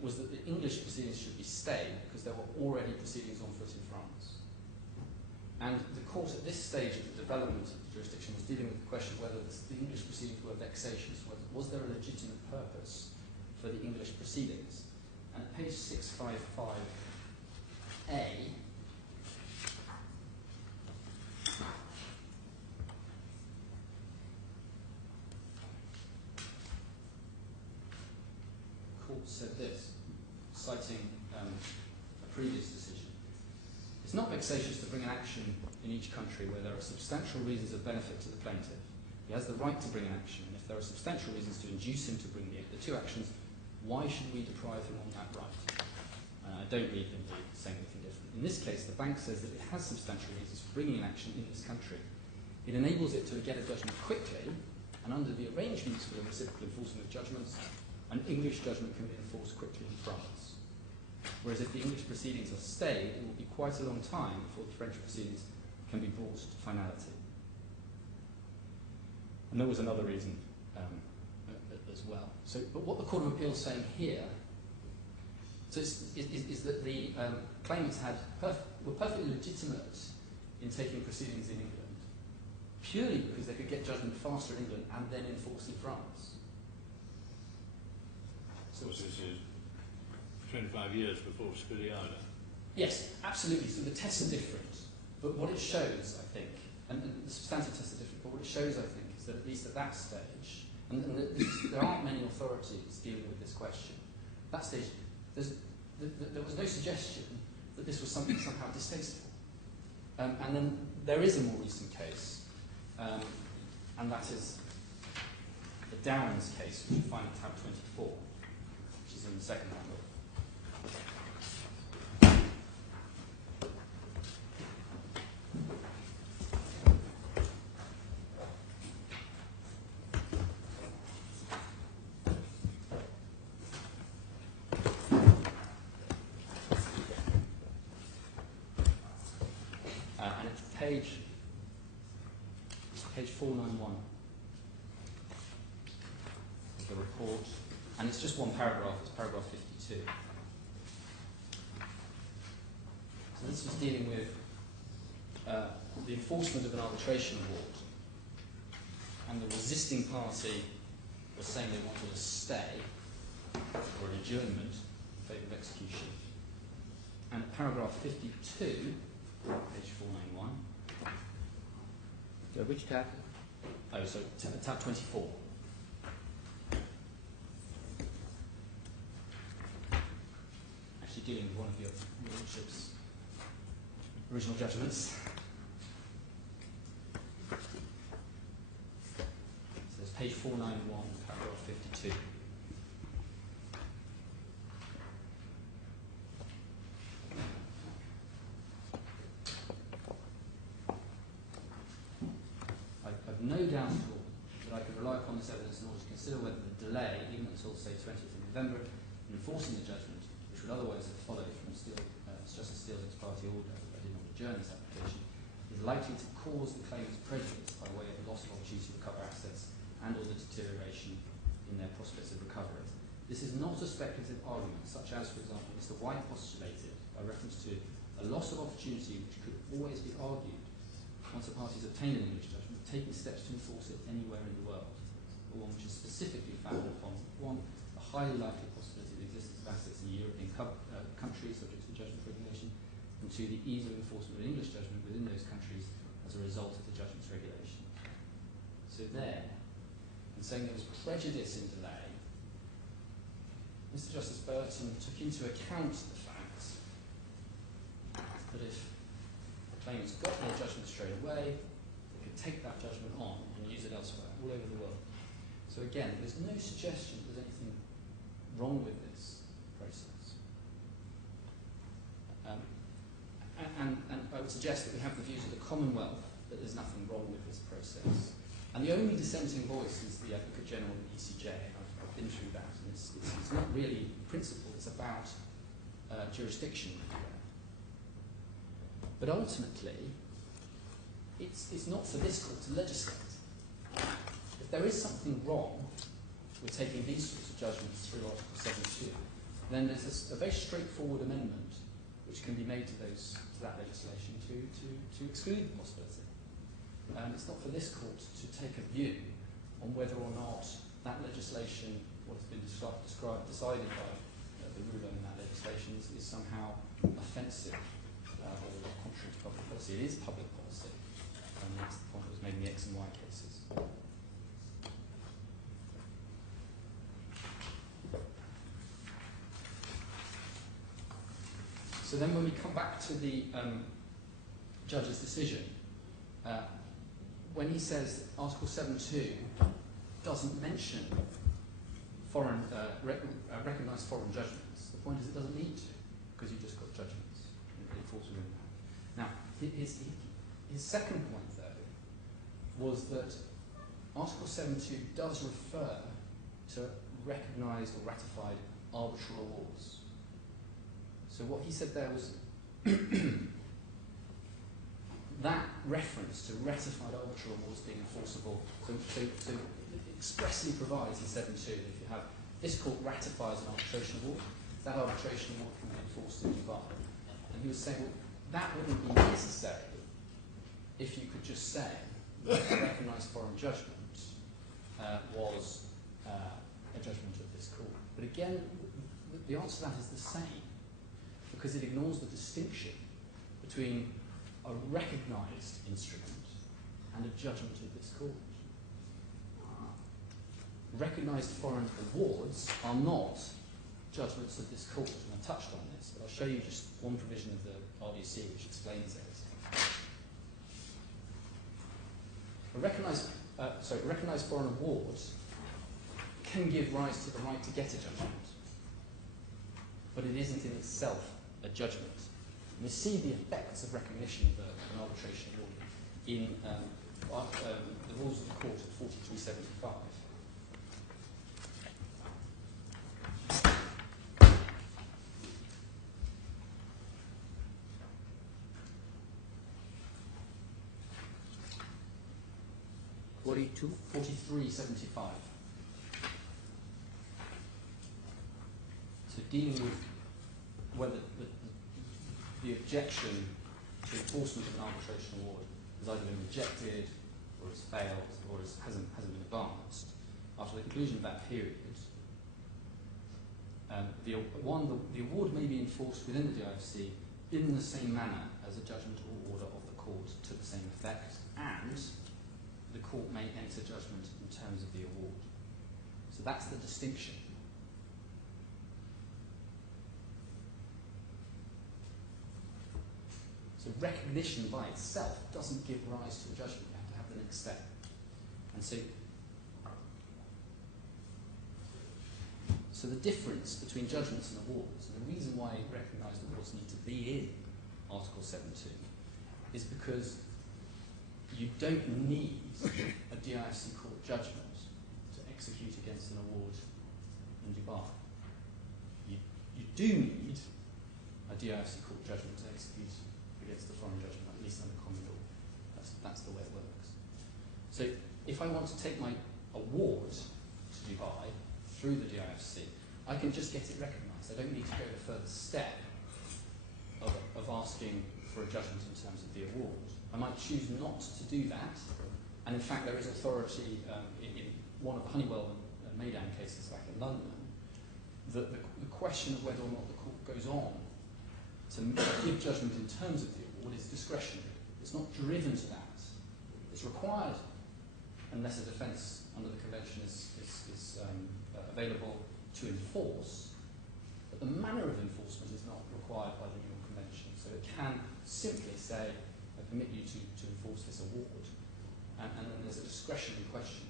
was that the English proceedings should be stayed because there were already proceedings on foot in France. And the court at this stage of the development of the jurisdiction was dealing with the question whether the English proceedings were vexatious, was there a legitimate purpose for the English proceedings. And at page 655A, said this, citing a previous decision. It's not vexatious to bring an action in each country where there are substantial reasons of benefit to the plaintiff. He has the right to bring an action, and if there are substantial reasons to induce him to bring the two actions, why should we deprive him on that right? I don't read him saying anything different. In this case, the bank says that it has substantial reasons for bringing an action in this country. It enables it to get a judgment quickly, and under the arrangements for the reciprocal enforcement of judgments, an English judgment can be enforced quickly in France. Whereas if the English proceedings are stayed, it will be quite a long time before the French proceedings can be brought to finality. And there was another reason as well. So, but what the Court of Appeal is saying here is that the claimants were perfectly legitimate in taking proceedings in England, purely because they could get judgment faster in England and then enforce in France. Of course, this is 25 years before Eyadah. Yes, absolutely. So the tests are different. But what it shows, I think, and the substantive tests are different, but what it shows, I think, is that at least at that stage, and there aren't many authorities dealing with this question, at that stage, there was no suggestion that this was something somehow distasteful. And then there is a more recent case, and that is the Downs case, which you find in tab 24. Which is in the second handle. And it's page 491 of the report. And it's just one paragraph, it's paragraph 52. So this was dealing with the enforcement of an arbitration award. And the resisting party was saying they wanted a stay or an adjournment in favour of execution. And at paragraph 52, page 491. Which tab? Oh, so tab 24. Dealing with one of your lordship's original judgments. So it's page 491, paragraph 52. I've no doubt at all that I could rely upon this evidence in order to consider whether the delay, even until, say, 20th of November, in enforcing the judgment, which would otherwise have followed from Justice Steele's ex parte order that I did not adjourn this application, is likely to cause the claimants prejudice by way of loss of opportunity to recover assets and or the deterioration in their prospects of recovery. This is not a speculative argument, such as, for example, Mr. White postulated by reference to a loss of opportunity which could always be argued once a party has obtained an English judgment, taking steps to enforce it anywhere in the world, or one which is specifically founded upon, one, a highly likely possibility of the existence of assets in European countries subject to the judgment regulation, and two, the ease of enforcement of an English judgment within those countries as a result of the judgment's regulation. So there, in saying there was prejudice in delay, Mr. Justice Burton took into account the fact that if claimants got their judgment straight away, they could take that judgment on and use it elsewhere, all over the world. So again, there's no suggestion there's anything wrong with this process. And I would suggest that we have the views of the Commonwealth that there's nothing wrong with this process. And the only dissenting voice is the Advocate General of the ECJ. I've been through that, and it's not really principle, it's about jurisdiction. But ultimately, it's not for this court to legislate. If there is something wrong with taking these sorts of judgments through Article 7.2, then there's a very straightforward amendment which can be made to that legislation to exclude the possibility. It's not for this court to take a view on whether or not that legislation, what has been decided by the ruler in that legislation, is somehow offensive or contrary to public policy. It is public policy, and that's the point that was made in the X and Y cases. So then when we come back to the judge's decision, when he says Article 7.2 doesn't mention recognised foreign judgments, the point is it doesn't need to, because you just got judgments. It falls within that. Now, his second point, though, was that Article 7.2 does refer to recognised or ratified arbitral awards. So what he said there was that reference to ratified arbitral awards being enforceable, so it expressly provides in 7.2 that if you have this court ratifies an arbitration award, that arbitration award can be enforced in Dubai. And he was saying, well, that wouldn't be necessary if you could just say that a recognised foreign judgment was a judgment of this court. But again, the answer to that is the same, because it ignores the distinction between a recognised instrument and a judgment of this court. Recognised foreign awards are not judgments of this court, and I touched on this, but I'll show you just one provision of the RDC which explains it. A recognised foreign award can give rise to the right to get a judgment, but it isn't in itself a judgment. And we see the effects of recognition of an arbitration award in the rules of the court at 4375. Forty-two. 4375. So dealing with whether the objection to enforcement of an arbitration award has either been rejected, or has failed, or hasn't been advanced, after the conclusion of that period, the award may be enforced within the DIFC in the same manner as a judgment or order of the court to the same effect, and the court may enter judgment in terms of the award. So that's the distinction. So recognition by itself doesn't give rise to a judgment. You have to have the next step. And so the difference between judgments and awards, and the reason why recognised awards need to be in Article 7.2, is because you don't need a DIFC court judgment to execute against an award in Dubai. You do need a DIFC court judgment to execute against a foreign judgment, at least under common law. That's the way it works. So if I want to take my award to Dubai through the DIFC, I can just get it recognised. I don't need to go the further step of asking for a judgment in terms of the award. I might choose not to do that, and in fact there is authority in one of the Honeywell and Maidan cases back in London, that the question of whether or not the court goes on to give judgment in terms of the award is discretionary. It's not driven to that. It's required unless a defence under the Convention is available to enforce, but the manner of enforcement is not required by the New York Convention. So it can simply say, permit you to enforce this award. And then there's a discretionary question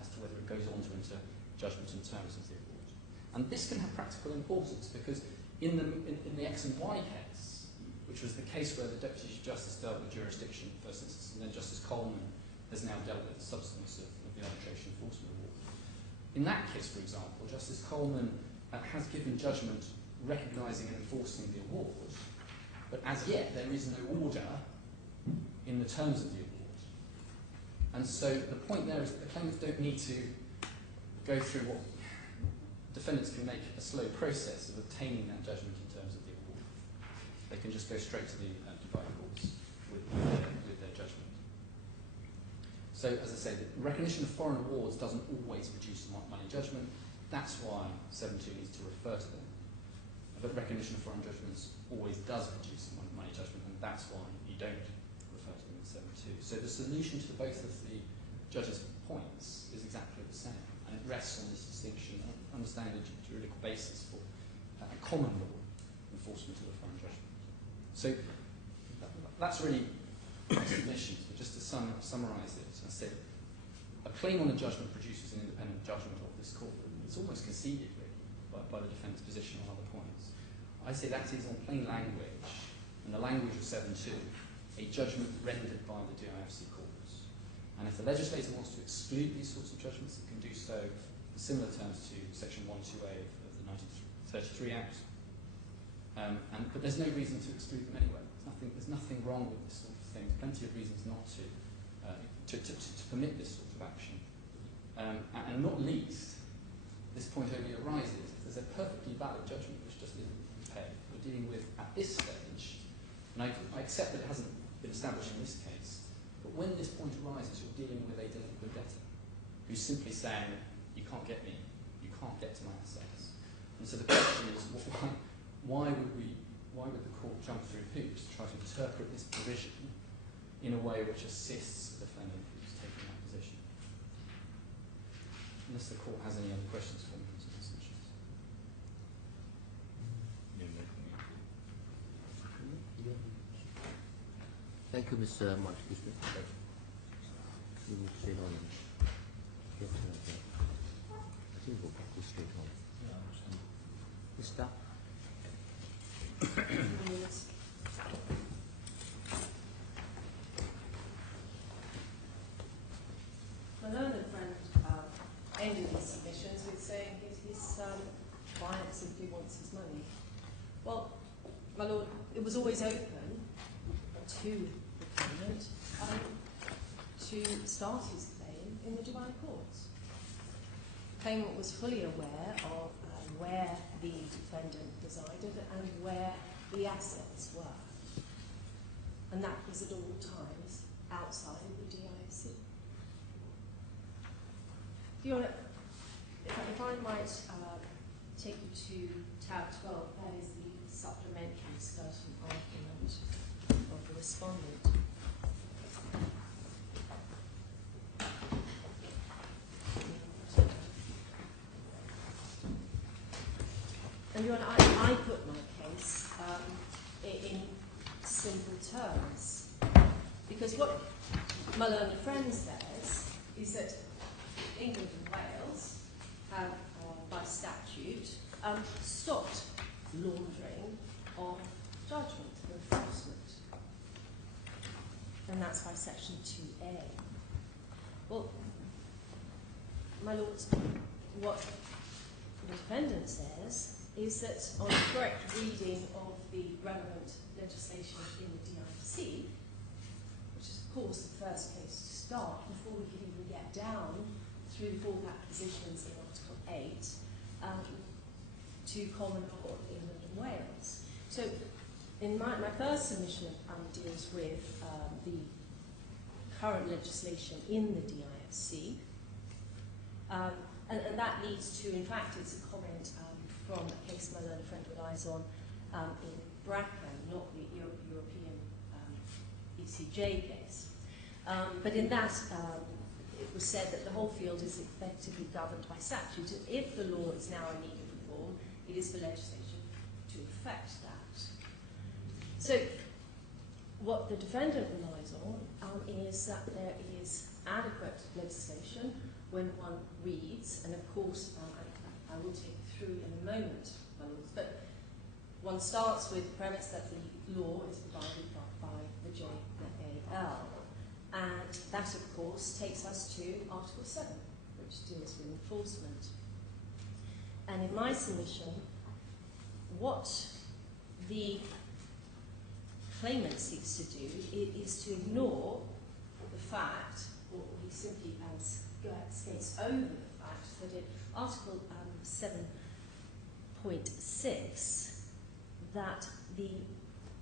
as to whether it goes on to enter judgment in terms of the award. And this can have practical importance because in the X and Y case, which was the case where the Deputy Chief Justice dealt with jurisdiction in the first instance, and then Justice Coleman has now dealt with the substance of the arbitration enforcement award. In that case, for example, Justice Coleman has given judgment recognising and enforcing the award, but as yet there is no order in the terms of the award. And so the point there is that the claimants don't need to go through what defendants can make a slow process of obtaining that judgment in terms of the award. They can just go straight to the Dubai courts with their judgment. So, as I say, the recognition of foreign awards doesn't always produce money judgment. That's why 7.2 needs to refer to them. But recognition of foreign judgments always does produce money judgment, and that's why you don't refer to them in 7.2. So the solution to both of the judges' points is exactly the same, and it rests on this distinction, understanding the juridical basis for a common law enforcement of a foreign judgment. So that's really my submissions, but just to summarise it, I said a claim on a judgment produces an independent judgment of this court. It's almost conceded, really, by the defendant's position on other points. I say that is on plain language, and the language of 7.2, a judgment rendered by the DIFC courts. And if the legislator wants to exclude these sorts of judgments, it can do so in similar terms to Section 1.2a of the 1933 Act. But there's no reason to exclude them anyway. There's nothing wrong with this sort of thing. There's plenty of reasons not to permit this sort of action. And not least, this point only arises if there's a perfectly valid judgment which just isn't paid. We're dealing with, at this stage, and I accept that it hasn't been established in this case, but when this point arises, you're dealing with a delinquent debtor who's simply saying, you can't get me, you can't get to my assets. And so the question is, why would the court jump through hoops to try to interpret this provision in a way which assists the defendant who's taking that position? Unless the court has any other questions for me. Thank you, Mr. Montefiore. You will straight on. Get to that. I think we'll go straight on. Mr. My learned friend ended his submissions with saying his client simply wants his money. Well, my lord, it was always open to the claimant to start his claim in the Dubai courts. The claimant was fully aware of where the defendant resided and where the assets were. And that was at all times outside of the DIFC. If I might take you to tab 12, that is the supplementary skeleton argument of the respondent. And I put my case in simple terms, because what my learned friend says is that England and Wales have, by statute, stopped laundering of judgment and enforcement. And that's by Section 2A. Well, my lords, what the defendant says is that on a correct reading of the relevant legislation in the DIFC, which is of course the first place to start before we can even get down through the fallback positions in Article 8 to common law in England and Wales. So in my first submission deals with the current legislation in the DIFC, and that leads to, in fact, it's a comment from a case my learned friend relies on in Brackham, not the European ECJ case. But in that, it was said that the whole field is effectively governed by statute. And if the law is now in need of reform, it is for legislation to effect that. So what the defendant relies on is that there is adequate legislation when one reads, and of course I will take you through in a moment, my lords, but one starts with the premise that the law is provided by the JAL, and that of course takes us to Article 7, which deals with enforcement. And in my submission, what the claimant seeks to do is to ignore the fact, or he simply skates over the fact that in Article 7.6 that the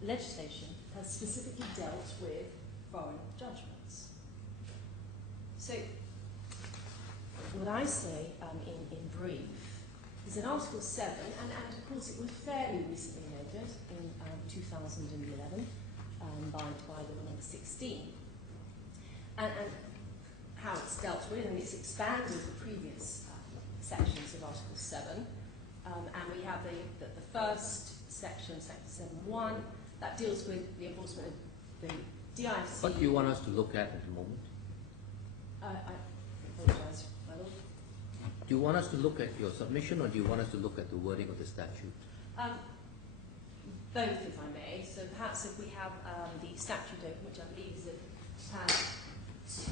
legislation has specifically dealt with foreign judgments. So what I say in brief is that Article 7, and of course it was fairly recently amended in 2011 by the number 16, and how it's dealt with, and it's expanded the previous sections of Article 7, and we have the first section, Section 7.1, that deals with the enforcement of the DIFC. What do you want us to look at the moment? I apologise, my lord. Do you want us to look at your submission, or do you want us to look at the wording of the statute? Both, if I may. So perhaps if we have the statute open, which I believe is at tab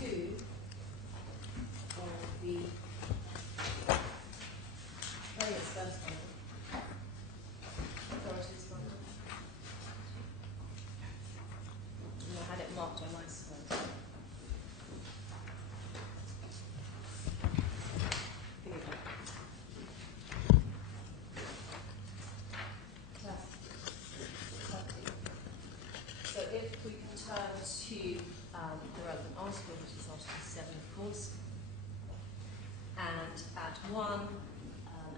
2 of the first one. Authorities bundle. And I had it marked on my slide. Here we go. So if we can turn to the relevant article, which is Article 7, of course, and at 1,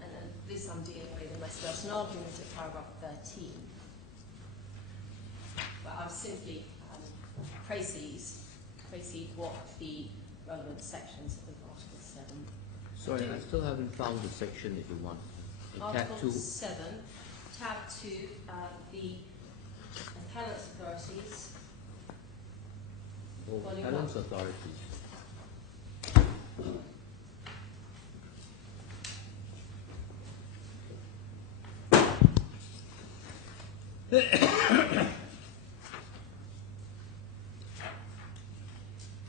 and this I'm dealing with in my first argument at paragraph 13. But I'll simply precede what the relevant sections of Article 7 Sorry, do. I still haven't found the section that you want. In tab Article 2. 7, tab 2, the appellant's authorities. Oh, Volume appellant's 1. authorities.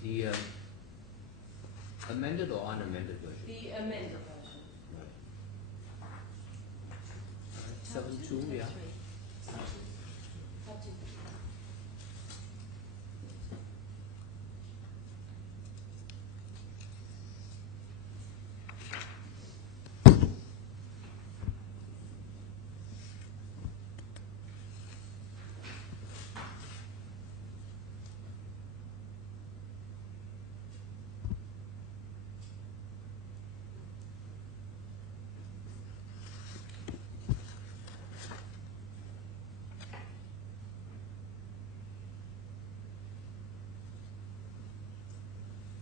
The amended or unamended version? The amended version. Right. 7.2, yeah. Tab 2.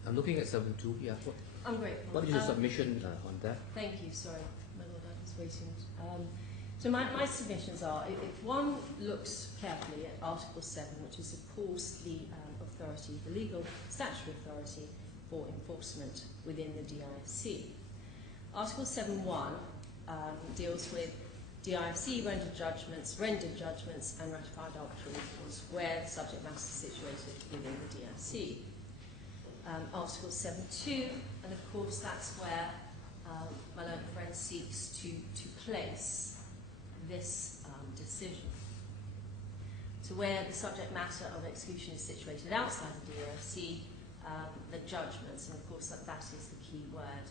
I'm looking at 7.2, yeah. I'm grateful. What is your submission on that? Thank you. Sorry, my lord, I was waiting. So my submissions are, if one looks carefully at Article 7, which is of course the authority, the legal statutory authority for enforcement within the DIFC. Article 7.1 deals with DIFC rendered judgments, and ratified arbitral awards where the subject matter is situated within the DIFC. Article 7.2, and of course that's where my learned friend seeks to place this decision. So where the subject matter of execution is situated outside the DIFC, the judgments, and of course that is the key word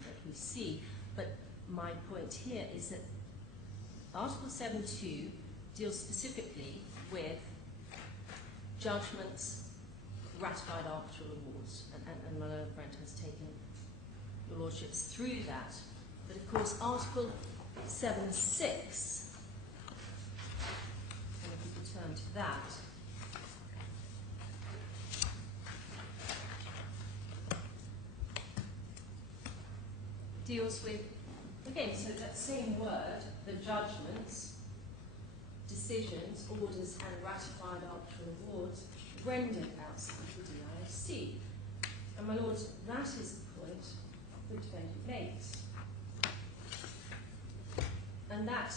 that we see. But my point here is that Article 7.2 deals specifically with judgments, ratified arbitral awards, and my learned friend has taken your lordships through that. But of course, Article 7.6, and if we could turn to that, deals with, again, so that same word, the judgments, decisions, orders and ratified arbitral awards rendered outside the DIFC. And my lords, that is the point the defendant makes. And that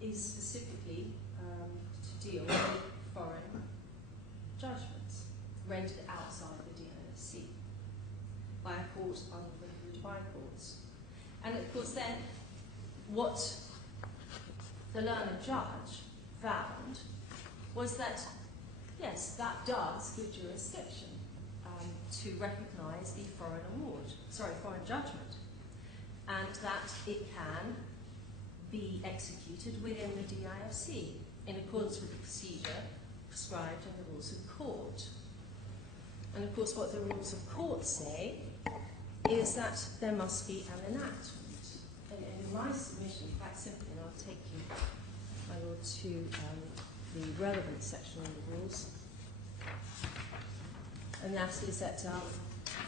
is specifically to deal with foreign judgments rendered outside the DIFC by a court other than the Dubai courts. And of course then, what the learned judge found was that, yes, that does give jurisdiction to recognise the foreign judgment, and that it can be executed within the DIFC in accordance with the procedure prescribed in the rules of court. And of course what the rules of court say is that there must be an enactment. And in my submission, quite simply, and I'll take you, my lord, to the relevant section of the rules, and that is at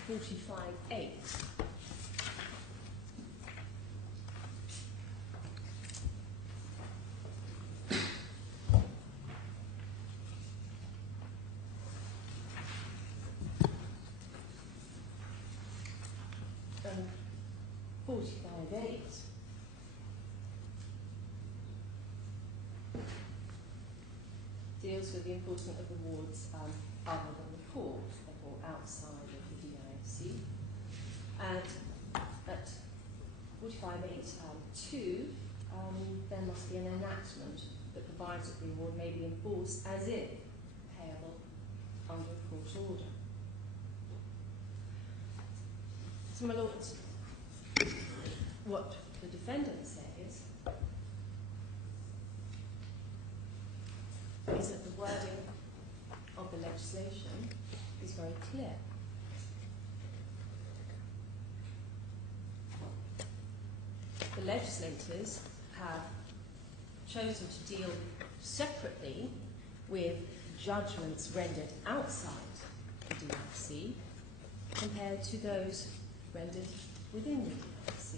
45.8. And 45.8 deals with the enforcement of awards other than the court, or outside of the DIFC. And at 45.8.2, there must be an enactment that provides that the award may be enforced as if payable under a court order. So, my lords, what the defendant says is that the wording of the legislation is very clear. The legislators have chosen to deal separately with judgments rendered outside the DIFC compared to those rendered within the DIFC.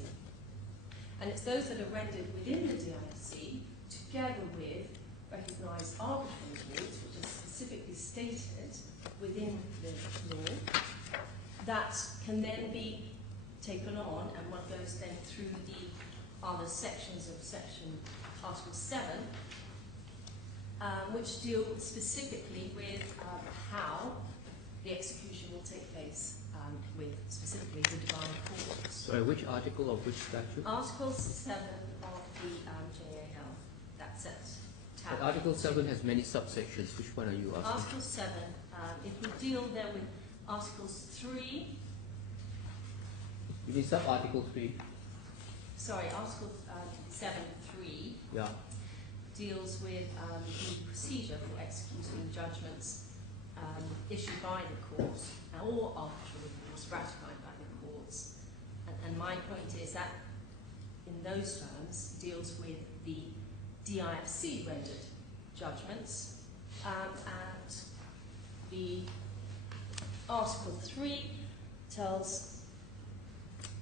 And it's those that are rendered within the DIFC, together with recognised arbitral awards, which are specifically stated within the law, that can then be taken on, and one goes then through the other sections of Article 7, which deal specifically with how the execution will take place with specifically the divine courts. Sorry, which article of which statute? Article 7 of the JAL, that's it. But Article 7 has many subsections. Which one are you asking? Article 7, it will deal then with Articles 3. You mean sub-Article 3? Sorry, Article 7.3 Yeah. deals with the procedure for executing judgments issued by the courts or arbitral awards ratified by the courts. And my point is that in those terms deals with the DIFC rendered judgments, and the Article 3 tells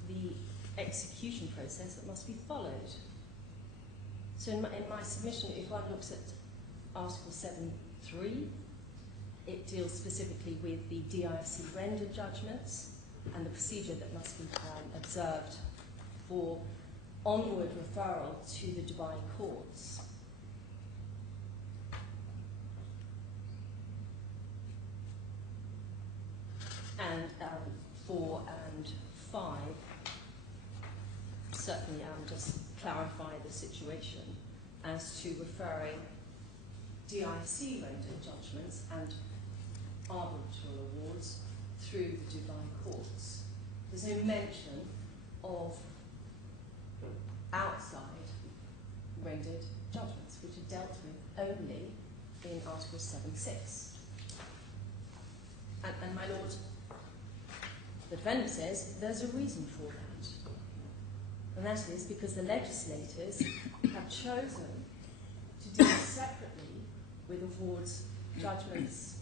the execution process that must be followed. So in my submission, if one looks at Article 7.3, it deals specifically with the DIFC rendered judgments and the procedure that must be observed for onward referral to the Dubai courts. And 4 and 5 certainly just clarify the situation as to referring DIFC rendered judgments and arbitral awards through the Dubai courts. There's no mention of outside rendered judgments, which are dealt with only in Article 7.6. And my lord, the defendant says there's a reason for that. And that is because the legislators have chosen to deal separately with awards, judgments,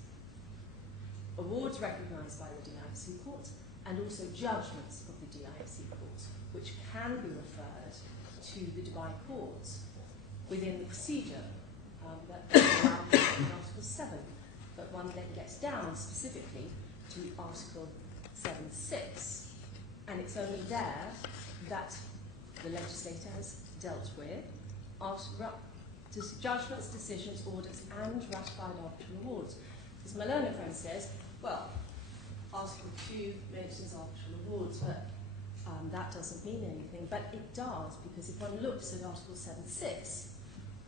awards recognised by the DIFC courts, and also judgments of the DIFC courts, which can be referred to the Dubai courts within the procedure that allow in Article 7. But one then gets down specifically to Article 7.6, and it's only there that the legislator has dealt with judgments, decisions, orders, and ratified arbitral awards. Because my learned friend says, well, Article 2 mentions arbitral awards, but that doesn't mean anything. But it does, because if one looks at Article 7.6,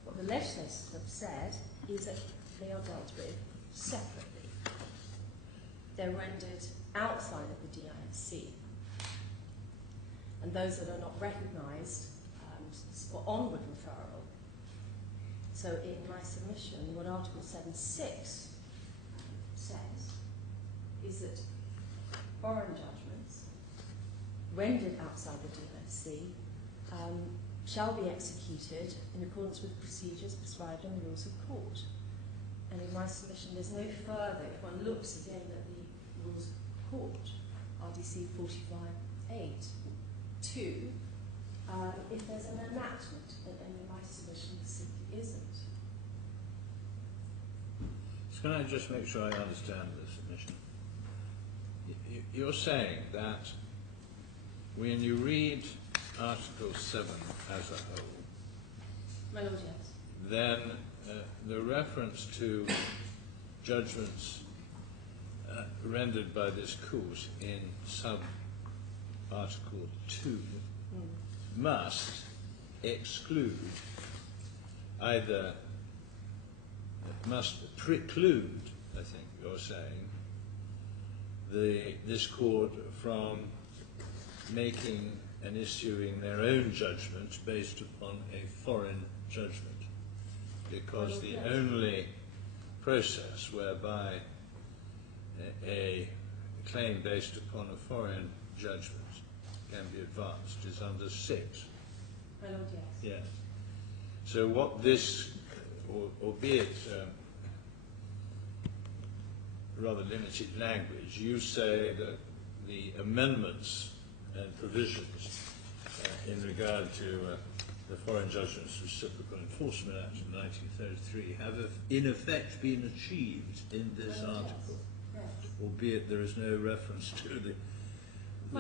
what the legislators have said is that they are dealt with separately. They're rendered outside of the DIFC. And those that are not recognised for onward referral. So in my submission, what Article 7.6 says is that foreign judgments rendered outside the DFC shall be executed in accordance with procedures prescribed in the rules of court. And in my submission, there's no further, if one looks again at the rules of court, RDC 45.8.2, if there's an enactment, and in my submission, there simply isn't. So can I just make sure I understand the submission? You're saying that when you read Article 7 as a whole, My Lord, yes. then the reference to judgments rendered by this court in sub-Article 2 must exclude either, must preclude, I think you're saying, this court from making and issuing their own judgment based upon a foreign judgment. Because the only process whereby a claim based upon a foreign judgment can be advanced is under 6. My Lord, yes. Yeah. So what this, albeit rather limited language, you say that the amendments and provisions in regard to the Foreign Judgments Reciprocal Enforcement Act of 1933 have in effect been achieved in this article, Yes. albeit there is no reference to the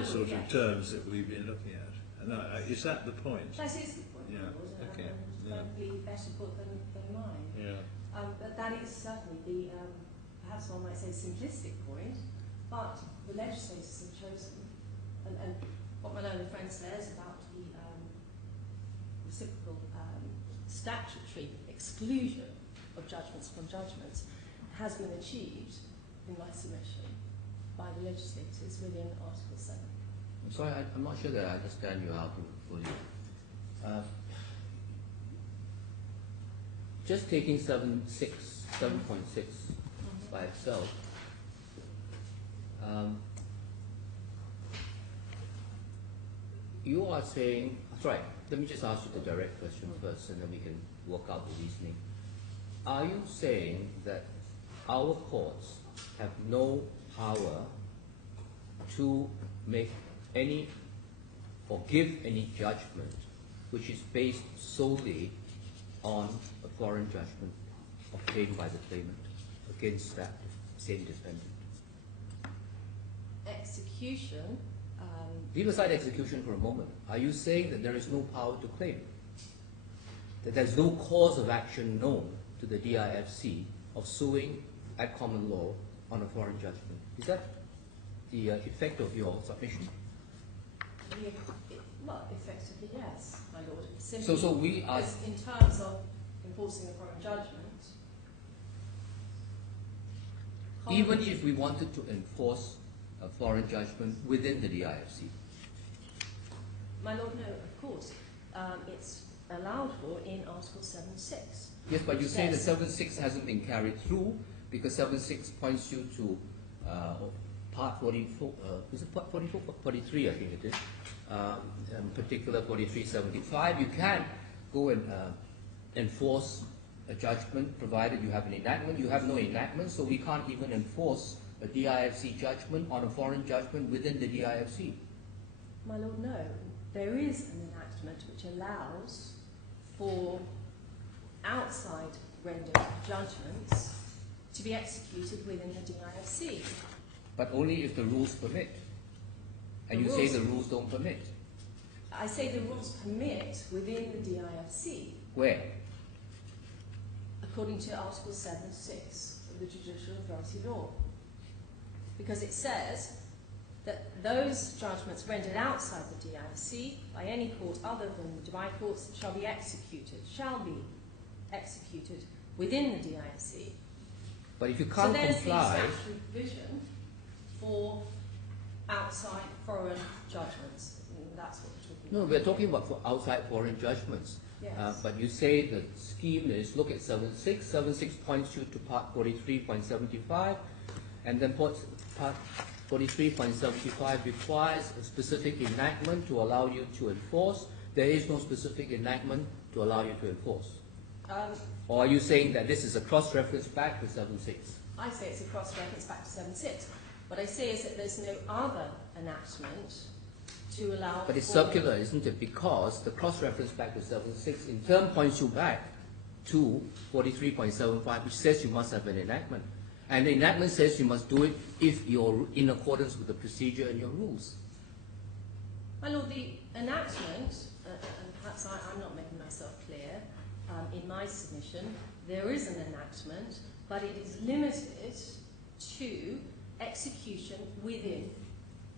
sort of terms that we've been looking at. And is that the point? That is the point, Yeah. my Lord, Okay. and Yeah. frankly better put than mine. Yeah. But that is certainly the, perhaps one might say, simplistic point, but the legislators have chosen, and what my learned friend says about the reciprocal statutory exclusion of judgments from judgments has been achieved, in my submission, by the legislators within Article 7. I'm sorry, I'm not sure that I understand your argument fully. Just taking 7.6 by itself, you are saying, sorry, let me just ask you the direct question first and then we can work out the reasoning. Are you saying that our courts have no power to make any or give any judgment which is based solely on a foreign judgment obtained by the claimant against that same defendant? Execution. Leave aside execution for a moment. Are you saying that there is no power to claim? That there's no cause of action known to the DIFC of suing at common law on a foreign judgment? Is that the effect of your submission? Well, effectively, yes, my Lord. Simply So we are... because in terms of enforcing a foreign judgment, even if we wanted to enforce a foreign judgment within the DIFC? my Lord, no, of course. It's allowed for in Article 7.6. Yes, but you say that 7.6 hasn't been carried through because 7.6 points you to Part 44, is it Part 44? 43, I think it is. In particular, 4375. You can go and enforce a judgment provided you have an enactment. You have no enactment, so we can't even enforce a DIFC judgment on a foreign judgment within the DIFC. My Lord, no. There is an enactment which allows for outside rendered judgments to be executed within the DIFC. But only if the rules permit. And The you say rules- the rules don't permit. I say the rules permit within the DIFC, Where? according to Article 7(6) of the Judicial Authority Law. Because it says that those judgments rendered outside the DIFC by any court other than the Dubai courts shall be executed within the DIFC. But if you So can't there's comply, the statutory provision for outside foreign judgments. That's what we're talking no, about. we're talking about for outside foreign judgments. Yes. But you say the scheme is look at 7.6. 7.6 points you to part 43.75, and then part 43.75 requires a specific enactment to allow you to enforce. There is no specific enactment to allow you to enforce. Or are you saying that this is a cross-reference back to 7.6? I say it's a cross-reference back to 7(6). What I say is that there's no other enactment to allow. But it's for- circular, isn't it? Because the cross-reference back to 7.6 in turn points you back to 43.75, which says you must have an enactment. And the enactment says you must do it if you're in accordance with the procedure and your rules. My lord, the enactment, and perhaps I'm not making myself clear in my submission, there is an enactment, but it is limited to execution within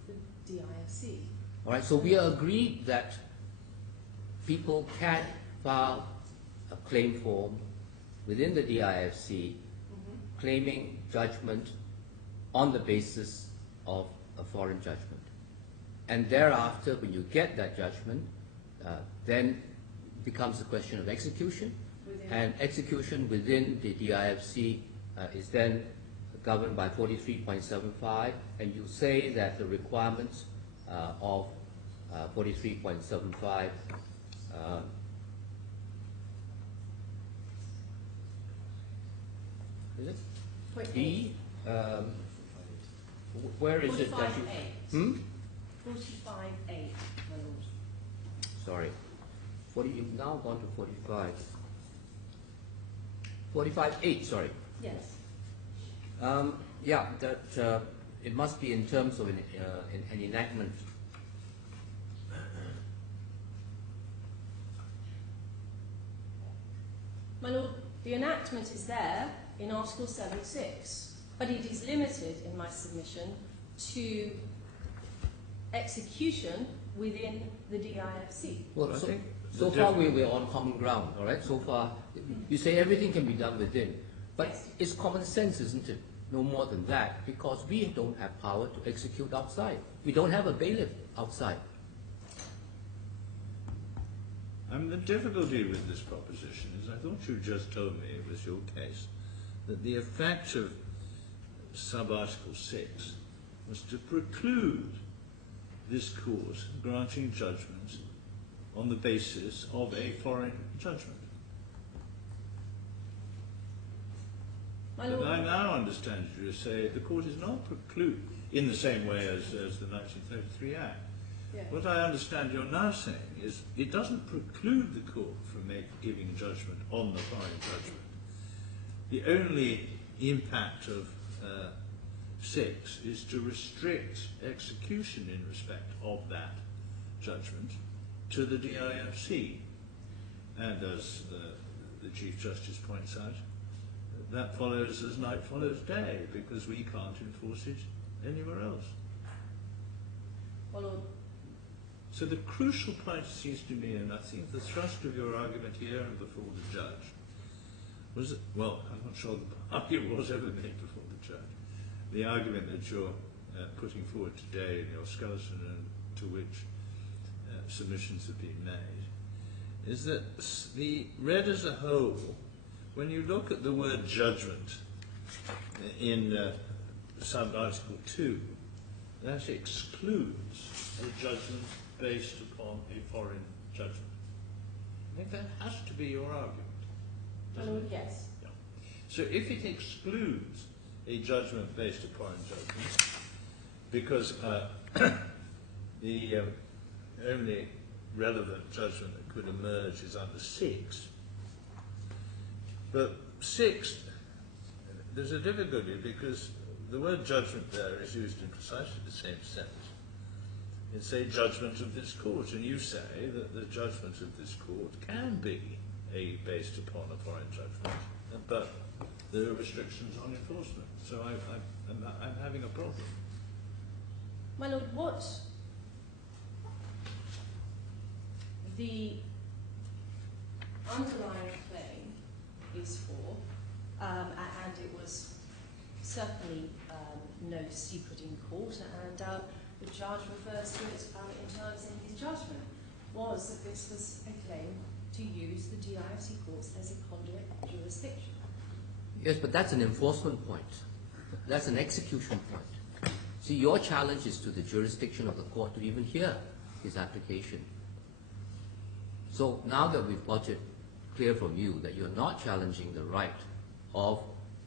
the DIFC. All right, so we are agreed that people can file a claim form within the DIFC claiming judgment on the basis of a foreign judgment. And thereafter, when you get that judgment, then becomes a question of execution. And execution within the DIFC is then governed by 43.75, and you say that the requirements of 43.75 is it? Point D, where is it that you... 45(8). 45(8), my lord. Sorry. You've now gone to 45. 45.8, sorry. Yes. Yeah, that it must be in terms of an enactment. My lord, the enactment is there in Article 7(6), but it is limited in my submission to execution within the DIFC. Well, I think so far we're on common ground, all right? So far, you say everything can be done within, but Yes. it's common sense, isn't it? No more than that, because we don't have power to execute outside. We don't have a bailiff outside. The difficulty with this proposition is I thought you just told me it was your case that the effect of sub-article 6 was to preclude this court granting judgment on the basis of a foreign judgment. My But lord, I now understand you to say the court is not preclude in the same way as the 1933 Act. yeah. What I understand you're now saying is it doesn't preclude the court from giving judgment on the foreign judgment. The only impact of 6 is to restrict execution in respect of that judgment to the DIFC. And as the Chief Justice points out, that follows as night follows day because we can't enforce it anywhere else. My lord, So the crucial point seems to me, and I think the thrust of your argument here and before the judge, was, well, I'm not sure the argument was ever made before the judge. The argument that you're putting forward today in your skeleton and to which submissions have been made, is that the read as a whole, when you look at the word judgment in sub-article 2, that excludes a judgment based upon a foreign judgment. I think that has to be your argument. my doesn't lord, it? yes. Yeah. So if it excludes a judgment based upon judgment, because the only relevant judgment that could emerge is under 6, But sixth, there's a difficulty because the word judgment there is used in precisely the same sense. It's a judgment of this court, and you say that the judgment of this court can be based upon a foreign judgment, but there are restrictions on enforcement. So I'm having a problem. My Lord, what the underlying claim is for, and it was certainly no secret in court, and the judge refers to it in terms in his judgment, was that this was a claim to use the DIFC courts as a conduit jurisdiction. Yes, but that's an enforcement point. That's an execution point. See, your challenge is to the jurisdiction of the court to even hear his application. So now that we've got it clear from you that you're not challenging the right of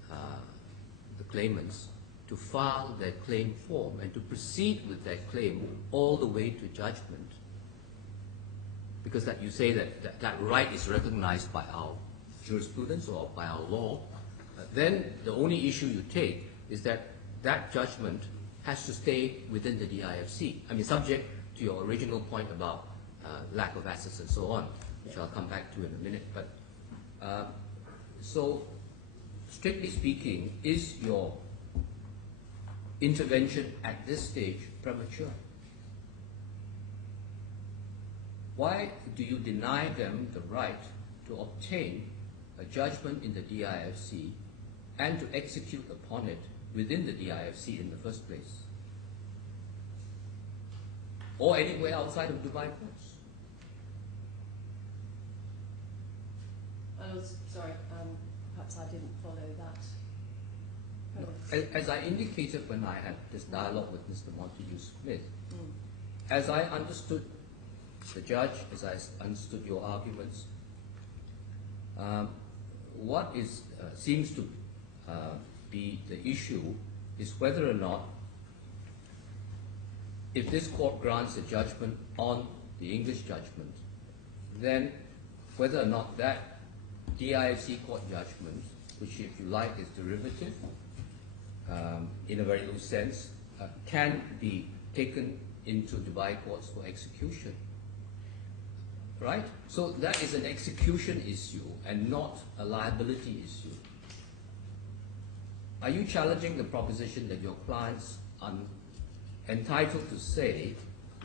the claimants to file their claim form and to proceed with their claim all the way to judgment, because that you say that right is recognized by our jurisprudence or by our law, then the only issue you take is that that judgment has to stay within the DIFC. I mean, subject to your original point about lack of assets and so on, which I'll come back to in a minute. But so, strictly speaking, is your intervention at this stage premature? Why do you deny them the right to obtain a judgment in the DIFC and to execute upon it within the DIFC in the first place? Or anywhere outside of Dubai courts? I was sorry, perhaps I didn't follow that. As I indicated when I had this dialogue with Mr. Montague-Smith, as I understood the judge, as I understood your arguments, what seems to be the issue is whether or not, if this court grants a judgment on the English judgment, then whether or not that DIFC court judgment, which if you like is derivative, in a very loose sense, can be taken into Dubai courts for execution. Right? So that is an execution issue and not a liability issue. Are you challenging the proposition that your clients are entitled to say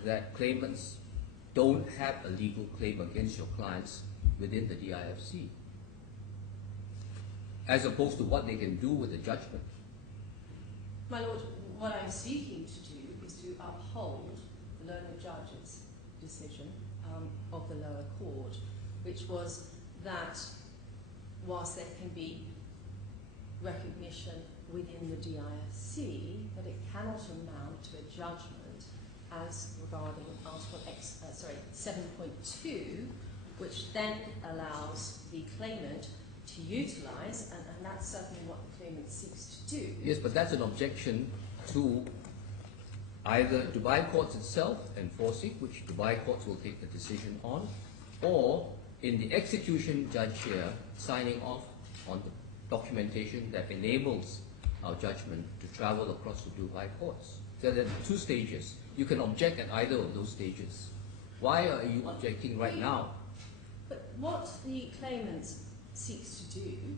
that claimants don't have a legal claim against your clients within the DIFC, as opposed to what they can do with the judgment? My Lord, what I'm seeking to do is to uphold the learned judge's decision of the lower court, which was that whilst there can be recognition within the DIFC, that it cannot amount to a judgment as regarding Article 7.2, which then allows the claimant to utilise, and that's certainly what the claimant seeks to do. Yes, but that's an objection to either Dubai courts itself enforcing, which Dubai courts will take the decision on, or in the execution judge here signing off on the documentation that enables our judgment to travel across the Dubai courts. So there are two stages. You can object at either of those stages. Why are you objecting right now? But what the claimant seeks to do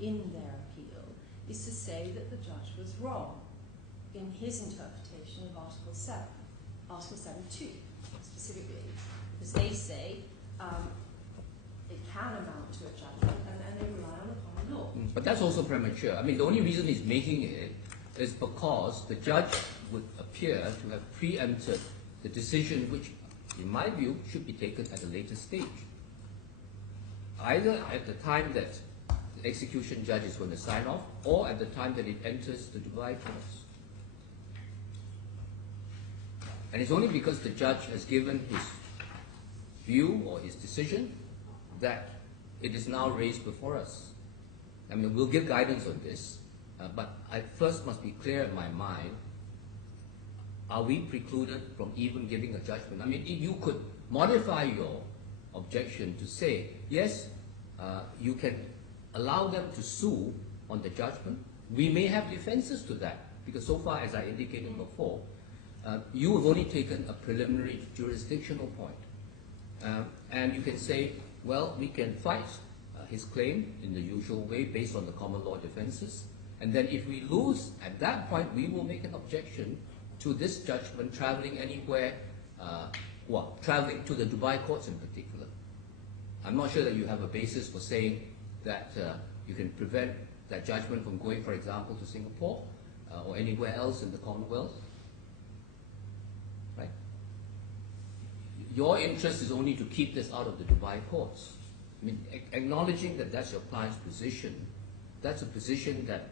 in their appeal is to say that the judge was wrong in his interpretation of Article 7, Article 7.2 specifically, because they say it can amount to a judgment and they rely on the common law. But that's also premature. I mean, the only reason he's making it is because the judge would appear to have preempted the decision which, in my view, should be taken at a later stage. Either at the time that the execution judge is going to sign off, or at the time that it enters the Dubai courts. And it's only because the judge has given his view or his decision that it is now raised before us. I mean, we'll give guidance on this, but I first must be clear in my mind, are we precluded from even giving a judgment? I mean, you could modify your objection to say, yes, you can allow them to sue on the judgment. We may have defenses to that, because so far, as I indicated before, you have only taken a preliminary jurisdictional point. And you can say, well, we can fight his claim in the usual way based on the common law defenses. And then if we lose, at that point, we will make an objection to this judgment traveling anywhere, traveling to the Dubai courts in particular. I'm not sure that you have a basis for saying that you can prevent that judgment from going, for example, to Singapore or anywhere else in the Commonwealth. Right? Your interest is only to keep this out of the Dubai courts. I mean, acknowledging that that's your client's position, that's a position that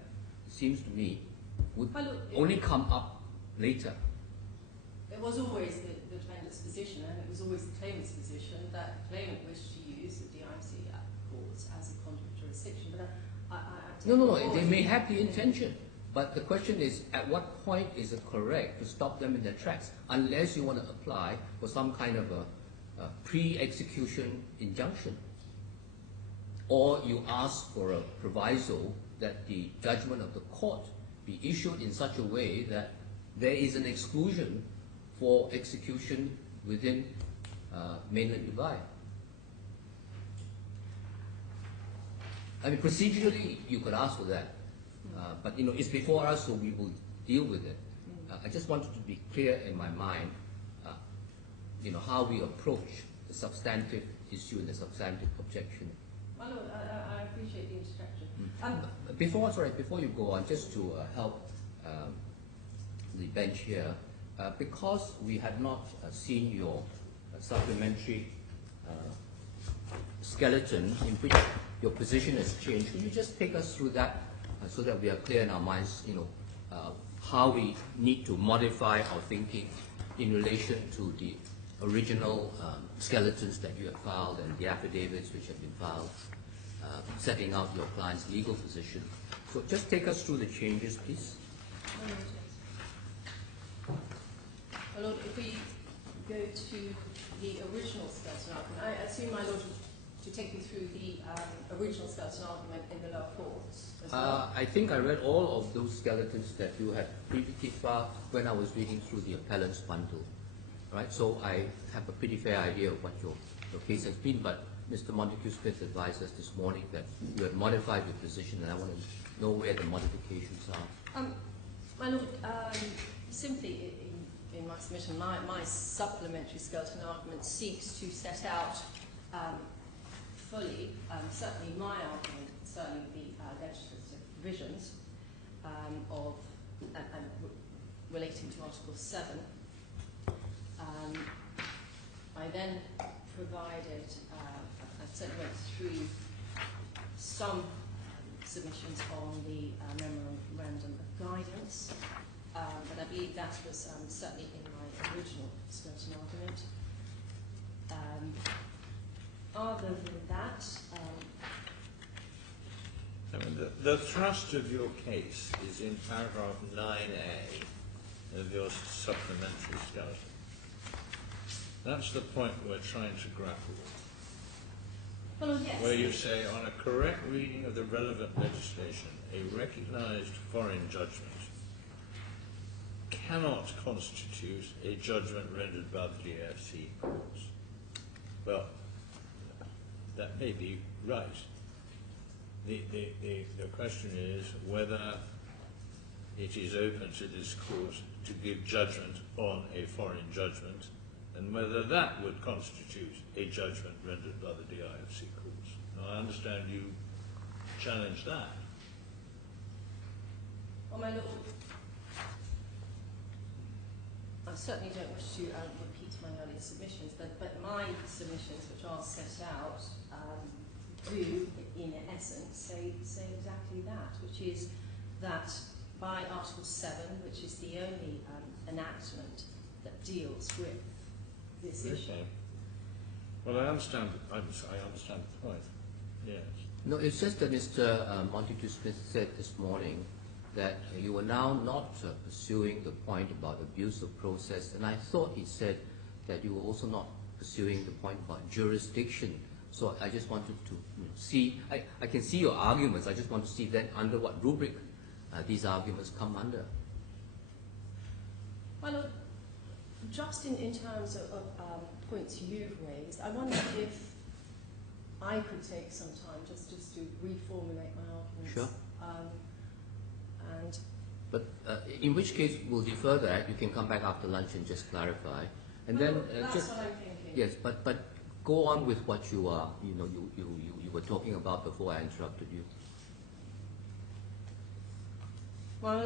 seems to me would only come up later. It was always the defendant's position, and it was always the claimant's position that the claimant wished to use the DIC courts as a conduit of jurisdiction. But No, they may have the intention, but the question is, at what point is it correct to stop them in their tracks, unless you want to apply for some kind of a pre-execution injunction, or you ask for a proviso that the judgment of the court be issued in such a way that there is an exclusion for execution within mainland Dubai. I mean, procedurally, you could ask for that, but it's before us, so we will deal with it. I just wanted to be clear in my mind, how we approach the substantive issue and the substantive objection. Well, no, I appreciate the interjection. Before you go on, just to help the bench here, because we had not seen your supplementary skeleton in which your position has changed, could you just take us through that so that we are clear in our minds, how we need to modify our thinking in relation to the original skeletons that you have filed and the affidavits which have been filed, setting out your client's legal position. So just take us through the changes, please. My Lord, if we go to the original skeleton argument, I assume, my Lord, to take you through the original skeleton argument in the lower courts as well. I think I read all of those skeletons that you had previously filed when I was reading through the appellant's bundle. Right? So I have a pretty fair idea of what your case has been, but Mr. Montague-Smith advised us this morning that you had modified your position, and I want to know where the modifications are. My Lord, simply in my submission, my supplementary skeleton argument seeks to set out fully, certainly my argument concerning the legislative provisions of and relating to Article 7. I then provided, I certainly went through some submissions on the memorandum of guidance, but I believe that was certainly in my original skeleton argument. Other than that, I mean, the thrust of your case is in paragraph 9A of your supplementary skeleton. That's the point we're trying to grapple with. well, yes. Where you say, on a correct reading of the relevant legislation, a recognised foreign judgment cannot constitute a judgment rendered by the DFC courts. Well, that may be right. The question is whether it is open to this court to give judgment on a foreign judgment, and whether that would constitute a judgment rendered by the DIFC courts. Now, I understand you challenge that. Well, my Lord, I certainly don't wish to repeat my earlier submissions, but my submissions, which are set out, do, in essence, say exactly that, which is that by Article 7, which is the only enactment that deals with this issue. Well, I understand the point. Yes. No, it's just that Mr. Montague-Smith said this morning that you were now not pursuing the point about abuse of process, and I thought he said that you were also not pursuing the point about jurisdiction. So I just wanted to see, I can see your arguments, I just want to see then under what rubric these arguments come under. Well, just in terms of points you've raised, I wonder if I could take some time just to reformulate my arguments. Sure. And But in which case we'll defer that, you can come back after lunch and just clarify. And well, then that's just, what I'm thinking. yes, but go on with what you are, you were talking about before I interrupted you. Well,